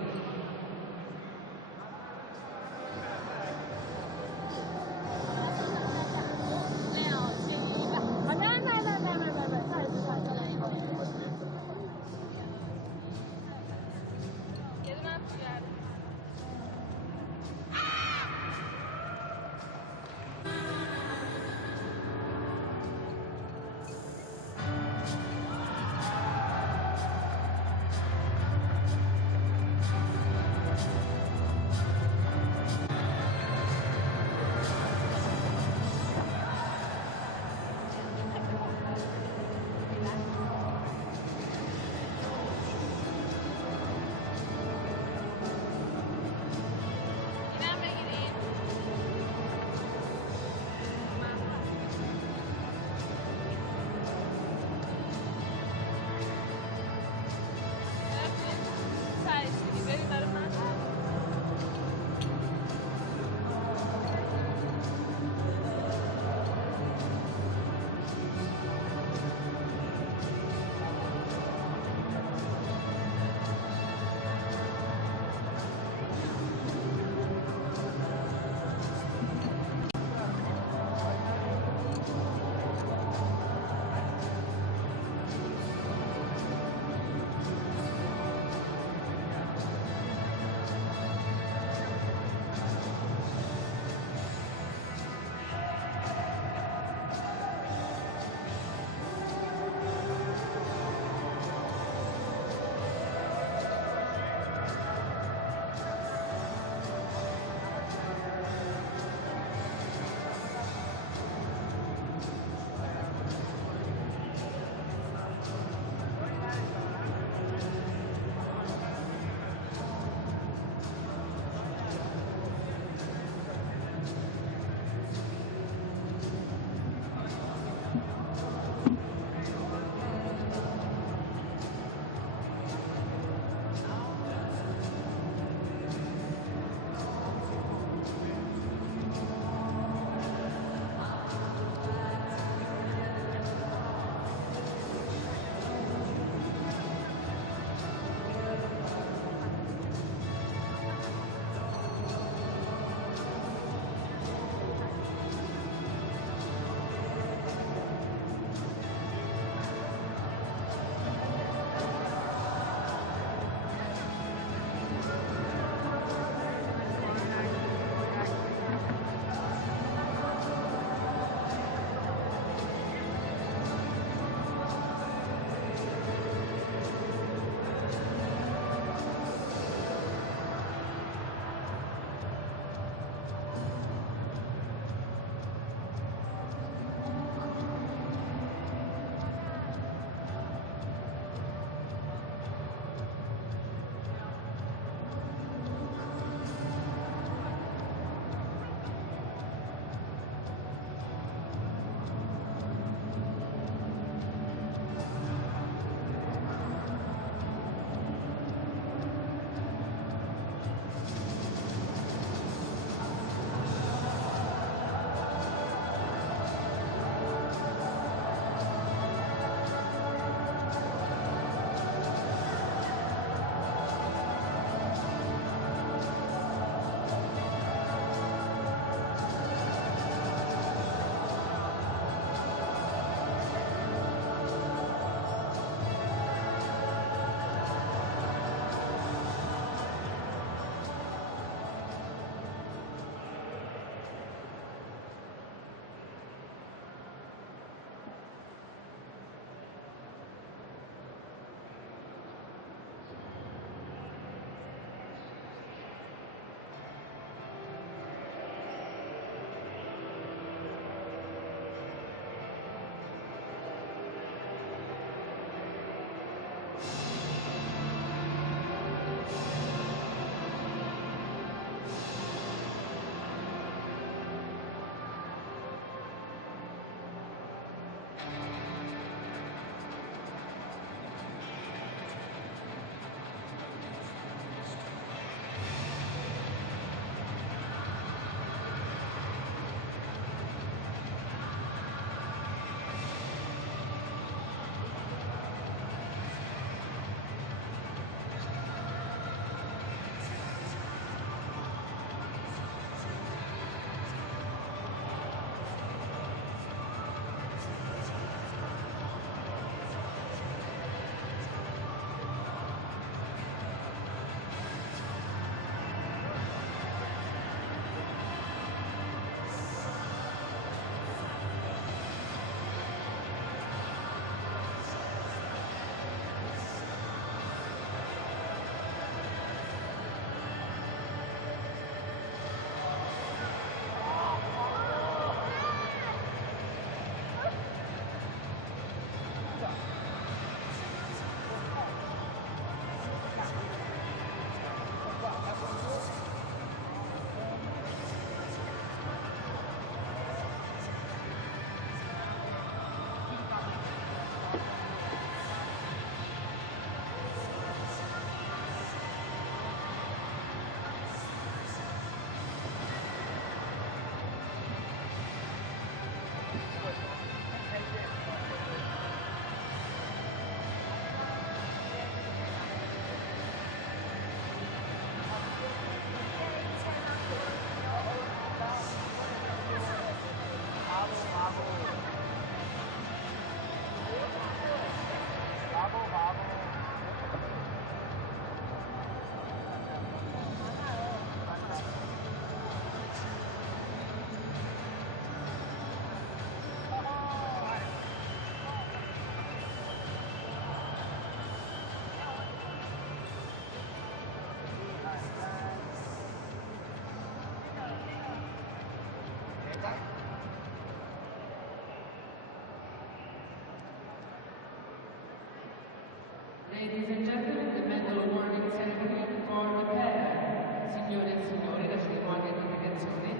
Ladies and gentlemen, the medal awarding ceremony for the pair. Signore e signori, la cerimonia di premiazione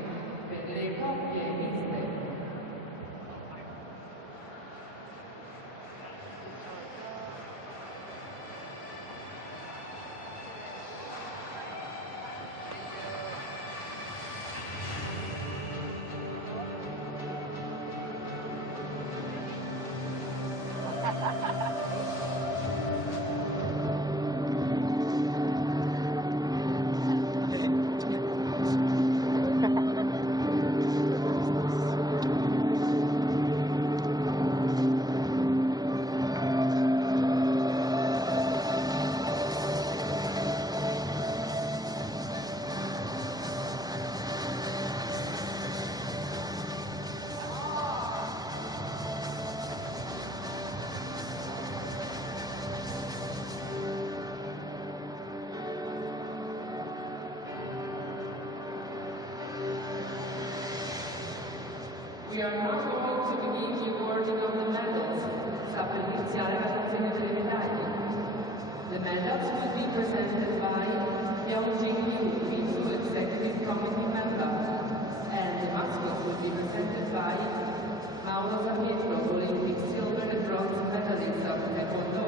per le coppie miste. We are now going to begin the awarding of the medals. Sta per iniziare la consegna delle medaglie. The medals will be presented by Pyeongjin Liu, Mizu Executive Committee member, and the mascots will be presented by Mauro Sarmiento, Olympic silver and bronze medalist of Taekwondo.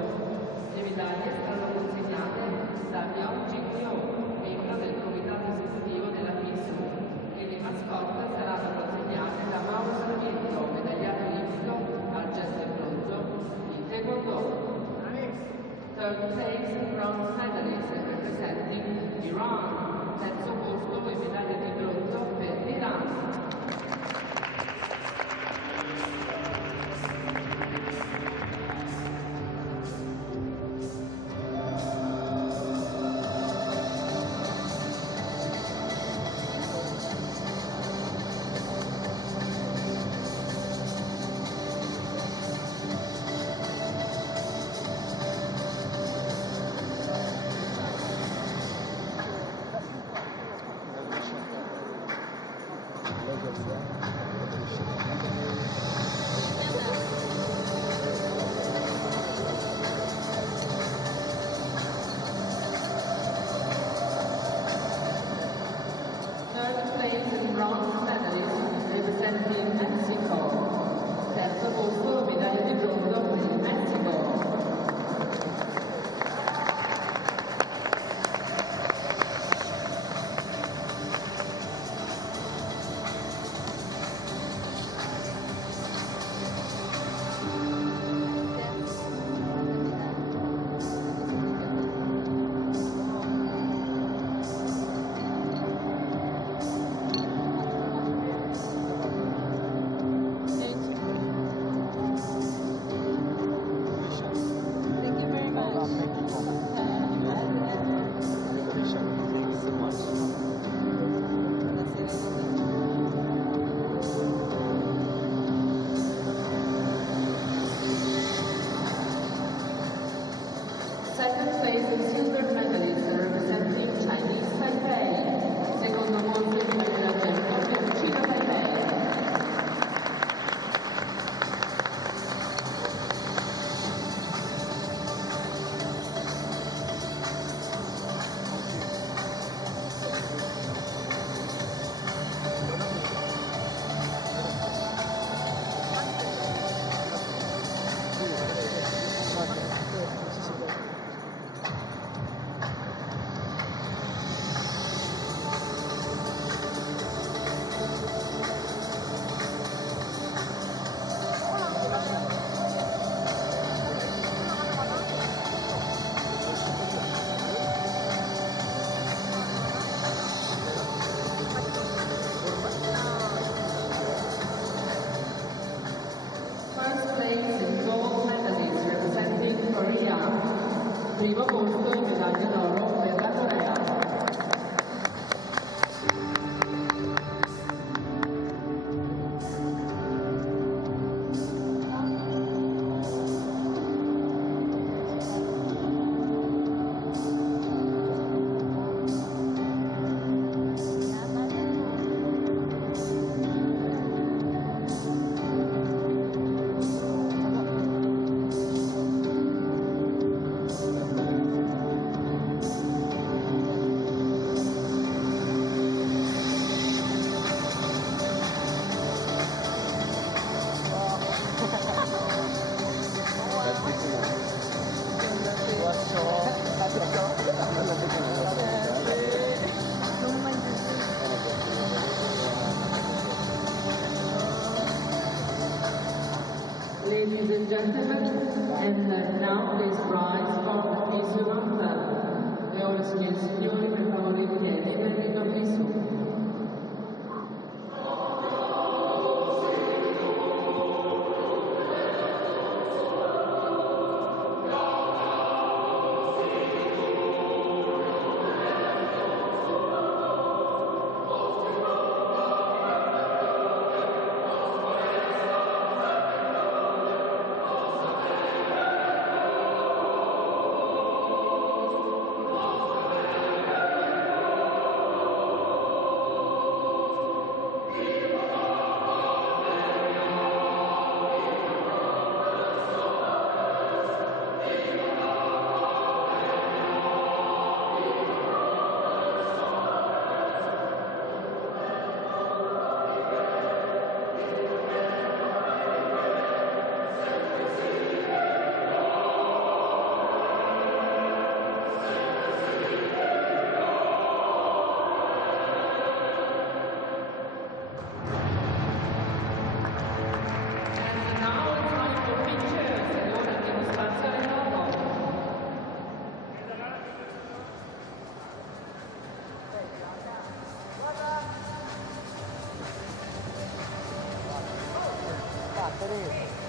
Le medaglie saranno consegnate da Pyeongjin Liu, membro del comitato esecutivo della FISU, e le mascotte saranno consegnate da Mauro Sarmiento, medagliato olimpico, argento e bronzo, in Taekwondo. Third place, bronze medalist representing Iran. Terzo posto e medaglia di bronzo per l'Iran. Third place, bronze medalist representing Mexico. Terzo posto, medaglia di bronzo per Messico. Ladies and gentlemen, and now please rise for the peace anthem. Le ore signore e signori, per favore in piedi per l'inno peace.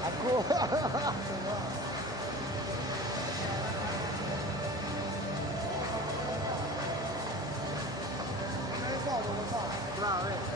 Aku. Bravo.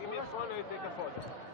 Give me a follow, take a photo.